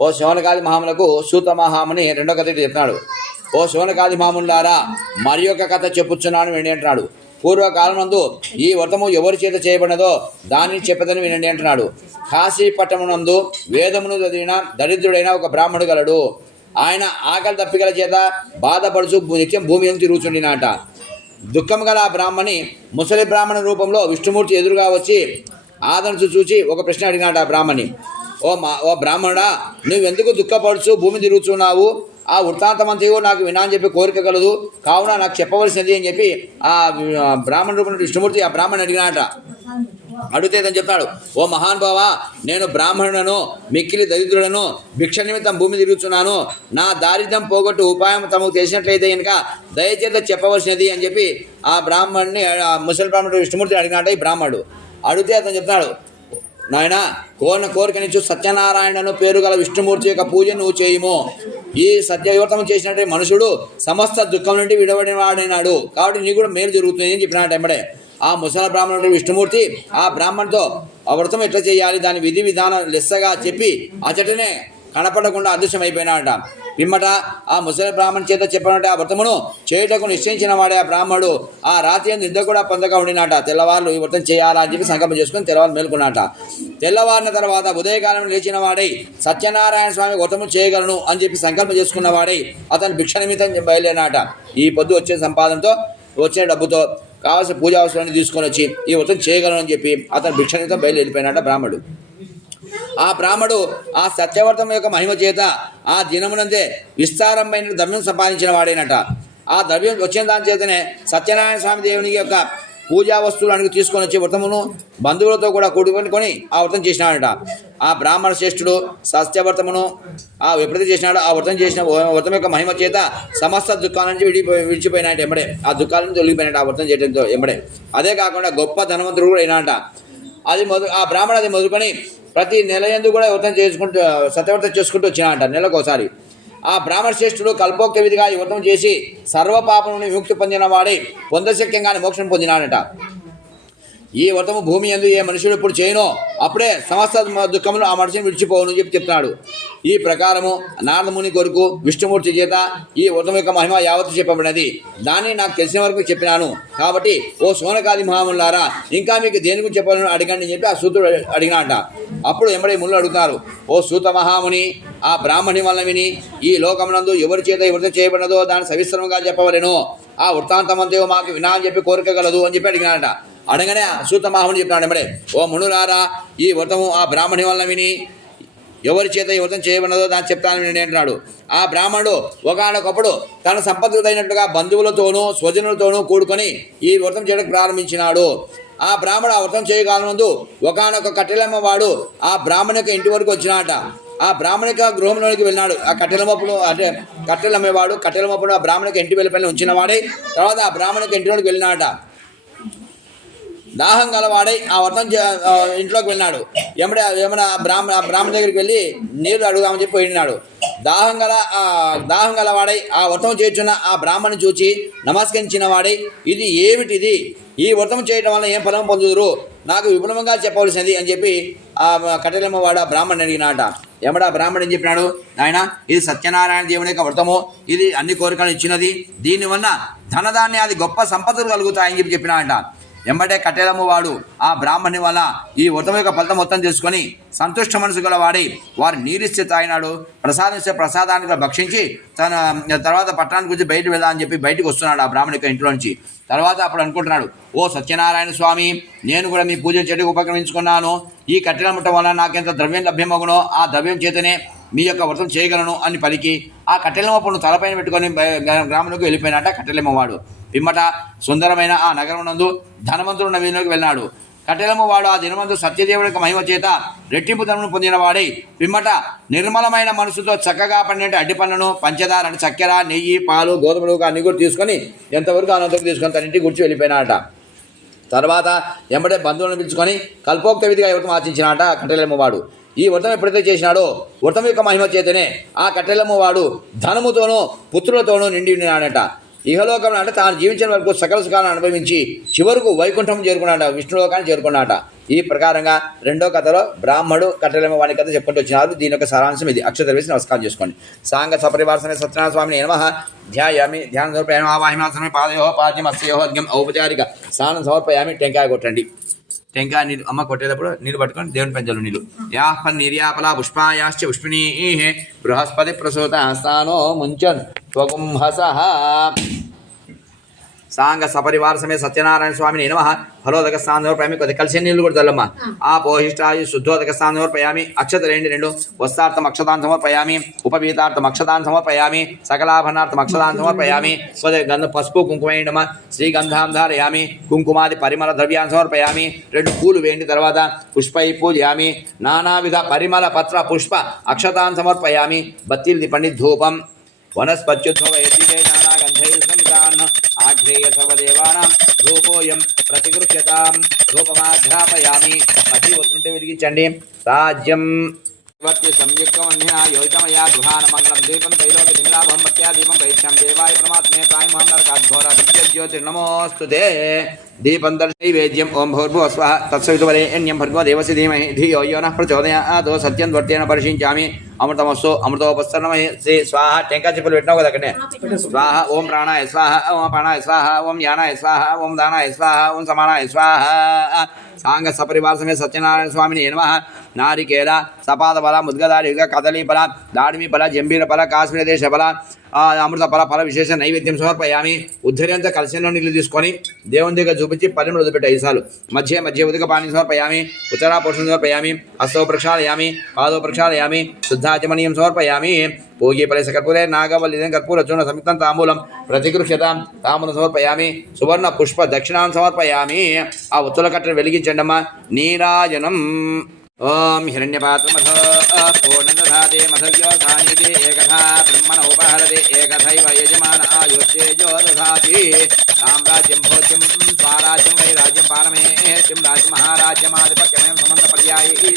ఓ శివనకాది మహాములకు సూత మహాముని రెండో కథ చెప్తున్నాడు ఓ శివనకాది మహాములారా మరి యొక్క కథ చెప్పుచున్నాను వినండి అంటున్నాడు పూర్వకాలం నందు ఈ వ్రతము ఎవరి చేత చేయబడినదో దానిని చెప్పదని వినండి అంటున్నాడు కాశీ పట్టణమునందు వేదమును చదివిన దరిద్రుడైన ఒక బ్రాహ్మణుడు గలడు ఆయన ఆకలి తప్పికల చేత బాధపడుచు నిత్యం భూమి నుంచి తిరుగుచుండినట దుఃఖం గల ఆ బ్రాహ్మణి ముసలి బ్రాహ్మణ రూపంలో విష్ణుమూర్తి ఎదురుగా వచ్చి ఆదరణను చూచి ఒక ప్రశ్న అడిగినాడు ఆ బ్రాహ్మణి ఓ బ్రాహ్మణుడా నువ్వెందుకు దుఃఖపడుచు భూమి తిరుగుతున్నావు ఆ వృత్తాంతమంతయు నాకు వినాలని చెప్పి కోరిక కలదు కావున నాకు చెప్పవలసింది అని చెప్పి ఆ బ్రాహ్మణ రూపంలో విష్ణుమూర్తి ఆ బ్రాహ్మణుని అడిగినాట అడిగితే అని చెప్తాడు ఓ మహానుభావ నేను బ్రాహ్మణులను మిక్కిలి దరిద్రులను భిక్ష నిమిత్తం భూమి తిరుగుతున్నాను నా దారిద్ర్యం పోగొట్టు ఉపాయం తమకు తెలిసినట్లయితే కనుక దయచేత చెప్పవలసినది అని చెప్పి ఆ బ్రాహ్మణుని ముసలి బ్రాహ్మణుడు విష్ణుమూర్తిని అడిగినాట ఈ బ్రాహ్మణుడు అడిగితే అతను చెప్తాడు నాయన కోరికనిచ్చు సత్యనారాయణను పేరు గల విష్ణుమూర్తి యొక్క పూజ నువ్వు చేయము ఈ సత్యవ్రతం చేసినట్టే మనుషుడు సమస్త దుఃఖం నుండి విడబడిన వాడైనాడు కాబట్టి నీకు కూడా మేలు జరుగుతుంది అని చెప్పినట్టు వెంబడే ఆ ముసలి బ్రాహ్మణుడు విష్ణుమూర్తి ఆ బ్రాహ్మణుతో ఆ వ్రతం ఎట్లా చేయాలి దాని విధి విధానం లెస్సగా చెప్పి ఆ చెట్టునే కనపడకుండా అదృశ్యమైపోయినాడట పిమ్మట ఆ ముసలి బ్రాహ్మణ చేత చెప్పినట్టు ఆ వ్రతమును చేయుటకు నిశ్చయించిన వాడే ఆ బ్రాహ్మణుడు ఆ రాత్రి నిద్ర కూడా పొందగా ఉండినాట తెల్లవారులు ఈ వ్రతం చేయాలా అని చెప్పి సంకల్పం చేసుకుని తెల్లవారు మేలుకున్నాట తెల్లవారిన తర్వాత ఉదయకాలం లేచిన వాడై సత్యనారాయణ స్వామి వ్రతము చేయగలను అని చెప్పి సంకల్పం చేసుకున్న వాడై అతను భిక్ష నిమిత్తం బయలుదేరినాట ఈ పొద్దు వచ్చే సంపాదనతో వచ్చే డబ్బుతో కావాల్సిన పూజా అవసరాన్ని తీసుకొని వచ్చి ఈ వ్రతం చేయగలను అని చెప్పి అతను భిక్ష నిమిత్తం బయలుదేరిపోయినాట బ్రాహ్మణుడు ఆ బ్రాహ్మడు ఆ సత్యవ్రతం యొక్క మహిమ చేత ఆ దినమునందే విస్తారమైన ద్రవ్యం సంపాదించిన వాడైనట ఆ ద్రవ్యం వచ్చిన దాని చేతనే సత్యనారాయణ స్వామి దేవుని యొక్క పూజా వస్తువులను తీసుకొని వచ్చి వ్రతమును బంధువులతో కూడా కూడుకొని ఆ వ్రతం చేసినాడట ఆ బ్రాహ్మణ శ్రేష్ఠుడు సత్యవ్రతమును ఎప్పుడైతే చేసినాడో ఆ వ్రతం చేసిన వ్రతం యొక్క మహిమ చేత సమస్త దుఃఖాల నుంచి విడిచిపోయినాడు ఎంబడే ఆ దుఃఖాల నుంచి తొలగిపోయినాడు ఆ వ్రతం చేయడంతో ఎంబడే అదే కాకుండా గొప్ప ధనవంతుడు కూడా అయినాట అది ఆ బ్రాహ్మణ అది మొదలుకొని ప్రతి నెల యందు కూడా వ్రతం చేసుకుంటూ సత్యవ్రతం చేసుకుంటూ వచ్చినాడంట, నెలకోసారి. ఆ బ్రాహ్మణ శ్రేష్ఠుడు కల్పోక్త విధిగా ఈ వ్రతం చేసి సర్వపాపం నుండి విముక్తి పొందిన వాడై పొందశక్యంగానే మోక్షం పొందినాడట. ఈ వ్రతము భూమి యందు ఏ మనుషుడు ఇప్పుడు చేయనో అప్పుడే సమస్త దుఃఖములు ఆ మనిషిని విడిచిపోవును చెప్పి చెప్తున్నాడు. ఈ ప్రకారము నారదముని కొరకు విష్ణుమూర్తి చేత ఈ వ్రతం యొక్క మహిమ యావత్తు చెప్పబడినది. దాన్ని నాకు తెలిసిన వరకు చెప్పినాను. కాబట్టి ఓ సోనకాది మహాములారా, ఇంకా మీకు దేని గురించి చెప్పాలని అడగండి అని చెప్పి ఆ సూతుడు అడిగినాట. అప్పుడు ఎంబడి ముళ్ళు అడుగుతారు, ఓ సూత మహాముని, ఆ బ్రాహ్మణి వల్ల విని ఈ లోకమునందు ఎవరి చేత ఈ వ్రతం చేయబడినదో దాన్ని సవిస్తరంగా చెప్పవలేను. ఆ వృత్తాంతమంతయో మాకు వినా అని చెప్పి కోరిక గలదు అని చెప్పి అడిగినాడట. అడగనే సూత మహాముని చెప్తున్నాడు ఎంబడే, ఓ మునులారా, ఈ వ్రతము ఆ బ్రాహ్మణి వల్ల విని ఎవరి చేత ఈ వ్రతం చేయబడినదో దాన్ని చెప్తాను నేను అంటున్నాడు. ఆ బ్రాహ్మణుడు ఒకనొకప్పుడు తన సంపత్తులైనట్టుగా బంధువులతోనూ స్వజనులతోనూ కూడుకొని ఈ వ్రతం చేయడానికి ప్రారంభించినాడు. ఆ బ్రాహ్మణుడు ఆ వ్రతం చేయగలనందు ఒకనొక కట్టెలమ్మ వాడు ఆ బ్రాహ్మణి యొక్క ఇంటి వరకు వచ్చినాట. ఆ బ్రాహ్మణ యొక్క గృహంలోనికి వెళ్ళినాడు. ఆ కట్టెలమప్పుడు అంటే కట్టెలమ్మేవాడు కట్టెలమప్పుడు ఆ బ్రాహ్మణికి ఇంటి వెళ్ళిపోయిన ఉంచిన వాడే. తర్వాత ఆ బ్రాహ్మణికి ఇంటిలోకి వెళ్ళినాట. దాహం గలవాడై ఆ వ్రతం ఇంట్లోకి వెళ్ళినాడు. ఏమైనా బ్రాహ్మణ దగ్గరికి వెళ్ళి నీరు అడుగుదామని చెప్పి వెళ్ళినాడు. దాహం గలవాడై ఆ వ్రతం చేస్తున్న ఆ బ్రాహ్మణ్ణి చూచి నమస్కరించిన వాడై, ఇది ఏమిటిది? ఈ వ్రతం చేయడం వల్ల ఏం ఫలం పొందుదురు? నాకు విపులంగా చెప్పవలసింది అని చెప్పి ఆ కట్టెలమ్మ వాడు ఆ బ్రాహ్మణ్ని అడిగినాట. ఆ బ్రాహ్మణుడు ఏం చెప్పినాడు, నాయన ఇది సత్యనారాయణ దేవుని యొక్క వ్రతము, ఇది అన్ని కోరికలు ఇచ్చినది, దీనివల్ల ధనధాన్యాది గొప్ప సంపదలు కలుగుతాయని చెప్పి చెప్పినాట. ఎంబటే కట్టెలమ్మ వాడు ఆ బ్రాహ్మణి వల్ల ఈ వ్రతం యొక్క ఫలితం మొత్తం చేసుకొని సంతుష్ట మనసు గల వాడి వారు నీరిస్తే తాగినాడు. ప్రసాదిస్తే ప్రసాదానికి భక్షించి తన తర్వాత పట్టణానికి గురించి బయటకు వెళ్దా అని చెప్పి బయటకు వస్తున్నాడు ఆ బ్రాహ్మణి యొక్క ఇంట్లో నుంచి. తర్వాత అప్పుడు అనుకుంటున్నాడు, ఓ సత్యనారాయణ స్వామి, నేను కూడా మీ పూజ చెట్టుకు ఉపక్రమించుకున్నాను. ఈ కట్టెల ముట్టం వల్ల నాకెంత ద్రవ్యం లభ్యమగునో ఆ ద్రవ్యం చేతనే మీ యొక్క వ్రతం చేయగలను అని పలికి ఆ కట్టెలమ్మ పొన్ను తలపైన పెట్టుకొని గ్రామంలోకి వెళ్ళిపోయినట్ట కట్టెలమ్మ వాడు. పిమ్మట సుందరమైన ఆ నగరం నందు ధనవంతుడున్న వీధిలోకి వెళ్ళినాడు. కట్టెలమ్మ వాడు ఆ దినమందు సత్యదేవుడి యొక్క మహిమ చేత రెట్టింపు ధనమును పొందిన వాడై పిమ్మట నిర్మలమైన మనసుతో చక్కగా పండినట్టు అడ్డి పనులను పంచదార అంటే చక్కెర, నెయ్యి, పాలు, గోధుమలు అన్ని కూడా తీసుకొని ఎంతవరకు అనంతకు తీసుకొని తన ఇంటికి గుర్చి వెళ్ళిపోయినాట. తర్వాత ఎంబడే బంధువులను పిలుచుకొని కల్పోక్త విధిగా వ్రతం ఆచరించినాట కట్టెలమ్మ వాడు. ఈ వ్రతం ఎప్పుడైతే చేసినాడో వ్రతం యొక్క మహిమ చేతనే ఆ కట్టెలమ్మ వాడు ధనముతోనూ పుత్రులతోనూ నిండి ఉన్నాడట. ఇహలోకంలో అంటే తాను జీవించిన వరకు సకల సుఖాలను అనుభవించి చివరకు వైకుంఠం చేరుకున్నాడ, విష్ణులోకాన్ని చేరుకున్నాట. ఈ ప్రకారంగా రెండో కథలో బ్రాహ్మడు కట్టెలమ్మ వాడి కథ చెప్పుకుంటూ వచ్చినారు. దీని యొక్క సారాంశం ఇది. అక్షతలు వేసి నమస్కారం చేసుకోండి. సాంగ సపరివార సమేత సత్యనారాయణ స్వామిని నమః ధ్యాయామి. ధ్యానం సమర్పయామి. ఆవాహిమాసమే పాదయో పాద్యం అస్యో అద్యం ఔపచారిక స్నానం సమర్పయామి. టెంకాయ కొట్టండి. టెంకాయ నీళ్ళు అమ్మ కొట్టేటప్పుడు నీళ్ళు పట్టుకొని దేవుని పెంచలు నీళ్ళు. యాపన్ నిర్యాపలా పుష్పాయాశ్చ పుష్పిణీ బృహస్పతి ప్రసూత స్థానో ముంచన్ స్వగుంహస. సాంగ సపరివార సమేత సత్యనారాయణ స్వామిని నమః. ఫలోదక స్థానం సమర్పయామి. కొద్దిగా కలిసి నీళ్ళు కూడా చల్లమ్మ. ఆ పోహిష్టాయు శుద్ధోదక స్థానం సమర్పయామి. అక్షతలేండి 2 వస్త్రార్థం అక్షతాన్ని సమర్పయామి. ఉపవీతార్థం అక్షతాన్ని సమర్పయామి. సకలాభరణార్థం అక్షతాన్ని సమర్పయామి. గంధం పసుపు కుంకుమేయడమ శ్రీగంధాం ధారయామి. కుంకుమాది పరిమళ ద్రవ్యాన్ని సమర్పయామి. 2 పూలు వేయండి. తర్వాత పుష్పై పూజయామి. నానావిధ పరిమళ పత్ర పుష్ప అక్షతాన్ని సమర్పయామి. బత్తీలు తిప్పండి. ధూపం వనస్పత్యుద్భవయతికే నానాగంధైర్సమితాన్ ఆఘ్రేయ సర్వదేవానాం ధూపోయం ప్రతిగృహ్యతాం ధూపమాఘ్రాపయామి. మధ్య ఒత్తుంటే వెలిగించండి. రాజ్యం సంయుక్తమన్యా యోగితమయా గృహాన మంగళం దీపం తైలోక దిమిలాభం భక్త్యా దీపం పైత్యం దేవాయ పరమాత్మే ప్రాయమహం నరకాద్ఘోర విద్యుజ్యోతిర్నమోస్తుతే. దీపం నైవేద్యం. ఓం భూర్భువః స్వః తత్సవితుర్వరేణ్యం భర్గో దేవస్య ధీమహి ధియో యో నః ప్రచోదయాత్. సత్యం వర్తేన పరిశీంచామి. అమృతమస్సు అమృతోపస్తరణమహి శ్రీ స్వాహ. టెంకాయ చెప్పులు పెట్టినావు కదా అక్కడనే. స్వాహ. ఓం ప్రాణాయ స్వాహ. ఓం అపానాయ స్వాహ. ఓం యానాయ స్వాహ. ఓం దానాయ స్వాహ. ఓం సమానాయ స్వాహ. సాంగ సపరివార సమేత సత్యనారాయణ స్వామిని నమః. నారికేల సపాద ఫల ముద్గదారిక కదలీ ఫల దాడిమి ఫల జంబీర ఫల కాశ్మీర దేశ ఫల అమృత ఫల విశేష నైవేద్యం సమర్పయామి. ఉద్ధర్యంతో కలశంలో నీళ్లు తీసుకొని దేవుని దగ్గర చూపించి పరిమళ వదిలిపెట్టే ఈసాలు మధ్య ఉదక పాని సమర్పయామి. ఉత్తరా పోషణ సమర్పయామి. హస్తో ప్రక్షాళయామి. పాదో ప్రక్షాళయామి. శుద్ధాచమనీయం సమర్పయామి. పూగీఫలే కర్పూరే నాగవల్లిదం కర్పూర చూర్ణ సంయుక్తం తాంబూలం ప్రతిగృహ్యతాం తాంబూలం సమర్పయామి. సువర్ణ పుష్ప దక్షిణాన్ని సమర్పయామి. ఆ ఉత్తర కట్టను వెలిగించండమ్మా. నీరాజనం. ఓం హిరణ్యపాత్రమథో పూర్ణదధాతే మధవ్యోధానీతి ఏకథా బ్రహ్మణ ఉపహరతి ఏకథైవ యజమాన ఆయుత్తేజో దధాతి సామ్రాజ్యం భోజ్యం స్వరాజ్యం వైరాజ్యం పారమేత్యం రాజ్యం మహారాజ్యమాధిపత్యమయం సమంత పర్యాయీ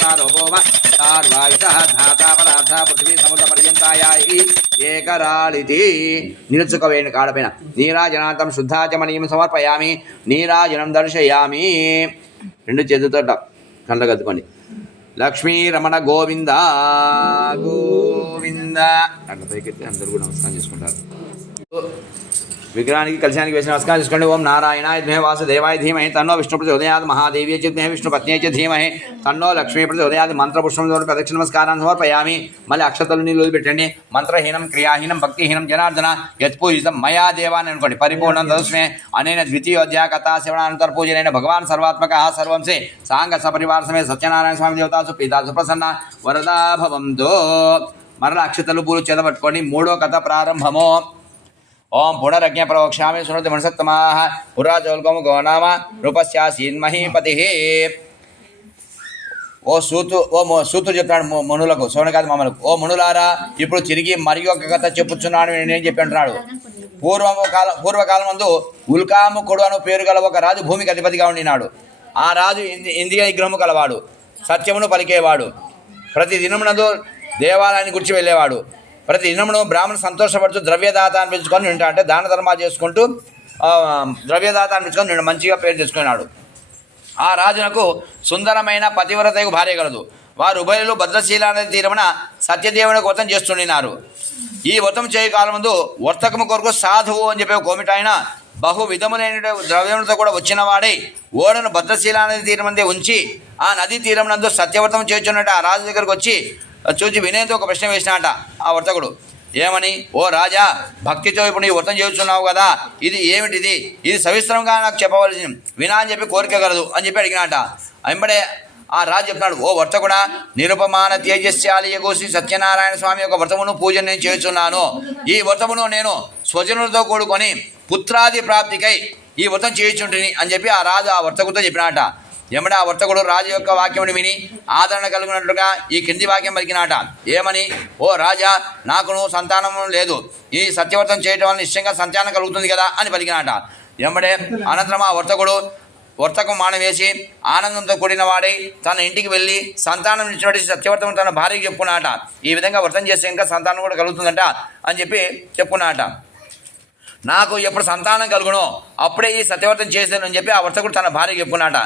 సారోభోమ సార్వాయుషః ధాతా పదార్థ పృథివీ సముద్ర పర్యంతాయాయి ఏకరాళితి. నిలుచుకవేణి కాడపైన నీరాజనాంతం శుద్ధాచమనీయం సమర్పయామి, నీరాజనం దర్శయామి. రెండు చేతులతో కళ్ళ కత్తుకోండి. లక్ష్మీ రమణ గోవింద గోవింద అట్లా పైకెత్తి అందరూ కూడా నమస్కారం చేసుకుంటారు. విగ్రహానికి కలశానికి వేసి నమస్కారం చేసుకోండి. ఓం నారాయణాయ విద్మహే వాసుదేవాయ ధీమహి తన్నో విష్ణు ప్రచోదయాత్, మహాదేవ్యై చ విద్మహే విష్ణుపత్న్యై చ ధీమహి తన్నో లక్ష్మీ ప్రచోదయాత్. మంత్రపుష్పం ప్రదక్షిణ నమస్కారాన్ని సమర్పయామి. మళ్ళీ అక్షతలు నీళ్ళు పెట్టండి. మంత్రహీనం క్రియాహీనం భక్తిహీనం జనార్దన యత్పూజితం మయా దేవాన్ని అనుకోండి. పరిపూర్ణం తదస్మే అనేన ద్వితీయోధ్యాయ కథా శ్రవణానంతర పూజనైన భగవాన్ సర్వాత్మక సర్వంసే సాంగ సపరివార సమేత సత్యనారాయణ స్వామి దేవతాసు పీతాసు ప్రసన్న వరదా భవంతో. మరల అక్షతలు పూలు చేతపట్టుకోండి. మూడో కథ ప్రారంభము. ఓం పునరజ్ఞ ప్రవక్ష్యామి శృణోతి మనసత్తమాః పురాజోల్గము గోనామ రూపస్యాసీన్మహీపతి. సూతు చెప్తున్నాడు మనులకు, సోనకాది మామలకు. ఓ మనులారా, ఇప్పుడు తిరిగి మరి ఒక కథ చెప్పుచున్నాను నేనేం చెప్పి అంటున్నాడు. పూర్వకాలం నందు ఉల్కాముకుడు అను పేరు గల ఒక రాజు భూమికి అధిపతిగా ఉండినాడు. ఆ రాజు ఇంద్రియ నిగ్రహము కలవాడు, సత్యమును పలికేవాడు, ప్రతి దినమునందు దేవాలయాన్ని గుర్చి వెళ్ళేవాడు. ప్రతి దినమును బ్రాహ్మణు సంతోషపడుతూ ద్రవ్యదాత అనిపించుకొని నింటా అంటే దాన ధర్మాలు చేసుకుంటూ ద్రవ్యదాత అనిపించుకొని నిండు మంచిగా పేరు తెచ్చుకున్నాడు. ఆ రాజునకు సుందరమైన పతివ్రతకు భార్య కలదు. వారు ఉభయులు భద్రశీల నది తీరమున సత్యదేవునికి వ్రతం చేస్తుండినారు. ఈ వ్రతం చేయ కాలం ముందు వర్తకము కొరకు సాధువు అని చెప్పే కోమిటాయన బహు విధములైన ద్రవ్యములతో కూడా వచ్చిన వాడై ఓడను భద్రశీల నది తీరమందే ఉంచి ఆ నదీ తీరమునందు సత్యవ్రతం చేస్తున్నట్టు ఆ రాజు దగ్గరకు వచ్చి చూచి వినయంతో ఒక ప్రశ్న వేసినాట ఆ వర్తకుడు. ఏమని? ఓ రాజా, భక్తితో ఇప్పుడు నీవు వ్రతం చేస్తున్నావు కదా, ఇది ఏమిటిది? ఇది సవిస్తరంగా నాకు చెప్పవలసి వినా అని చెప్పి కోరిక కలదు అని చెప్పి అడిగినాట. వెంబడే ఆ రాజు చెప్తున్నాడు, ఓ వర్తకుడా, నిరుపమాన తేజస్యాలియగోసి సత్యనారాయణ స్వామి యొక్క వ్రతమును పూజను నేను చేస్తున్నాను. ఈ వ్రతమును నేను స్వజనులతో కూడుకొని పుత్రాది ప్రాప్తికై ఈ వ్రతం చేయించుంటిని అని చెప్పి ఆ రాజు ఆ వర్తకుడితో చెప్పినాట. ఎమ్మడ ఆ వర్తకుడు రాజు యొక్క వాక్యముని విని ఆదరణ కలిగినట్లుగా ఈ కింది వాక్యం పలికినాట. ఏమని? ఓ రాజా, నాకును సంతానం లేదు, ఈ సత్యవ్రతం చేయటం వల్ల నిశ్చయంగా సంతానం కలుగుతుంది కదా అని పలికినాట. ఎమ్మడే అనంతరం ఆ వర్తకం మానవేసి ఆనందంతో కూడిన వాడై తన ఇంటికి వెళ్ళి సంతానం ఇచ్చినట్టు సత్యవ్రతం తన భార్యకి చెప్పుకున్నాట. ఈ విధంగా వ్రతం చేస్తే ఇంకా సంతానం కూడా కలుగుతుందంట అని చెప్పి చెప్పుకున్నాట. నాకు ఎప్పుడు సంతానం కలుగునో అప్పుడే ఈ సత్యవ్రతం చేశాను అని చెప్పి ఆ వర్తకుడు తన భార్యకి చెప్పుకున్నాట.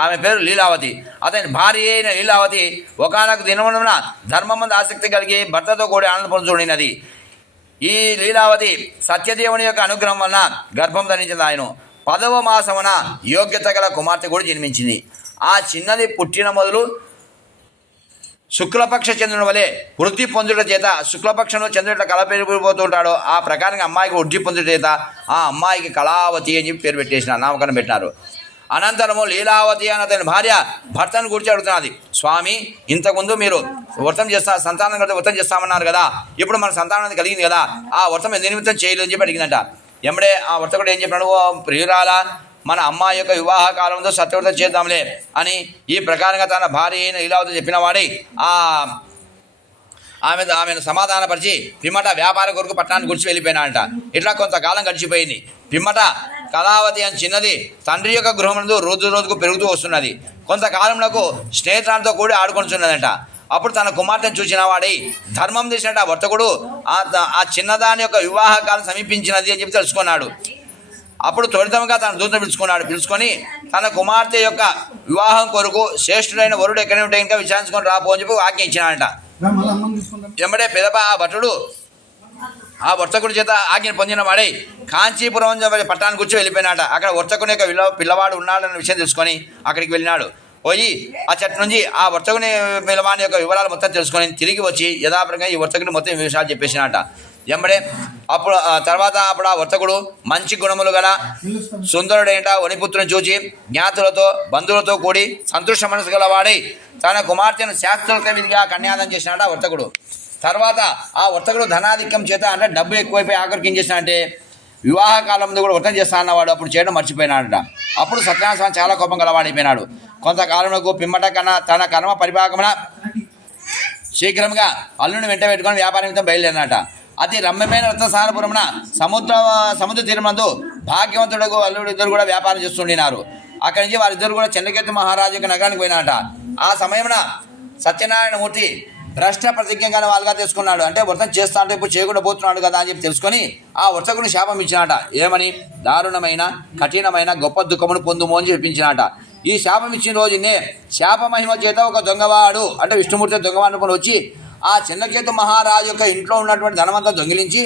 ఆమె పేరు లీలావతి. అతని భార్య అయిన లీలావతి ఒకనొక దినమున ధర్మమందు ఆసక్తి కలిగి భర్తతో కూడి ఆనంద పొందుతున్నది. ఈ లీలావతి సత్యదేవుని యొక్క అనుగ్రహం వలన గర్భం ధరించింది. ఆయన 10వ మాసమున యోగ్యత గల కుమార్తె కూడా జన్మించింది. ఆ చిన్నది పుట్టిన మొదలు శుక్లపక్ష చంద్రుని వలె వృద్ధి పొందుట చేత శుక్లపక్షంలో చంద్రుడు కళ పెరిగిపోతుంటాడో ఆ ప్రకారంగా అమ్మాయికి వృద్ధి పొందుట చేత ఆ అమ్మాయికి కళావతి అని చెప్పి పేరు పెట్టేసిన నామకరణం పెట్టినారు. అనంతరము లీలావతి అని అతని భార్య భర్తను గురించి అడుగుతున్నది. స్వామి, ఇంతకుముందు మీరు వ్రతం సంతానం కలిగితే వ్రతం చేస్తామన్నారు కదా, ఇప్పుడు మన సంతానం కలిగింది కదా, ఆ వ్రతం ఎందుకు నిమిత్తం చేయలేదు అని చెప్పి అడిగిందట. ఎమ్మడే ఆ వ్రతకుడు ఏం చెప్పినాడు? ఓ ప్రియురాల, మన అమ్మాయి యొక్క వివాహ కాలంలో సత్యవ్రతం చేద్దాంలే అని ఈ ప్రకారంగా తన భార్య అయిన లీలావతి చెప్పిన వాడి ఆమెను సమాధానపరిచి పిమ్మట వ్యాపార కొరకు పట్టణాన్ని గుడిచి వెళ్ళిపోయినాడంట. ఇట్లా కొంతకాలం గడిచిపోయింది. పిమ్మట కళావతి అని చిన్నది తండ్రి యొక్క గృహమునందు రోజు రోజుకు పెరుగుతూ వస్తున్నది. కొంతకాలంలో స్నేహితులతో కూడి ఆడుకొనిచున్నదంట. అప్పుడు తన కుమార్తెను చూసిన వాడై ధర్మం చేసినట్టు ఆ వర్తకుడు ఆ చిన్నదాని యొక్క వివాహ కాలం సమీపించినది అని చెప్పి తెలుసుకున్నాడు. అప్పుడు త్వరితంగా తన దూతను పిలుచుకొని తన కుమార్తె యొక్క వివాహం కొరకు శ్రేష్ఠుడైన వరుడు ఎక్కడే ఉంటే ఇంకా విచారించుకొని రాపో అని చెప్పి ఆజ్ఞ ఇచ్చినాడంట. వెంబడే పెదప ఆ భటుడు ఆ వర్తకుడి చేత ఆజ్ఞ పొందిన వాడై కాంచీపురం పట్టణానికి కూర్చొని వెళ్ళిపోయినాట. అక్కడ వర్తకుని యొక్క పిల్లవాడు ఉన్నాడన్న విషయం తెలుసుకొని అక్కడికి వెళ్ళినాడు. పోయి ఆ చెట్టు నుంచి ఆ వర్తకుని పిల్లవాని యొక్క వివరాలు మొత్తం తెలుసుకొని తిరిగి వచ్చి యథాప్రకంగా ఈ వర్తకుని మొత్తం విషయాలు చెప్పేసినాట. వెంబడే అప్పుడు ఆ వర్తకుడు మంచి గుణములు గల సుందరుడైన వనిపుత్రుని చూచి జ్ఞాతులతో బంధువులతో కూడి సంతోష మనసు గల వాడై తన కుమార్తెను శాస్త్రోక్త విధిగా కన్యాదానం చేసినాడు ఆ వర్తకుడు. తర్వాత ఆ వర్తకుడు ధనాధిక్యం చేత అంటే డబ్బు ఎక్కువైపోయి ఆఖరికి ఏం చేసినా అంటే వివాహ కాలం ముందు కూడా వ్రతం చేస్తా అన్నవాడు అప్పుడు చేయడం మర్చిపోయినాడట. అప్పుడు సత్యనారాయణ స్వామి చాలా కోపం గలవాడిపోయినాడు. కొంతకాలంలో పిమ్మట కన్నా తన కర్మ పరిపాకమున శీఘ్రంగా అల్లుని వెంట పెట్టుకొని వ్యాపార నిమిత్తం బయలుదేరినట. అతి రమ్యమైన రత్నసారపురమున సముద్ర తీరమందు భాగ్యవంతుడు అల్లుడు ఇద్దరు కూడా వ్యాపారం చేస్తుండినారు. అక్కడి నుంచి వారిద్దరు కూడా చంద్రకేతు మహారాజు యొక్క నగరానికి పోయినట. ఆ సమయమున సత్యనారాయణమూర్తి భ్రష్ట ప్రతిజ్ఞగా వాళ్ళుగా తెలుసుకున్నాడు. అంటే వ్రతం చేస్తా అంటే ఇప్పుడు చేయకుండా పోతున్నాడు కదా అని చెప్పి తెలుసుకొని ఆ వర్తకుని శాపం ఇచ్చినట. ఏమని? దారుణమైన కఠినమైన గొప్ప దుఃఖమును పొందుమో అని చెప్పించినట. ఈ శాపం ఇచ్చిన రోజునే శాప మహిమ చేత ఒక దొంగవాడు అంటే విష్ణుమూర్తి దొంగవాడు వచ్చి ఆ చంద్రకేతు మహారాజు యొక్క ఇంట్లో ఉన్నటువంటి ధనమంతా దొంగిలించి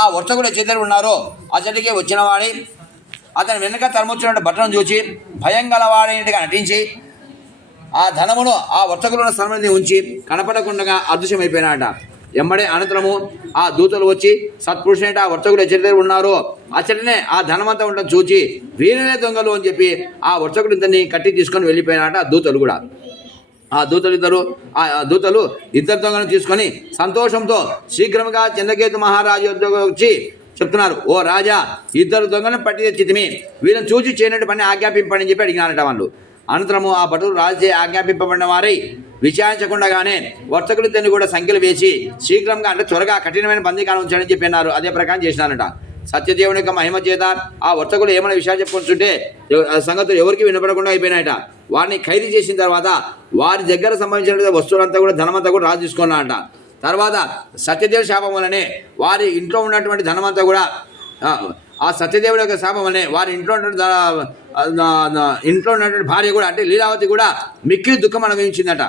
ఆ వర్తకుడు చేతులు ఉన్నారో అతడికి వచ్చిన వాడి అతని వెనుక తరముచ్చినటువంటి బట్టలను చూసి భయం గలవాడిగా నటించి ఆ ధనమును ఆ వర్తకులను స్థలంలో ఉంచి కనపడకుండా అదృశ్యమైపోయినాట. ఎంబడే అనంతరము ఆ దూతలు వచ్చి సత్పురుషునైతే ఆ వర్తకుడు ఎచ్చటి ఉన్నారో అచ్చటనే ఆ ధనమంతా ఉండడం చూచి వీరినే దొంగలు అని చెప్పి ఆ వర్తకుడు ఇద్దరిని కట్టి తీసుకొని వెళ్ళిపోయినాట. ఆ దూతలు కూడా ఆ దూతలు ఇద్దరు దొంగలను తీసుకొని సంతోషంతో శీఘ్రంగా చంద్రకేతు మహారాజు వచ్చి చెప్తున్నారు, ఓ రాజా, ఇద్దరు దొంగలను పట్టి తెచ్చితిమి, వీళ్ళని చూచి చేయనట్టు పని ఆజ్ఞాపింపండి అని చెప్పి అడిగినారట వాళ్ళు. అనంతరము ఆ భటులు రాజు ఆజ్ఞాపింపబడిన వారై విచారించకుండానే వర్తకులిద్దరిని కూడా సంఖ్యలు వేసి శీఘ్రంగా అంటే త్వరగా కఠినమైన బందీకాలం ఉంచాడని చెప్పి అన్నారు. అదే ప్రకారం చేసినారట. సత్యదేవుని యొక్క మహిమ చేత ఆ వర్తకులు ఏమైనా విషయాలు చెప్పుకుంటుంటే సంగతులు ఎవరికి వినపడకుండా అయిపోయినాయట. వారిని ఖైదు చేసిన తర్వాత వారి దగ్గర సంబంధించిన వస్తువులంతా కూడా ధనమంతా కూడా రాజు తీసుకున్నారట. తర్వాత సత్యదేవుడి శాపం వల్లనే వారి ఇంట్లో ఉన్నటువంటి ధనమంతా కూడా ఆ సత్యదేవుడి యొక్క శాపం వల్లనే వారి ఇంట్లో ఉన్నటువంటి భార్య కూడా అంటే లీలావతి కూడా మిక్కిలి దుఃఖం అనుభవించిందట.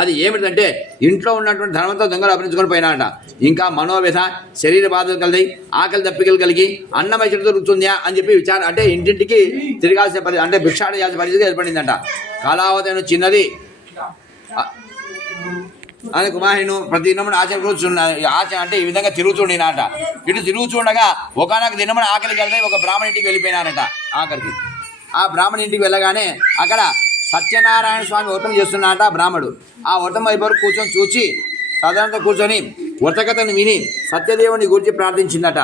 అది ఏమిటంటే ఇంట్లో ఉన్నటువంటి ధనవంతా దొంగలు అపహరించుకొని పోయినాట. ఇంకా మనోవ్యధ, శరీర బాధలు కలిగి, ఆకలి దప్పికలు కలిగి అన్నం ఎక్కడ దొరుకుతుందా అని చెప్పి విచారణ అంటే ఇంటింటికి తిరగాల్సిన పరిస్థితి అంటే భిక్షాట చేయాల్సిన పరిస్థితి ఏర్పడిందంట. కాలావతి చిన్నది అని కుమారును ప్రతి దినమున ఆచరణ కూర్చున్న ఆచరణ అంటే ఈ విధంగా తిరుగుతుండినాట. ఇటు తిరుగుతుండగా ఒకనొక దినమున ఆకలి కలిగి ఒక బ్రాహ్మణ ఇంటికి వెళ్ళిపోయినారట. ఆఖరికి ఆ బ్రాహ్మణ ఇంటికి వెళ్ళగానే అక్కడ సత్యనారాయణ స్వామి వ్రతం చేస్తున్నట బ్రాహ్మడు. ఆ వ్రతం వైపు కూర్చొని చూచి సాధారణంగా కూర్చొని వ్రతకథను విని సత్యదేవుని గురించి ప్రార్థించిందట.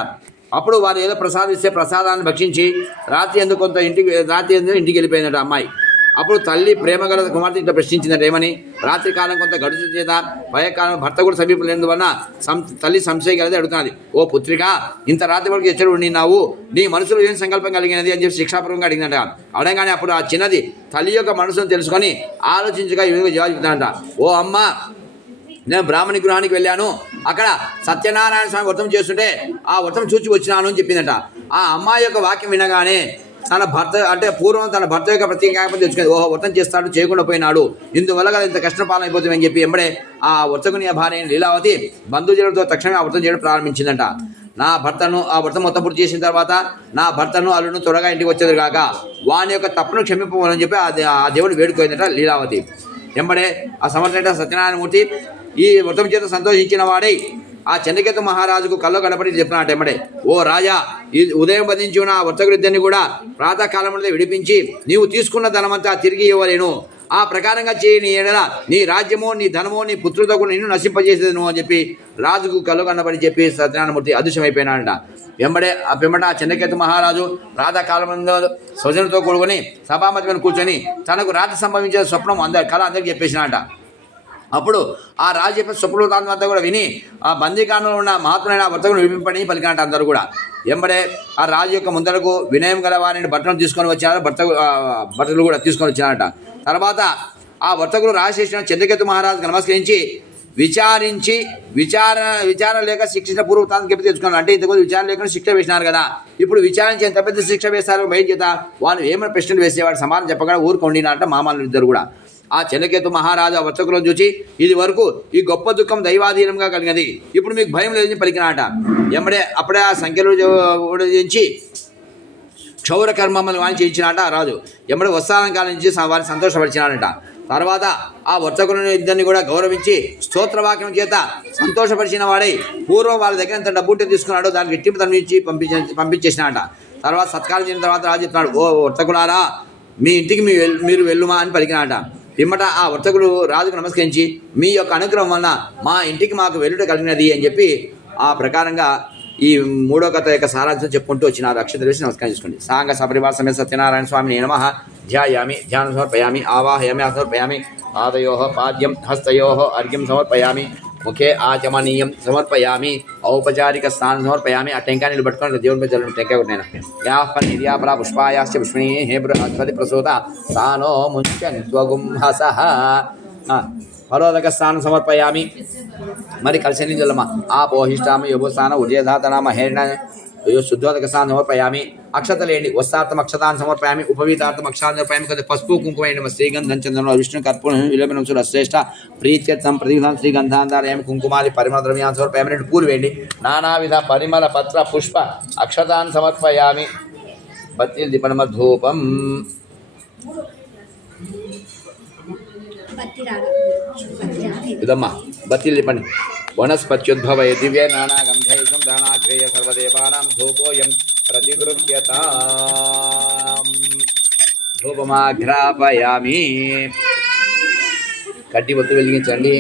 అప్పుడు వారు ఏదో ప్రసాదిస్తే ప్రసాదాన్ని భక్షించి రాత్రి ఎందుకు ఇంటికి వెళ్ళిపోయిందట అమ్మాయి. అప్పుడు తల్లి ప్రేమగల కుమార్తె ఇట్లా ప్రశ్నించిందట. ఏమని? రాత్రి కాలం కొంత గడుచు చేత భయకాలం భర్త కూడా సమీపం లేనందువలన తల్లి సంశయం కలిగి అడుగుతున్నది, ఓ పుత్రిక, ఇంత రాత్రి వరకు ఎచ్చడు ఉండినావు, నీ మనసులో ఏం సంకల్పం కలిగినది అని చెప్పి శిక్షాపూర్వకంగా అడిగినట. అడగానే అప్పుడు ఆ చిన్నది తల్లి యొక్క మనసును తెలుసుకొని ఆలోచించగా ఈ విధంగా జవాబు చెప్తానంట. ఓ అమ్మ, నేను బ్రాహ్మణి గృహానికి వెళ్ళాను, అక్కడ సత్యనారాయణ స్వామి వ్రతం చేస్తుంటే ఆ వ్రతం చూచి వచ్చినాను అని చెప్పిందట. ఆ అమ్మాయి యొక్క వాక్యం వినగానే తన భర్త అంటే పూర్వం తన భర్త యొక్క ప్రత్యేక తెచ్చుకుంది. ఓహో, వ్రతం చేస్తాడు, చేయకుండా పోయినాడు, ఇందువల్ల కదా ఇంత కష్టపాలన అయిపోతుందని చెప్పి ఎంబడే ఆ వ్రతకుని భార్య లీలావతి బంధుజనులతో తక్షణమే ఆ వ్రతం చేయడం ప్రారంభించిందంట. నా భర్తను ఆ వ్రతం మొత్తం పూర్తి చేసిన తర్వాత నా భర్తను అల్లును త్వరగా ఇంటికి వచ్చేది కాక వాని యొక్క తప్పును క్షమింపమని చెప్పి ఆ దేవుడు వేడుకోయిందట లీలావతి. ఎంబడే ఆ సమర్థ సత్యనారాయణమూర్తి ఈ వ్రతం చేత సంతోషించిన వాడై ఆ చంద్రకేతు మహారాజుకు కల్లో కనపడి చెప్పినట్టు ఎంబడే, ఓ రాజా, ఈ ఉదయం బంధించి ఉన్న ఆ వర్తకులిద్దరిని కూడా ప్రాతకాలంలో విడిపించి నీవు తీసుకున్న ధనమంతా తిరిగి ఇవ్వలేను, ఆ ప్రకారంగా చేయని ఏడల నీ రాజ్యమో నీ ధనమో నీ పుత్రులతో కూడా నిన్ను నశింపజేసేదను అని చెప్పి రాజుకు కల్లో కనపడి చెప్పి సత్యనారాయణమూర్తి అదృశ్యమైపోయినాడంట. ఆ పిమ్మట చంద్రకేతు మహారాజు ప్రాతకాలంలో స్వజనులతో కూడుకొని సభామతి మీద కూర్చొని తనకు రాత్రి సంభవించే స్వప్నం కళ అందరికి చెప్పేసినాడంట. అప్పుడు ఆ రాజు చెప్పిన స్వప్నవృత్తాంతం కూడా విని ఆ బందీకాండంలో ఉన్న మహాత్ములైన వర్తకుని విడిపింపని పలికినట్టు అందరూ కూడా. ఎంబడే ఆ రాజు యొక్క ముందరకు వినయం గల వారిని బట్టలను తీసుకొని వచ్చినారు, బట్టలు కూడా తీసుకొని వచ్చినారట. తర్వాత ఆ వర్తకులు రాజశేషుడు చంద్రకేతు మహారాజుకు నమస్కరించి విచారణ లేక శిక్షణ పూర్వతాన్ని చెప్పి తెచ్చుకున్నారు. అంటే ఇంతకుముందు విచారణ లేకుండా శిక్ష వేసినారు కదా, ఇప్పుడు విచారించి ఎంత పెద్ద శిక్ష వేస్తారు భయం చేత వాళ్ళు ఏమైనా ప్రశ్నలు వేసేవాడు సమాధానం చెప్పకుండా ఊరుకొండినారట మామూలు ఇద్దరు కూడా. ఆ చంద్రకేతు మహారాజు ఆ వర్తకులను చూచి ఇది వరకు ఈ గొప్ప దుఃఖం దైవాధీనంగా కలిగినది, ఇప్పుడు మీకు భయం లేదని పలికినాట. అప్పుడే ఆ సంఖ్యలు నుంచి క్షౌర కర్మమ్మలు వాణి చేయించినాట ఆ రాజు. ఎంబడే వత్సాలం కాలం నుంచి వారిని సంతోషపరిచినాడట. తర్వాత ఆ వర్తకులను ఇద్దరిని కూడా గౌరవించి స్తోత్రవాక్యం చేత సంతోషపరిచిన వాడై పూర్వం వాళ్ళ దగ్గర ఎంత డబ్బు ఉంటే తీసుకున్నాడో దానికి రెట్టింపు తనమించి పంపించేసినాడట. తర్వాత సత్కారం చేసిన తర్వాత రాజు చెప్తున్నాడు, ఓ వర్తకులారా, మీ ఇంటికి మీరు వెళ్ళుమా అని పలికినాట. పిమ్మట ఆ వర్తకుడు రాజుకు నమస్కరించి మీ యొక్క అనుగ్రహం వలన మా ఇంటికి మాకు వెళ్ళుట కలిగినది అని చెప్పి ఆ ప్రకారంగా ఈ మూడో కథ యొక్క సారాంశం చెప్పుకుంటూ వచ్చినారు. అక్షతలు వేసి నమస్కారం చేసుకోండి. సాంగ సపరివార సమేత సత్యనారాయణ స్వామిని నమః ధ్యాయామి, ధ్యానం సమర్పయామి, ఆవాహయామి, సమర్పయామి. పాదయోః పాద్యం హస్తయోః అర్ఘ్యం సమర్పయామి, ముఖే ఆచమనీయం సమర్పయామి, ఔపచారిక స్నానం సమర్పయామి. ఆ టెంకాయ నీళ్ళు పట్టుకొని దేవుని మీద జల్లు టెంకాయ కొట్టినాను. యాపరా పుష్పాయాశ్చ పుష్మిణీ హే బృహస్పతి ప్రసూత సానో ముంచన్త్వగుంహసః. ఫలోదక స్నానం సమర్పయామి. మరి కలిసి నీళ్ళమ్మ ఆపోహిష్టామి యోగస్థానం ఉదయధాతనామ హేణ శుద్ధోదక స్నానం సమర్పయామి. అక్షతలేండి వస్త్రార్థం అక్షతాన్ని సమర్పయామి, ఉపవీతార్థం అక్షతాన్ని సమర్పయామి. కొద్దిగా పసుపు కుంకుమ శ్రీగంధం చంద్రం విష్ణు కర్పూరం విలోకనం శ్రేష్ట ప్రీత్యర్థం ప్రతిగంధం శ్రీగంధాంధారయామి కుంకుమాది పరిమళ ద్రవ్యాన్ని సమర్పయామి. 2 పూలు వేయండి. నానావిధ పరిమళ పత్ర పుష్ప అక్షతాన్ని సమర్పయామి. బత్తిల్ దీపనమ ధూపం ఇదమ్మా బత్తిల్ దీపండి. వనస్పత్యుద్భవ దివ్య నానాగంధైకం దానాగ్రేయ సర్వదేవానాం ధూపోయం ప్రతిగృహ్యతాం. ధూపమాఘ్రాపయామి. కట్టి ఒత్తు వెలిగించండి.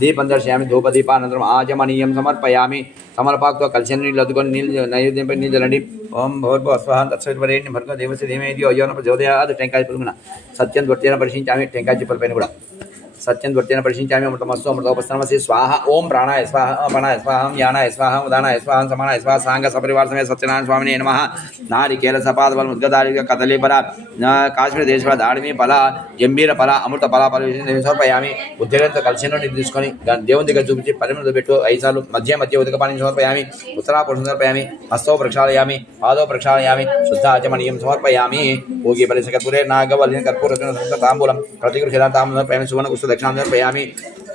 దీపం దర్శయామి. ధూపదీపానంతరం ఆచమనీయం సమర్పయామి. తమలపాకుతో కలిసి నీళ్ళు అద్దుకొని నైవేద్యంపై నీళ్ళు చల్లండి. ఓం భగవద్భవ స్వాహ తత్సవితురేణి భర్గ దేవస్య ధీమహి అయ్యోన ప్రచోదయాత్. టెంకాయ పులుగున సత్యం త్వర్తేన పరిశీలించామి. టెంకాయ చిప్పల పైన కూడా సత్యం త్వర్తేన పరిశీలించామి. అమృతమస్తు అమృతోపస్తనమసి స్వాహ. ఓం ప్రాణాయ స్వాహ, అపనాయ స్వాహం, యానాయ స్వాహం, ఉదానాయ స్వాహం, సమానాయ స్వాహ. సాంగ సపరివార సమేత సత్యనారాయణ స్వామిని నమః. నారికేల సపాదబలం ఉద్గదారిక కదలి ఫల కాశ్మీర దేశఫల దాడిమి ఫల జంబీర ఫల అమృత ఫల సమర్పయామి. ఉద్యోగంతో కలిసి నుండి తీసుకొని దేవుని దగ్గర చూపించి పరిమళ పెట్టు 5 సార్లు మధ్య ఉదకపాని సమర్పయామి. ఉత్తరాపురుషం సమర్పయామి. హస్తో ప్రక్షాళయామి, పాదో ప్రక్షాళయామి, శుద్ధ ఆచమనీయం సమర్పయామి. భోగి పరిసకర్పూరే నాగవల్లిన కర్పూర తాంబూలం ప్రతిగృహ తాంబూలం సమర్పయామి. సువర్ణ కుష్ఠ దక్షిణాం సమర్పయామి.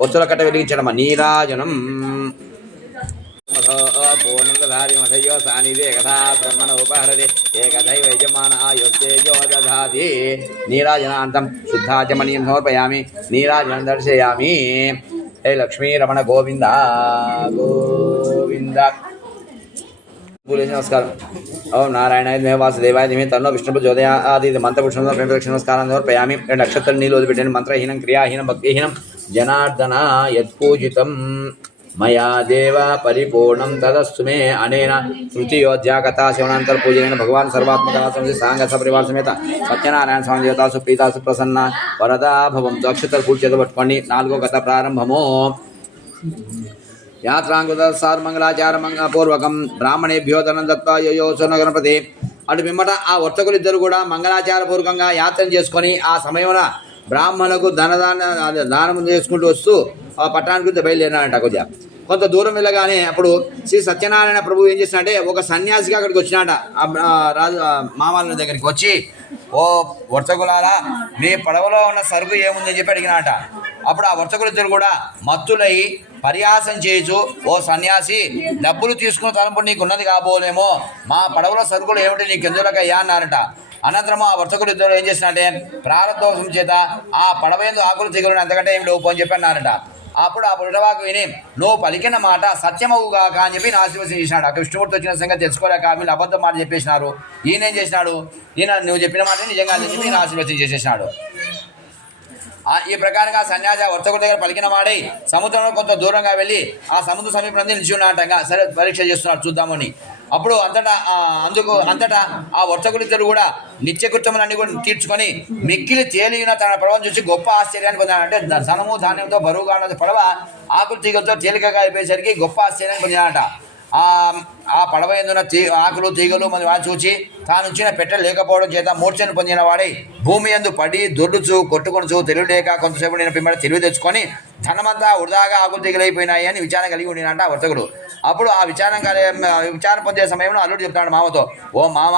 ఒత్తుల కట్ట వెలిగించడం నీరాజనం. పూర్ణధారిమథయో సానిదే కథా బ్రహ్మణ ఉపహరతి ఏకథైవ యజమాన ఆయుస్తేజో దధాతి. నీరాజనాంతం శుద్ధాచమనీయం సమర్పయామి. నీరాజనం దర్శయామి. హే లక్ష్మీ రమణ గోవింద గోవింద. నమస్కారం. ఓం నారాయణాయ మే వాసుదేవాయ మే తన్నో విష్ణు ప్రచోదయాది. మంత్రపురుషం నమస్కారం సమర్పయామి. 2 నక్షత్రం నీళ్ళు వదిలిపెట్టండి. మంత్రహీనం క్రియాహీనం భక్తిహీనం జనార్దన యత్పూజితం మయా దేవ పరిపూర్ణం తదస్తు మే. అనేన తృతీయోధ్యాగత శివనాంతర పూజనైన భగవాన్ సర్వాత్మక సాంగ సపరివార సమేత సత్యనారాయణ స్వామి దేవతాసు ప్రీతాసు ప్రసన్న వరదా భవంతు. అక్షతలు పూజ చేత పట్టుకోండి. 4వ కథ ప్రారంభము. యాత్రాంగుత సార్మంగళాచార పూర్వకం బ్రాహ్మణేభ్యో ధనం దత్తా యోసన గణపతి. అటు పిమ్మట ఆ వర్తకులిద్దరు కూడా మంగళాచార పూర్వకంగా యాత్ర చేసుకొని ఆ సమయమున బ్రాహ్మణులకు దానం చేసుకుంటూ వస్తూ ఆ పట్టణానికి బయలుదేరినాడంట. కొద్దిగా కొంత దూరం వెళ్ళగానే అప్పుడు శ్రీ సత్యనారాయణ ప్రభు ఏం చేసినట్టే ఒక సన్యాసిగా అక్కడికి వచ్చినాట. రాజు మామాల దగ్గరికి వచ్చి, ఓ వర్తకులారా మీ పడవలో ఉన్న సరుకు ఏముందని చెప్పి అడిగినాట. అప్పుడు ఆ వర్తకులిద్దరు కూడా మత్తులై పరిహాసం చేయొచ్చు, ఓ సన్యాసి డబ్బులు తీసుకున్న తలంపు నీకున్నది కాబోలేమో, మా పడవలో సరుకులు ఏమిటి నీకు ఎందులకయ్యా అన్నారట. అనంతరము ఆ వర్తకులు ఇద్దరు ఏం చేసినట్టే ప్రారంభోత్సవం చేత ఆ పడవేందు ఆకులు తెగులు అంతకంటే ఏమి లోపు అని చెప్పి అన్నారట. అప్పుడు ఆ పుట్టవాకు విని నువ్వు పలికిన మాట సత్యమవుగాక అని చెప్పి ఆశీర్వచనం చేసినాడు. అక్కడ విష్ణుమూర్తి వచ్చిన సంగతి తెలుసుకోలేక వీళ్ళు అబద్ధం మాట చెప్పేసినారు. ఈయన ఏం చేసినాడు, ఈయన నువ్వు చెప్పిన మాట నిజంగా అని చెప్పి ఈయన ఆశీర్వచనం చేసేసినాడు. ఈ ప్రకారంగా సన్యాసి వర్తకుడి దగ్గర పలికిన వాడై సముద్రంలో కొంత దూరంగా వెళ్ళి ఆ సముద్ర సమీపం నిలిచి ఉన్నట్టంగా సరే పరీక్ష చేస్తున్నాడు చూద్దామని. అప్పుడు అంతటా ఆ వర్తకులిద్దరు కూడా నిత్యకృత్యములన్నీ కూడా తీర్చుకొని మిక్కిలి తేలిన తన పడవను చూసి గొప్ప ఆశ్చర్యాన్ని పొందాడు. అంటే ధనము ధాన్యంతో బరువుగా ఉన్న పడవ ఆకులు తీగలతో తేలికగా అయిపోయేసరికి గొప్ప ఆశ్చర్యాన్ని పొందాడట. ఆ పడవ ఎందున్న ఆకులు తీగలు మరి వాడు చూచి తాను ఇచ్చిన పెట్టెలు లేకపోవడం చేత మూర్ఛను పొందిన వాడై భూమి యందు పడి దొర్లుచు కొట్టుకొనుచు తెలివి లేక కొంతసేపు నేను పిమ్మట తెలివి తెచ్చుకొని ధనమంతా వృధాగా ఆకులు తీగలైపోయినాయి అని విచారణ కలిగి ఉండినంట ఆ వర్తకుడు. అప్పుడు ఆ విచారణ పొందే సమయంలో అల్లుడు చెప్తాడు మామతో, ఓ మామ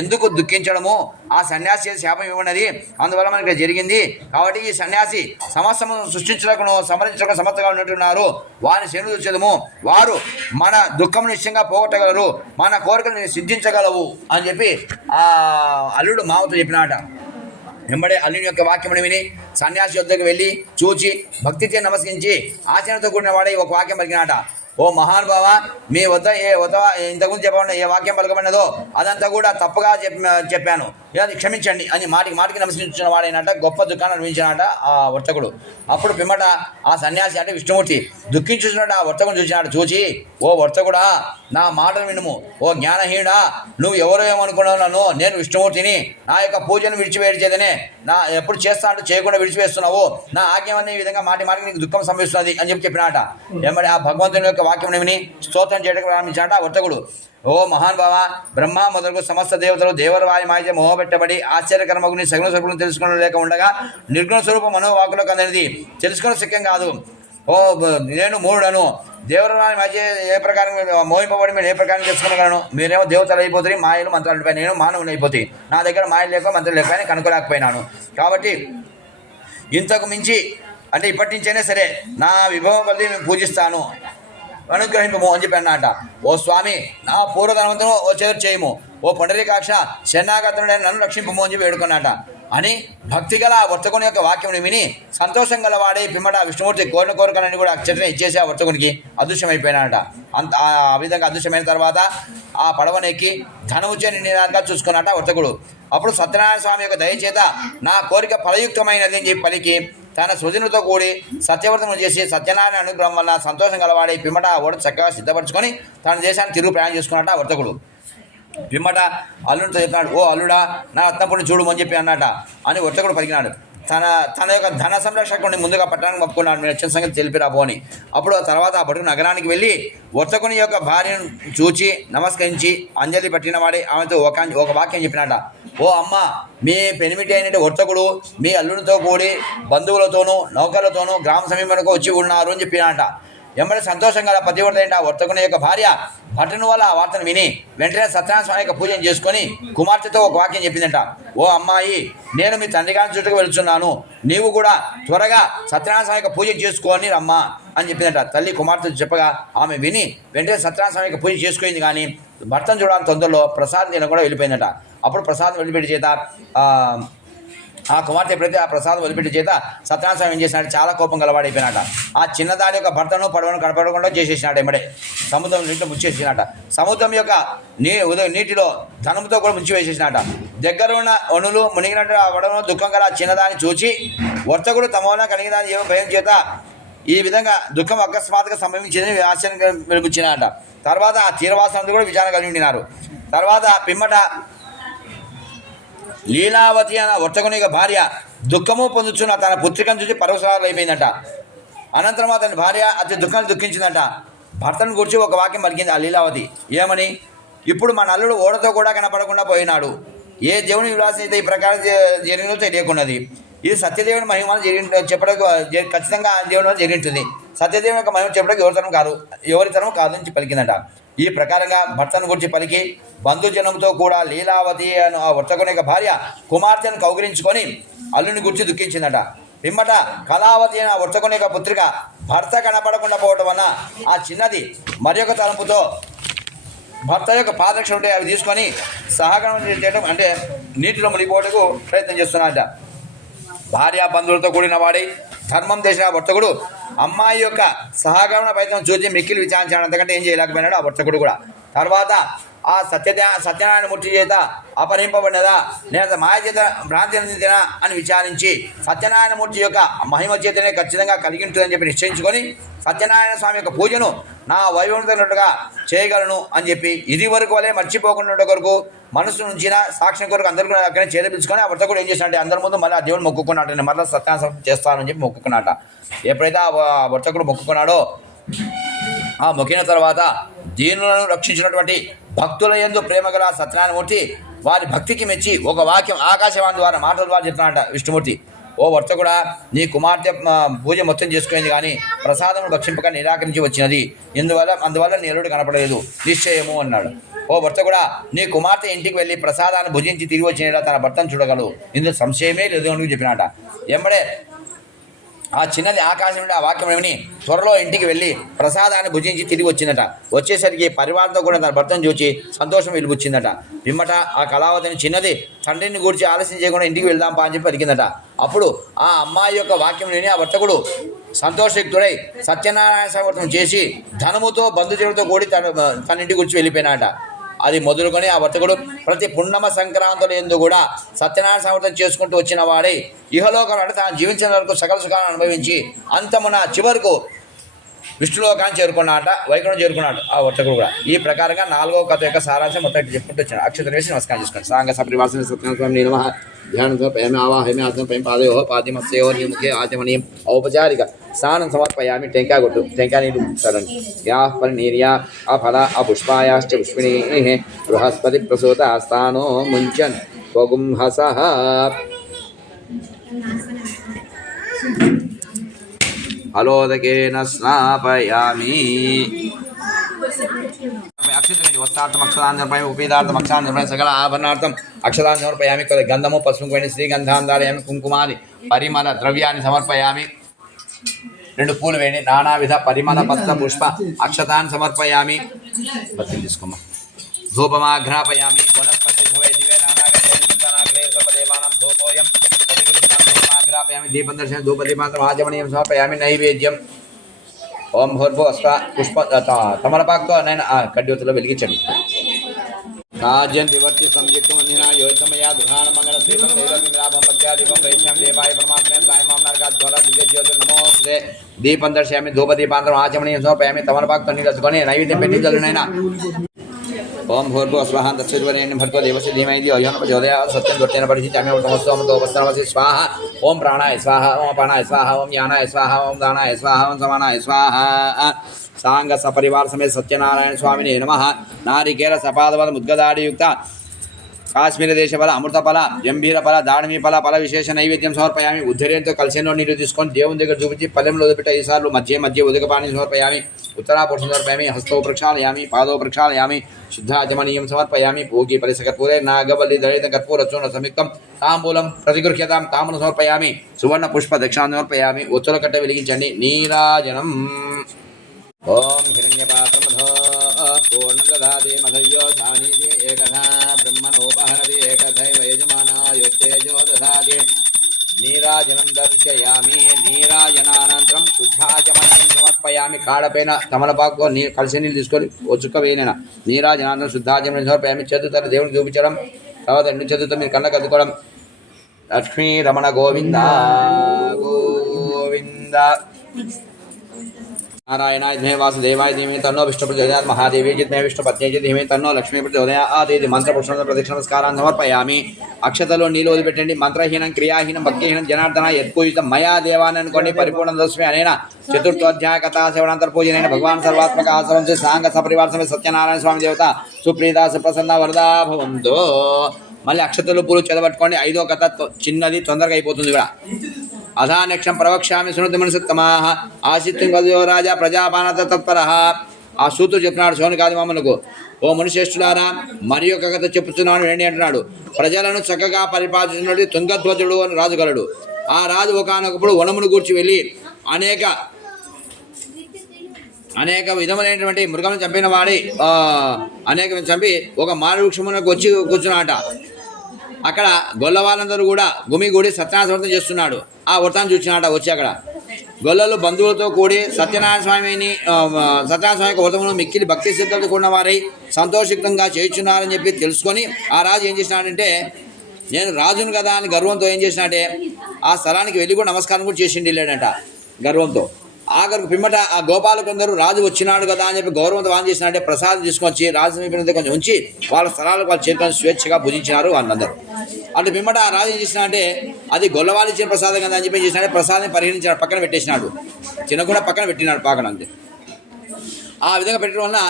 ఎందుకు దుఃఖించడము, ఆ సన్యాసి శాపం ఇవ్వనది, అందువల్ల మనకి జరిగింది. కాబట్టి ఈ సన్యాసి సమస్తము సృష్టించడకును సంహరించడం సమర్థంగా ఉన్నట్టున్నారు. వారిని శరణు చూసేదము, వారు మన దుఃఖం నిశ్చయంగా పోగొట్టగలరు, మన కోరికలు సిద్ధించగలవు అని చెప్పి ఆ అల్లుడు మామతో చెప్పినాట. వెంబడే అల్లుని యొక్క వాక్యమును విని సన్యాసి వద్దకు వెళ్ళి చూచి భక్తితో నమస్కరించి ఆచరణతో కూడిన వాడే ఒక వాక్యం పలికినాట. ఓ మహానుభావ, మీ వద్ద ఇంతకుముందు చెప్పకుండా ఏ వాక్యం పలకబడినదో అదంతా కూడా తప్పుగా చెప్పాను, అది క్షమించండి అని మాటికి నమస్కరించిన వాడైనట గొప్ప దుఃఖాన్ని అనుభవించినట ఆ వర్తకుడు. అప్పుడు పిమ్మట ఆ సన్యాసి అంటే విష్ణుమూర్తి దుఃఖించుతున్నట్టు ఆ వర్తకుడు చూసినాడు. చూచి, ఓ వర్తకుడా, నా మాటలు వినుము. ఓ జ్ఞానహీనుడా, నువ్వు ఎవరో ఏమనుకున్నావు నన్ను? నేను విష్ణుమూర్తిని. నా యొక్క పూజను విడిచివేయచేదనే నా ఎప్పుడు చేస్తా అంటూ చేయకుండా విడిచివేస్తున్నావు. నా ఆజ్ఞ ఈ విధంగా మాటికి నీకు దుఃఖం సంభవిస్తున్నది అని చెప్పినాట. ఏమడి ఆ భగవంతుని యొక్క వాక్యం విని స్తోత్రం చేయడానికి ప్రారంభించాట ఆ వర్తకుడు. ఓ మహానుభావ, బ్రహ్మ మొదలకు సమస్త దేవతలు దేవరవారి మాయ మోహపెట్టబడి ఆశ్చర్యకరమగుని సగుణ స్వరూపం తెలుసుకోవడం లేక ఉండగా నిర్గుణ స్వరూపం మనోవాకులకు అందరిది తెలుసుకున్న శక్యం కాదు. ఓ నేను మూఢను, దేవరవారి మాయ ఏ ప్రకారం మోహింపబడి మీరు ఏ ప్రకారం తెలుసుకోగలను? మీరేమో దేవతలు అయిపోతాయి, మాయలు మంత్రాలు అయిపోయి, నేను మానవుని అయిపోతాయి. నా దగ్గర మాయలు లేక మంత్రాలు లేకపోయినా కనుకోలేకపోయినాను. కాబట్టి ఇంతకు మించి అంటే ఇప్పటి నుంచైనా సరే నా విభవం కొద్ది మేము పూజిస్తాను, అనుగ్రహింపము అని చెప్పి అన్నట. ఓ స్వామి, నా పూర్వధనవంతును ఓ చెదరు చేయము. ఓ పొండరీకాక్ష, శరణాగతుడైన నన్ను రక్షింపము అని చెప్పి వేడుకున్నట. అని భక్తి గల వర్తకుని యొక్క వాక్యం విని సంతోషం గల వాడే పిమ్మట విష్ణుమూర్తి కోరిన కోరికలన్నీ కూడా అక్షరం ఇచ్చేసి ఆ వర్తకునికి అదృశ్యమైపోయినాడట. ఆ విధంగా అదృశ్యమైన తర్వాత ఆ పడవనెక్కి ధనముచ్చే నిండినాక చూసుకున్నట వర్తకుడు. అప్పుడు సత్యనారాయణ స్వామి యొక్క దయచేత నా కోరిక ఫలయుక్తమైనది అని చెప్పి పలికి తన సృజనులతో కూడి సత్యవర్తనం చేసి సత్యనారాయణ అనుగ్రహం వల్ల సంతోషం గలవాడే పిమ్మట ఓడ చక్కగా సిద్ధపరచుకొని తన దేశాన్ని తిరుగు ప్రయాణం చేసుకున్నట ఆ వర్తకుడు. పిమ్మట అల్లుడితో చెప్పినాడు, ఓ అల్లుడా, నా రత్నపుడిని చూడు అని చెప్పి అన్నట. అని వర్తకుడు పలికినాడు. తన యొక్క ధన సంరక్షకుడిని ముందుగా పట్టణానికి ఒప్పుకున్నాడు, మీరు వచ్చిన సంగతి తెలిపి రాబో అని. అప్పుడు ఆ తర్వాత ఆ పట్టుకు నగరానికి వెళ్ళి వర్తకుని యొక్క భార్యను చూచి నమస్కరించి అంజలి పట్టిన వాడే ఆమెతో ఒక వాక్యం చెప్పినట. ఓ అమ్మ, మీ పెనిమిటి అయినట్టు వర్తకుడు మీ అల్లుడితో కూడి బంధువులతోనూ నౌకర్లతోనూ గ్రామ సమీపంలో వచ్చి ఉన్నారు అని చెప్పినట. ఎంబడి సంతోషంగా పతివ్రత అయిన వర్తకుని యొక్క భార్య భటుని వల్ల ఆ వార్తను విని వెంటనే సత్యనారాయణ స్వామి యొక్క పూజను చేసుకొని కుమార్తెతో ఒక వాక్యం చెప్పిందంట. ఓ అమ్మాయి, నేను మీ తండ్రి గారి చుట్టూ వెళ్తున్నాను, నీవు కూడా త్వరగా సత్యనారాయణ స్వామి యొక్క పూజ చేసుకొని రమ్మా అని చెప్పిందంట. తల్లి కుమార్తె చెప్పగా ఆమె విని వెంటనే సత్యనారాయణ స్వామి యొక్క పూజ చేసుకుంది. కానీ భర్తను చూడాలని తొందరలో ప్రసాదం తిన కూడా వెళ్ళిపోయిందట. అప్పుడు ప్రసాదం వదిలిపెట్టి చేత ఆ కుమార్తె ఎప్పుడైతే ఆ ప్రసాదం వదిలిపెట్టి చేత సత్యనారాయణ స్వామి ఏం చేసినాడు, చాలా కోపం గలవాడైపోయినాట. ఆ చిన్నదాని యొక్క భర్తను పడవను కనపడకుండా చేసేసినాడు. ఎమ్మడే సముద్రం నీటిలో ముంచేసినట. సముద్రం యొక్క నీటిలో ధనముతో కూడా ముంచి వేసేసినట. దగ్గర ఉన్న వణులు మునిగినట్టు ఆ వడను దుఃఖం గల చిన్నదాన్ని చూచి వర్తకుడు తమ వలన కలిగిన ఏమో భయం చేత ఈ విధంగా దుఃఖం అకస్మాత్తుగా సంభవించిందని ఆశ్చర్యం వెలుగుచ్చినట. తర్వాత ఆ తీరవాసనంతో కూడా విచారణ కలిగి ఉండినారు. తర్వాత పిమ్మట లీలావతి అన్న వర్తకుని భార్య దుఃఖము పొందుతున్న తన పుత్రికను చూసి పరవశరాలు అయిపోయిందట. అనంతరం అతని భార్య అతి దుఃఖాన్ని దుఃఖించిందట. భర్తను గురించి ఒక వాక్యం పలికింది ఆ లీలావతి. ఏమని? ఇప్పుడు మన అల్లుడు ఓడతో కూడా కనపడకుండా పోయినాడు. ఏ దేవుని విలాసం అయితే ఈ ప్రకారం జరిగినో తెలియకున్నది. ఇది సత్యదేవుని మహిమను చెప్పడానికి ఖచ్చితంగా దేవుని జరిగింటుంది. సత్యదేవుని యొక్క మహిమ చెప్పడానికి ఎవరితరం కాదు అని పలికిందట. ఈ ప్రకారంగా భర్తను గురించి పలికి బంధుజనంతో కూడా లీలావతి అను ఆ వర్తకుని యొక్క భార్య కుమార్తెను కౌగిలించుకొని అల్లుని గురించి దుఃఖించిందట. పిమ్మట కళావతి అనే ఆ వర్తకుని యొక్క పుత్రిక భర్త కనపడకుండా పోవటం వలన ఆ చిన్నది మరి యొక్క తలంపుతో భర్త యొక్క పాదరక్ష ఉంటే అవి తీసుకొని సహగమనం చేయడం అంటే నీటిలో మునిగిపోవటకు ప్రయత్నం చేస్తున్నాడట. భార్య బంధువులతో కూడిన వాడి ధర్మం చేసిన వర్తకుడు అమ్మాయి యొక్క సహగమన ప్రయత్నం చూసి మిక్కిలి విచారించాడు. అంతకంటే ఏం చేయలేకపోయినాడు ఆ వర్తకుడు కూడా. తర్వాత ఆ సత్యనారాయణ మూర్తి చేత అపహరింపబడినదా, నేను మాయ చేత భ్రాంతి చెందినా అని విచారించి సత్యనారాయణ మూర్తి యొక్క మహిమ చేతనే ఖచ్చితంగా కలిగి ఉంటుందని చెప్పి నిశ్చయించుకొని సత్యనారాయణ స్వామి యొక్క పూజను నా వైభవంతున్నట్టుగా చేయగలను అని చెప్పి ఇది వరకు వలె మర్చిపోకుండా కొరకు మనసు నుంచిన సాక్ష్యం కొరకు అందరూ కూడా అక్కడే చేర్పించుకొని ఆ వర్తకుడు ఏం చేసినట్టే అందరి ముందు మళ్ళీ ఆ దేవుడు మొక్కుకున్నాడు. మళ్ళీ సత్యాన్ని చేస్తానని చెప్పి మొక్కుకున్నట. ఎప్పుడైతే ఆ వర్తకుడు మొక్కుకున్నాడో ఆ మొక్కిన తర్వాత దీనులను రక్షించినటువంటి భక్తుల యందు ప్రేమగల సత్యనారాయణమూర్తి వారి భక్తికి మెచ్చి ఒక వాక్యం ఆకాశవాణి ద్వారా మాటల ద్వారా చెప్తున్నాడట విష్ణుమూర్తి. ఓ వర్తకుడా, నీ కుమార్తె పూజ మొత్తం చేసుకునేది కానీ ప్రసాదమును భక్షింపక నిరాకరించి వచ్చినది. అందువల్ల నీ అల్లుడు కనపడలేదు, నిశ్చయము అన్నాడు. ఓ వర్తకుడా, నీ కుమార్తె ఇంటికి వెళ్ళి ప్రసాదాన్ని భుజించి తిరిగి వచ్చిన తన భర్తను చూడగలవు, ఇందులో సంశయమే లేదు అని చెప్పినాట. ఎంబడే ఆ చిన్నది ఆకాశం నుండి ఆ వాక్యం ఏమని త్వరలో ఇంటికి వెళ్ళి ప్రసాదాన్ని భుజించి తిరిగి వచ్చిందట. వచ్చేసరికి పరివారంతో కూడా తన భర్తను చూచి సంతోషం వెలుబుచ్చిందట. పిమ్మట ఆ కళావతిని చిన్నది తండ్రిని గూర్చి ఆలస్యం చేయకుండా ఇంటికి వెళ్దాంపా అని చెప్పి పలికిందట. అప్పుడు ఆ అమ్మాయి యొక్క వాక్యం విని ఆ వర్తకుడు సంతోషయుక్తుడై సత్యనారాయణ స్వామి వ్రతం చేసి ధనముతో బంధుజనులతో కూడి తన ఇంటికి వచ్చి వెళ్ళిపోయినాట. అది మొదలుకొని ఆ వర్తకుడు ప్రతి పున్నమ సంక్రాంతుల యందు కూడా సత్యనారాయణ స్వామి వ్రతం చేసుకుంటూ వచ్చిన వాడై ఇహలోకం అంటే తాను జీవించిన వరకు సకల సుఖాలను అనుభవించి అంతమున చివరకు విష్ణులోకాన్ని చేరుకున్నాట, వైకుంఠం చేరుకున్నాడు ఆ వర్తకుడు కూడా. ఈ ప్రకారంగా 4వ కథ యొక్క సారాంశం మొత్తం చెప్పుకుంటూ వచ్చాడు. అక్షతలు వేసి నమస్కారం చేసుకోండి. సాంగ సపరివాసం సత్యనారాయణ నమః ధ్యానం సమర్పయామి ఆవాహయామి ఆసనం పైన పాదయో పాదిమస్యో ముఖే ఆచమనీయం ఔపచారిక స్నానం సమర్పయామి. టెంకాయ కొట్టు, టెంకాయ నీళ్ళు సరండి. యా పరినీర్యా అఫల అపుష్పాయాశ్చ పుష్పిణీ బృహస్పతి ప్రసూత స్థానో ముంచన్ స్వగుంహసః. అలోదకేన స్నాపయామి. అక్షతమేది వస్త్రార్థం అక్షతాన్ని సమర్పయామి. ఉపేదార్థం అక్షతాన్ని సమర్పయామి. సకల ఆభరణార్థం అక్షతాన్ని సమర్పయామి. గంధము పసుపు పైన శ్రీగంధాన్ని ధారయామి. కుంకుమాది పరిమళ ద్రవ్యాన్ని సమర్పయామి. 2 పూలు వేయండి. నానావిధ పరిమళ పత్ర పుష్ప అక్షతాన్ని సమర్పయామి. బత్తిని తీసుకోమ్మా. ధూపమాఘ్రాపయామి. వనస్పతి భవే దివే నానాగ్రే సర్వదేవానాం ధూపోయం గ్రాపయామి. దీపం దర్శనం ధూపదీపాంతం ఆచమనీయం సమర్పయామి. నైవేద్యం ఓం భూర్భువ స్వ పుష్ప తమలపాకుతో నేను కడ్డీవతలో వెలిగించండి. రాజ్యం వివర్తి సంయుక్తం యోజమయా గృహాణ మంగళం దీపం దైవం భక్త్యాదీపం వైశ్యం దేవాయ పరమాత్మ సాయి మామనార్గాద్వార దివ్య జ్యోతి నమోస్తే. దీపం దర్శయామి. ధూపదీపాంతం ఆచమనీయం సమర్పయామి. తమలపాకుతో నీళ్ళు వచ్చుకొని నైవేద్యం పెట్టి చదువునైనా. ఓం భూర్భువ స్వాహ దక్షిణ్యం భర్గో దేవస్య ధీమహి అయోన ప్రచోదయాత్. సత్యం దొట్టేన పరిచితి అమృతమస్తు అమృతోపస్తరమసి స్వాహ. ఓం ప్రాణాయ స్వాహ. ఓం అపానాయ స్వాహ. ఓం యానాయ స్వాహ. ఓం దానాయ స్వాహ. ఓం సమానాయ స్వాహ. సాంగ సపరివార సమేత సత్యనారాయణ స్వామినే నమః. నారికేల సపాదవద ముద్గదాడియుక్త కాశ్మీర దేశ ఫల అమృత ఫల జంభీర ఫల దాడిమి ఫల విశేష నైవేద్యం సమర్పయామి. ఉద్ధరేంతో కలిసేలో నీరు తీసుకొని దేవుని దగ్గర చూపించి పల్లెంలో వదిలిపెట్ట 5 సార్లు మధ్య ఉదకపాణి సమర్పయామి. ఉత్తరాపురుషం సమర్పయామి. హస్తో ప్రక్షాళయామి. పాదో ప్రక్షాళయామి. శుద్ధాచమనీయం సమర్పయామి. భోగి పరిసకర్పూరే నాగవల్లి దళిత కర్పూర చూర్ణ సంయుక్తం తాంబూలం ప్రతిగృహ్యతాం తామును సమర్పయామి. సువర్ణ పుష్ప దక్షిణాన్ని సమర్పయామి. ఒత్తుల కట్ట వెలిగించండి. నీరాజనం. ఓం హిరణ్యపాత్రమధో పూర్ణదధాతి మధవ్యో సానీతి ఏకధా బ్రహ్మణోపహరతి ఏకధైవ యజమానాయోత్తేజో దధాతి. నీరాజనం దర్శయామి. నీరాజనానంతరం శుద్ధాచమనీయం సమర్పయామి. కాడపైన తమలపాకు కలిసి నీళ్ళు తీసుకొని చుక్క వేయన నీరాజనానంతరం శుద్ధాచమనీయం సమర్పయామి. చతుర్థ దేవుడికి చూపించడం. తర్వాత 2 చతుర్థ మీరు కళ్ళకు అద్దుకోవడం. లక్ష్మీ రమణ గోవింద గోవింద. నారాయణాయ ధీమహి వాసుదేవాయ ధీమహి తన్నో విష్ణు ప్రచోదయాత్. మహాదేవి జిద్మే విష్ణు పత్ని ధీమహి తన్నో లక్ష్మీ ప్రచోదయాత్. ఇది మంత్రపురుషుల ప్రదక్షిణ నమస్కారాన్ని సమర్పయామి. అక్షతలో నీళ్ళు వదిలిపెట్టండి. మంత్రహీనం క్రియాహీనం భక్తిహీనం జనార్దన యత్పూజితం మయా దేవాన్ని అనుకోండి. పరిపూర్ణ దోస్మి అనేన చతుర్థోధ్యాయ కథా శ్రవణాంతర పూజనైన భగవాన్ సర్వాత్మక ఆశ్రమం సాంగ సపరివార సమేత సత్యనారాయణ స్వామి దేవత సుప్రీత సుప్రసన్న వరదా భవంతో. మళ్ళీ అక్షతలు పూలు చదవట్టుకోండి. 5వ కథ చిన్నది, తొందరగా అయిపోతుంది కూడా. అధానక్షం ప్రవక్ష్యామి శృణుతి మనసత్తమాః. ఆశిత్యం కదో రాజా ప్రజాపానత తత్పరః. ఆ సూతుడు చెప్పినాడు శౌనకాది మామలకు, ఓ మనుశ్రేష్ఠులారా మరి ఒక కథ చెప్పుతున్నాను ఏంటి అంటున్నాడు. ప్రజలను చక్కగా పరిపాలించినటువంటి తుంగధ్వజుడు అని రాజుగలడు. ఆ రాజు ఒకనొకప్పుడు వనమును గూర్చి వెళ్ళి అనేక విధములైనటువంటి మృగములను చంపిన వాడి అనేక చంపి ఒక మారు వృక్షమునకు వచ్చి కూర్చున్నాట. అక్కడ గొల్లవాళ్ళందరూ కూడా గుమిగూడి సత్యనారాయణ వ్రతం చేస్తున్నాడు. ఆ వ్రతాన్ని చూసినాట. వచ్చి అక్కడ గొల్లలు బంధువులతో కూడి సత్యనారాయణ స్వామి యొక్క వ్రతమును మిక్కిలి భక్తి శ్రద్ధలతో కూడిన వారై సంతోషయుక్తంగా చేయించున్నారని చెప్పి తెలుసుకొని ఆ రాజు ఏం చేసినాడంటే, నేను రాజును కదా అని గర్వంతో ఏం చేసినాడే ఆ స్థలానికి వెళ్ళి కూడా నమస్కారం కూడా చేసిండి వెళ్ళాడంట గర్వంతో. ఆఖరికి పిమ్మట ఆ గోపాలకందరూ రాజు వచ్చినాడు కదా అని చెప్పి గౌరవంతో వాన్ చేసినారంటే ప్రసాదం తీసుకొచ్చి రాజు సమీపంలో కొంచెం ఉంచి వాళ్ళ స్థలాలకు వాళ్ళు చేరుకొని స్వేచ్ఛగా భుజించినారు వాళ్ళందరూ. అంటే పిమ్మట ఆ రాజు ఏం చేసినాడంటే అది గొల్లవాళ్ళు ఇచ్చిన ప్రసాదం కదా అని చెప్పి ఏం చేసినాడే ప్రసాదం పరిగణించినాడు, పక్కన పెట్టేసినాడు. తినకుండా పక్కన పెట్టినాడు పాకన అంతే. ఆ విధంగా పెట్టడం వలన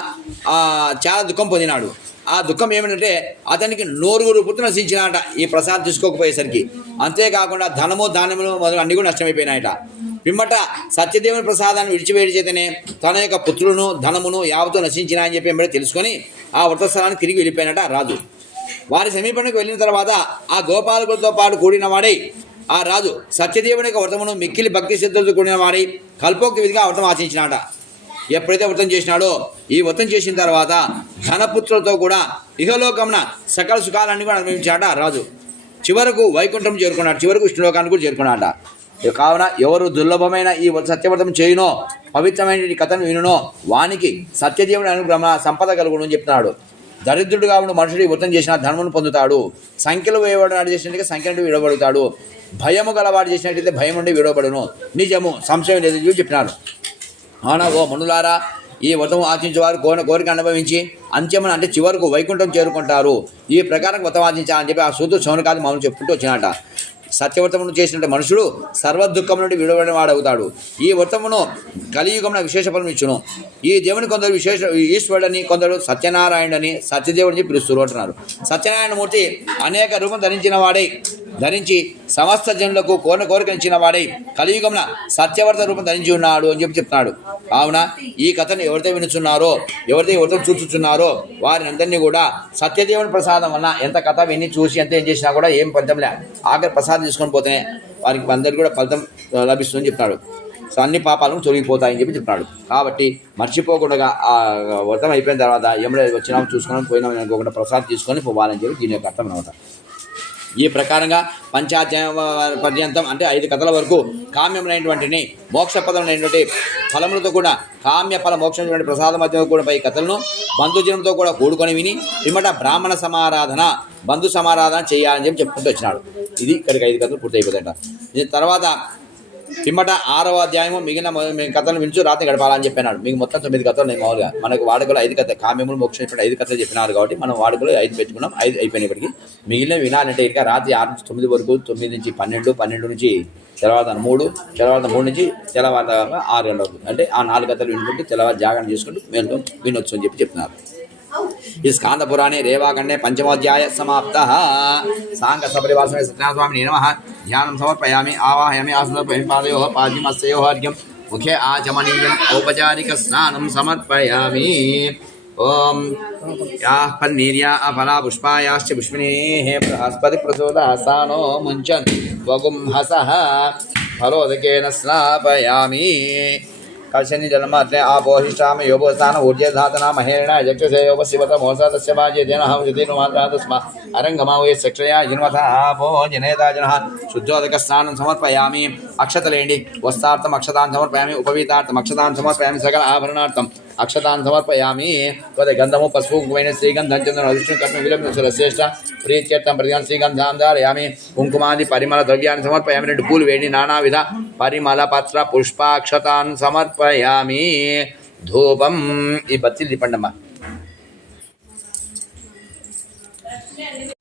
చాలా దుఃఖం పొందినాడు. ఆ దుఃఖం ఏమిటంటే అతనికి 9 పుత్రులు నశించినాట ఈ ప్రసాదం తీసుకోకపోయేసరికి. అంతేకాకుండా ధనము ధాన్యములు మొదలు అన్ని కూడా నష్టమైపోయినాయట. పిమ్మట సత్యదేవుని ప్రసాదాన్ని విడిచివేడి చేతనే తన యొక్క పుత్రులను ధనమును యావతో నశించినాయని చెప్పి ఎంబడే తెలుసుకొని ఆ వ్రతస్థలానికి తిరిగి వెళ్ళిపోయినట రాజు. వారి సమీపానికి వెళ్ళిన తర్వాత ఆ గోపాలకులతో పాటు కూడిన వాడై ఆ రాజు సత్యదేవుని యొక్క వ్రతమును మిక్కిలి భక్తి శ్రద్ధలతో కూడిన వాడై కల్పోక్తి విధిగా వ్రతం ఆచరించినాట. ఎప్పుడైతే వ్రతం చేసినాడో ఈ వ్రతం చేసిన తర్వాత ధనపుత్రులతో కూడా ఇహలోకమున సకల సుఖాలన్నీ కూడా అనుభవించాట రాజు. చివరకు వైకుంఠం చేరుకున్నాడు. చివరకు విష్ణులోకాన్ని కూడా చేరుకున్నాట. కావున ఎవరు దుర్లభమైన ఈ సత్యవ్రతం చేయునో, పవిత్రమైన ఈ కథను వినునో వానికి సత్యదేవుని అనుగ్రహ సంపద కలుగును అని చెప్తున్నాడు. దరిద్రుడుగా ఉన్న మనుషుడు ఈ వ్రతం చేసిన ధర్మను పొందుతాడు. సంఖ్యలు వేయబడినాడు చేసినట్టుగా సంఖ్య నుండి విడవబడతాడు. భయము గలవాడు చేసినట్టయితే భయం నుండి విడవబడును. నిజము, సంశయం లేదు చెప్పినారు. అవునా ఓ మనులారా, ఈ వ్రతం ఆచరించేవారు కోరిక అనుభవించి అంత్యమని అంటే చివరకు వైకుంఠం చేరుకుంటారు. ఈ ప్రకారం వ్రతం ఆచరించాలని చెప్పి ఆ సూతుడు శౌనకాది మామూలు చెప్పుకుంటూ వచ్చినట. సత్యవ్రతమును చేసినట్టు మనుషుడు సర్వ దుఃఖం నుండి విడవడిన వాడవుతాడు. ఈ వ్రతమును కలియుగమున విశేష ఫలం ఇచ్చును. ఈ దేవుని కొందరు ఈశ్వరుడని, కొందరు సత్యనారాయణని, సత్యదేవుడిని పిలుస్తారు అంటున్నారు. సత్యనారాయణమూర్తి అనేక రూపం ధరించి సమస్త జనులకు కోరికనిచ్చిన వాడై కలియుగమున సత్యవ్రత రూపం ధరించి ఉన్నాడు అని చెప్తున్నాడు. కావున ఈ కథను ఎవరితో వినుచున్నారో, ఎవరితో వ్రతం చూచుచున్నారో వారిని అందరినీ కూడా సత్యదేవుని ప్రసాదం వల్ల ఎంత కథ విని చూసి ఎంత ఏం చేసినా కూడా ఏం ఫలితంలే, ఆఖరి ప్రసాదం తీసుకొని పోతేనే వారికి అందరికీ కూడా ఫలితం లభిస్తుందని చెప్తాడు. సో అన్ని పాపాలను తొలగిపోతాయని చెప్తున్నాడు. కాబట్టి మర్చిపోకుండా ఆ వ్రతం అయిపోయిన తర్వాత ఎముడ వచ్చినాం చూసుకున్నాం పోయినాం అనుకోకుండా ప్రసాదం తీసుకొని పోవాలని చెప్పి దీని యొక్క అర్థం అనమాట. ఈ ప్రకారంగా పంచాధ్యాయం పర్యంతం అంటే 5 కథల వరకు కామ్యమైనటువంటి మోక్షపదమైనటువంటి ఫలములతో కూడా కామ్య ఫల మోక్షమైనటువంటి ప్రసాద మధ్య కూడా పై కథలను బంధుజనంతో కూడా కూడుకొని విని పిమ్మట బ్రాహ్మణ సమారాధన, బంధు సమారాధన చేయాలని చెప్పి చెప్పుకుంటూ వచ్చినాడు. ఇది ఇక్కడికి 5 కథలు పూర్తయిపోతాయంట. దీని తర్వాత పిమ్మట 6వ అధ్యాయము మిగిలిన కథలను వింటూ రాత్రి గడపాలని చెప్పినాడు. మీకు మొత్తం 9 కథలు నేను మామూలుగా మనకు వాడుకలు 5 కథ కామ్యములు మోక్షం ఇప్పుడు 5 కథలు చెప్పినారు కాబట్టి మనం వాడుకలు 5 పెట్టుకున్నాం. 5 అయిపోయినప్పటికీ మిగిలిన వినాలంటే ఇంకా రాత్రి 6 నుంచి 9 వరకు, 9 నుంచి 12, 12 నుంచి తెల్లవారుజామున 3 నుంచి తెల్లవారుజామున 6 గంటల వరకు అంటే ఆ 4 కథలు వినుకుంటూ తెల్లవారు జాగరణ చేసుకుంటూ మేము వినొచ్చు అని చెప్తున్నారు. ఈ స్కాంద పురాణే రేవాఖండే పంచమోధ్యాయ సమాప్త. సాంగ సపరివాసమే సత్యనారాయణ నమః. ధ్యానం సమర్పయామి, ఆవాహయామి, ఆసనపయామి, పాదయోః పాద్యమస్తయోః అర్ఘ్యం ముఖే ఆచమనీయం ఔపచారిక స్నానం సమర్పయామి. ఓం యాః పన్నీర్యా అఫలా పుష్పాయాశ్చ పుష్పిణీః బృహస్పతి ప్రచోదయాసానో ముంచన్ వగుంహసః ఫలోదకేన స్నాపయామి. कलशनि जन्मात्रे आपोहिष्ठाम योगोस्थान ऊर्जे धातना महेरण यक्षसेयोप शिवत मोसा तस्य बाजे जनः यतिनो मात्रा तस्मा अरंगमावे सक्षया जिन्वथा आपो जनेता जनः शुद्धोदक स्नानं समर्पयामि. अक्षतलेंडि वस्त्रार्थम अक्षतान् समर्पयामि. उपवीतार्थम अक्षतान् समर्पयामि. सकल आभरणार्थम अक्षतान् समर्पयामि. तद गंधमो पस्पु कुमेन श्रीगंधं चंदन विष्णु कर्म विलंब श्रेष्ठ प्रीत्यर्थम प्रतिगं श्रीगंधां धारयामि. कुंकुमादि परिमल द्रव्यान् समर्पयामि. 2 पूल वेणि नानाविध परिमल पत्र पुष्पाक्षतान् समर्पयामि. धूपम ఈ బత్తిలు దీపండమ్మా.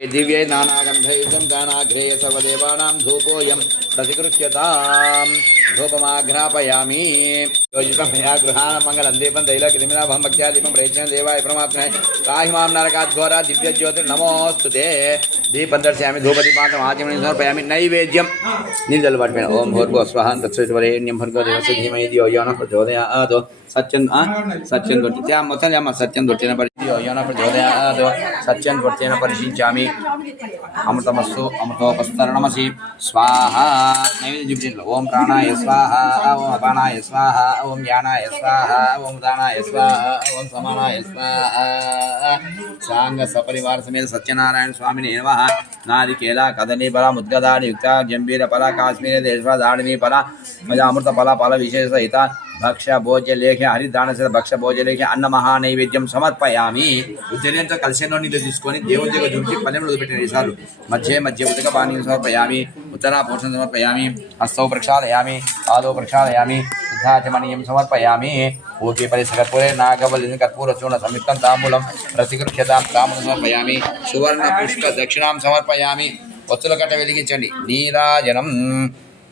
दिव्ये नानागन्धयुक्तं दानाघ्रेय सर्वदेवानां धूपोऽयं प्रतिगृह्यताम्. धूपमाघ्रापयामि. योजितं मया गृहाणां मङ्गलं दीपं तैलकिलिमिनाभं भक्त्या दीपं प्रयच्छन् देवाय परमात्मने त्राहि मां नरकाद्घोरा दिव्यज्योतिर्नमोऽस्तु ते. दीपं दर्शयामि. धूपदीपान्तम् आचमनीं समर्पयामि. नैवेद्यं निन्दलु पठ्मेन ओं भूर्भुवः स्वः तत्सवितुर्वरेण्यं भर्गो देवस्य धीमहि धियो यो नः प्रचोदयात्. సత్యం దొరికితే మొత్తం సత్యం దొరికిన పరిశీలన ప్రచోదయాత్. సత్యం దొరికిన పరిశీలించామి. అమృతమస్సు అమృతోపస్తరణమసి స్వాహ. నైవేద్యం చూపించండి. ఓం ప్రాణాయ స్వాహ, ఓం అపానాయ స్వాహ, ఓం యానాయ స్వాహ, ఓం దానాయ స్వాహ, ఓం సమానాయ స్వాహ. సాంగ సపరివార సమేత సత్యనారాయణ స్వామిని నమః. నారికేల కదలి ఫల ముద్గదాని యుక్త జంబీర ఫల కాశ్మీర దేశ దాడిని ఫల అమృత ఫల ఫల విశేష సహిత భక్ష భోజ్యలేఖ హరిదానశ భక్ష భోజ్యలేఖ అన్న మహానైవేద్యం సమర్పయామి. ఉత్తరేంతో కలశంలో నీళ్ళు తీసుకొని దేవుని దగ్గర చూపించి పల్లెంలో వదిలిపెట్టిన ఈసారి మధ్య ఉదక పానీయం సమర్పయామి. ఉత్తరా పోషణ సమర్పయామి. హస్తౌ ప్రక్షాళయామి. పాదౌ ప్రక్షాళయామి. శుద్ధాచమనీయం సమర్పయామి. ఊకే పరిసకర్పూరే నాగవల్లిని కర్పూరచూర్ణ సంయుక్తం తాంబూలం ప్రతిగృహ్యతాం. తాంబూలం సమర్పయామి. సువర్ణ పుష్ప దక్షిణాం సమర్పయామి. ఒత్తుల కట్ట వెలిగించండి. నీరాజనం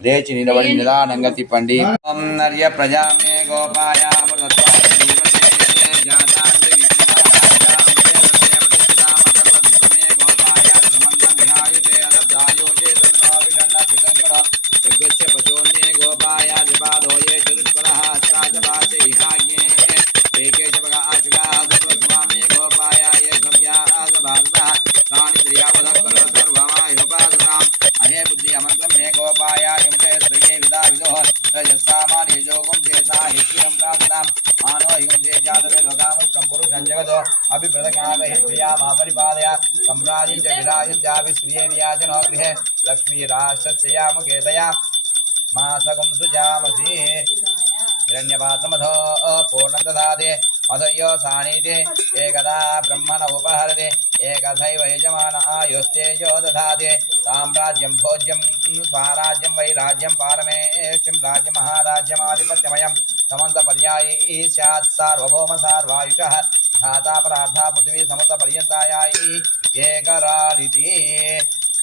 లేచి నిలబడి నిదానంగా తిప్పండి. ఓం నర్య ప్రజామే గోపాయ लक्ष्मी राष्ट्रस्यामुकेतया मासगं सुजामसि हिरण्यपात्रमधो पूर्णं ददाति मधुयो सानीति एकदा ब्रह्मण उपहरति एकथैव यजमान आयुस्तेजो दधाति साम्राज्यं भोज्यं स्वाराज्यं वैराज्यं पारमेष्टिं राज्यमहाराज्यमाधिपत्यमयं समन्तपर्यायी स्यात् सार्वभौम सार्वायुषः धाता परार्था पृथ्वी समुद्रपर्यन्तायायी एकरारिति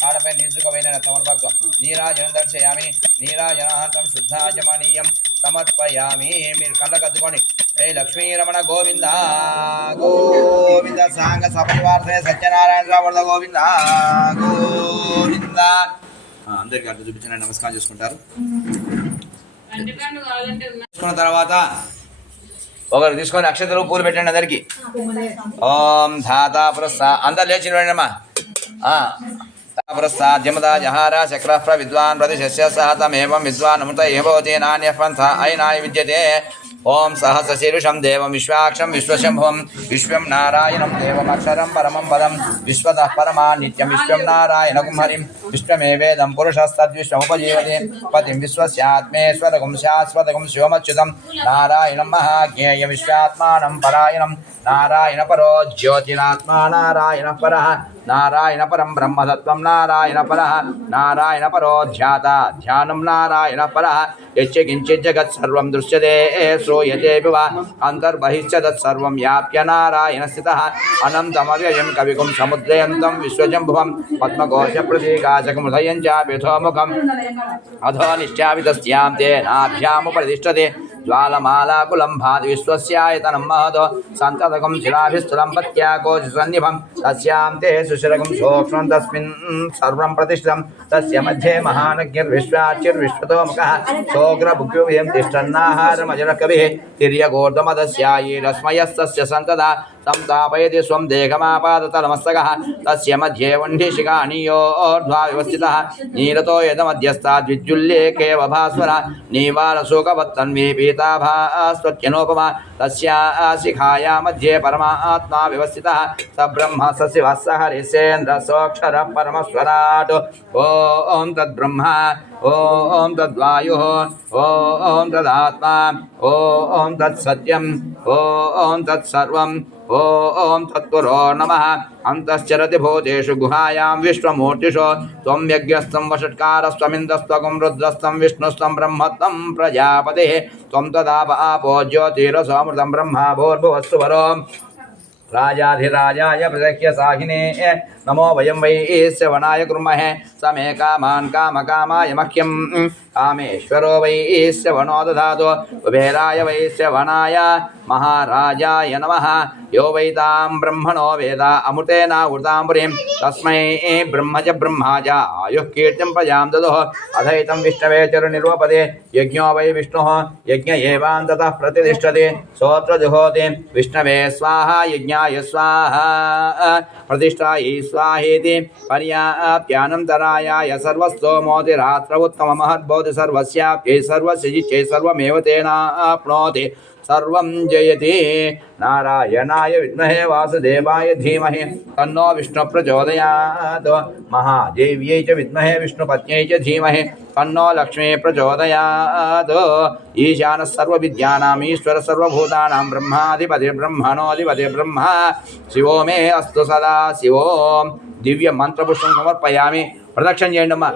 ఆడపై నిలుచుకోవైన సమర్పక నీరాజనం దర్శయామి నీరాజనాంతం శుద్ధాజమనీయం సమర్పయామి. మీరు కళ్ళకు అద్దుకోండి. ఏ లక్ష్మీ రమణ గోవింద గోవింద సాంగ సపరివార్తనే సత్యనారాయణ రావణ గోవింద గోవింద. అందరికీ అర్థం చూపించిన నమస్కారం చేసుకుంటారు. చేసుకున్న తర్వాత ఒకరు తీసుకొని అక్షతలు పూలు పెట్టండి అందరికి. ఓం ధాతా పురస్సా అందరు లేచి అమ్మా. प्रसाद्यमदा जहारा चक्रः विद्वान् प्रतिशस्य सहतमेवं विद्वान् अमृत एव भवति नान्यः पन्था अयनाय विद्यते. ओं सहस्रशीर्षं देवं विश्वाक्षं विश्वशम्भुवं विश्वं नारायणं देवमक्षरं परमं पदं विश्वतः परमा नित्यं विश्वं नारायणं हरिं विश्वमेवेदं पुरुषस्तद्विश्वमुपजीवते पतिं विश्वस्यात्मेश्वरगुं शाश्वतगुं शिवमच्युतं नारायणं महाज्ञेय विश्वात्मानं परायणं नारायणपरो ज्योतिरात्मा नारायणः परः नारायणपरं ब्रह्मतत्त्वं नारायणपरः नारायणपरो ध्याता ध्यानं नारायणपरः यच्च किञ्चित् जगत् सर्वं दृश्यते श्रूयतेऽपि वा अन्तर्बहिश्च तत्सर्वं व्याप्य नारायणस्थितः अनन्तमव्ययं कविकुं समुद्रयन्तं विश्वजम्भुवं पद्मकोशप्रतीकाचकमृदयं चाप्यथोमुखम् अधो निश्चापि तस्यां तेनाभ्यामुपतिष्ठते ज्वालमालाकुलं भाति विश्वस्यायतनं महतो सन्ततकं शिलाभिस्थलं पत्याकोशसन्निभं तस्यां ते सुशिरकं सूक्ष्मं तस्मिन् सर्वं प्रतिष्ठितं तस्य मध्ये महानज्ञर्विश्वाच्युर्विश्वतोमुखः सोग्रभुग्युभयं तिष्ठन्नाहारमजरः कविः तिर्यगोर्धमदस्यायीरस्मयस्तस्य सन्तदा संतापयति स्वं देहमापादतलमस्तकः तस्य मध्ये वह्निशिखानीयोर्ध्वा व्यवस्थितः नीरतो यदमध्यस्ताद्विद्युल्लेखेव भास्वर नीवारशोकवत्तन्वी पीताभास्वत्यनोपमा तस्या शिखाया मध्ये परमात्मा व्यवस्थितः स ब्रह्म स शिवः स हरिसेन्द्रः सोऽक्षरः परमस्वराट्. ॐ तद्ब्रह्म ॐ तद्वायुः ॐ तदात्मा ॐ तत्सत्यम् ॐ तत्सर्वम् ॐ तत्पुरो नमः. अन्तश्चरति भूतेषु गुहायां विश्वमूर्तिषु त्वं यज्ञस्तं वषट्कारस्त्वमिन्द्रस्त्वं रुद्रस्तं विष्णुस्त्वं ब्रह्मत्वं प्रजापतिः त्वं तदाप आपो ज्योतिरसोऽमृतं ब्रह्मा भूर्भुवस्सु वरो राजाधिराजाय प्रदह्य साहिने नमो वयं वै श्रवणाय कुर्महे समे कामान् कामकामाय मह्यं कामेश्वरो वै श्रवणो दधातु कुबेराय वै श्रवणाय महाराजाय नमः. यो वै तां ब्रह्मणो वेद अमृतेनावृतां पुरीं तस्मै ब्रह्म च ब्रह्मा च आयुः कीर्तिं प्रजां ददुः अधैतं विष्णवे चरुनिर्वपदे यज्ञो वै विष्णुः यज्ञ एवान्ततः प्रतिष्ठते सोऽत्र जुहोति विष्णवे स्वाहा यज्ञाय स्वाहा प्रतिष्ठायै स्वाहेति पर्याप्यानन्तरायाय सर्वस्तोमोतिरात्र उत्तममहद्भवति सर्वस्याप्यै सर्वस्य जिच्यै सर्वमेव तेनाप्नोति सर्वं जयति. नारायणाय विद्महे वासुदेवाय धीमहि तन्नो विष्णु प्रचोदयात्. महादेव्यै च विद्महे विष्णुपत्न्यै च धीमहि तन्नो लक्ष्मी प्रचोदयात्. ईशानः सर्वविद्यानाम् ईश्वर सर्वभूतानां ब्रह्माधिपतिर्ब्रह्मणोऽधिपति ब्रह्मा शिवो मे अस्तु सदा शिवो. दिव्य मंत्रपुष्पं समर्पयामि. प्रदक्षिणं చేయండి అమ్మా.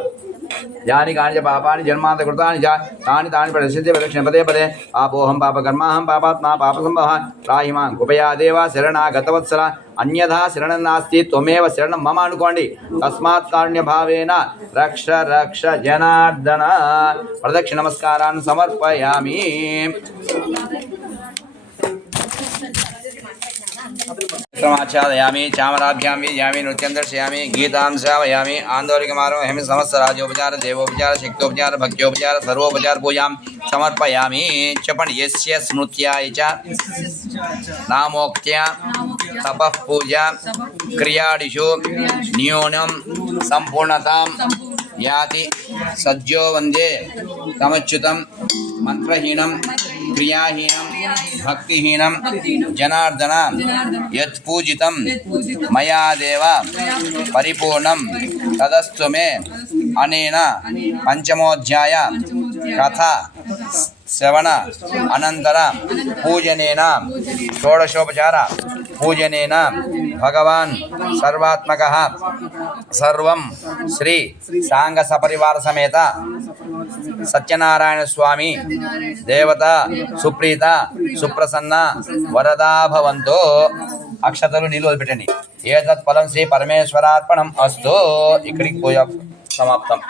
यानि कानि पापानि जन्मान्तकृतानि च तानि तानि प्रदर्श्यन्ते प्रदक्षिणे पदे पदे पापोऽहं पापकर्माहं पापात्मा पापसम्भवः त्राहि मां कृपया देव शरणागतवत्सल अन्यथा शरणं नास्ति त्वमेव शरणं मम अनुकोण्डि तस्मात् कारुण्यभावेन रक्ष रक्ष जनार्दन. प्रदक्षिण नमस्कारान् समर्पयामि. क्रमाच्छादयामि चामराभ्यां वीजयामि नृत्यं दर्शयामि गीतां श्रावयामि आन्दोलिकमारोहयामि समस्तराज्योपचार देवोपचार शक्तोपचार भक्त्योपचार सर्वोपचार पूजां समर्पयामि. क्षपण यस्य स्मृत्याय च नामोक्त्या तपः पूजा क्रियादिषु न्यूनं सम्पूर्णतां याति सज्जो वन्दे तमच्युतं मंत्रहीनं क्रियाहीनं भक्तिहीनं जनार्दन यत्पूजितं मया देव परिपूर्णं तदस्तु मे अनेन पंचमोऽध्याय కథ శ్రవణ అనంతర పూజనేన షోడశోపచార పూజనేన భగవాన్ సర్వాత్మక సర్వం శ్రీ సాంగ సపరివార సమేత సత్యనారాయణ స్వామి దేవత సుప్రీత సుప్రసన్న వరదా భవంతో. అక్షతలు నీళ్ళు వదిలిపెట్టండి. ఏతత్ ఫలం శ్రీ పరమేశ్వరార్పణం అస్తు. ఇక్కడికి పోయా సమాప్తం.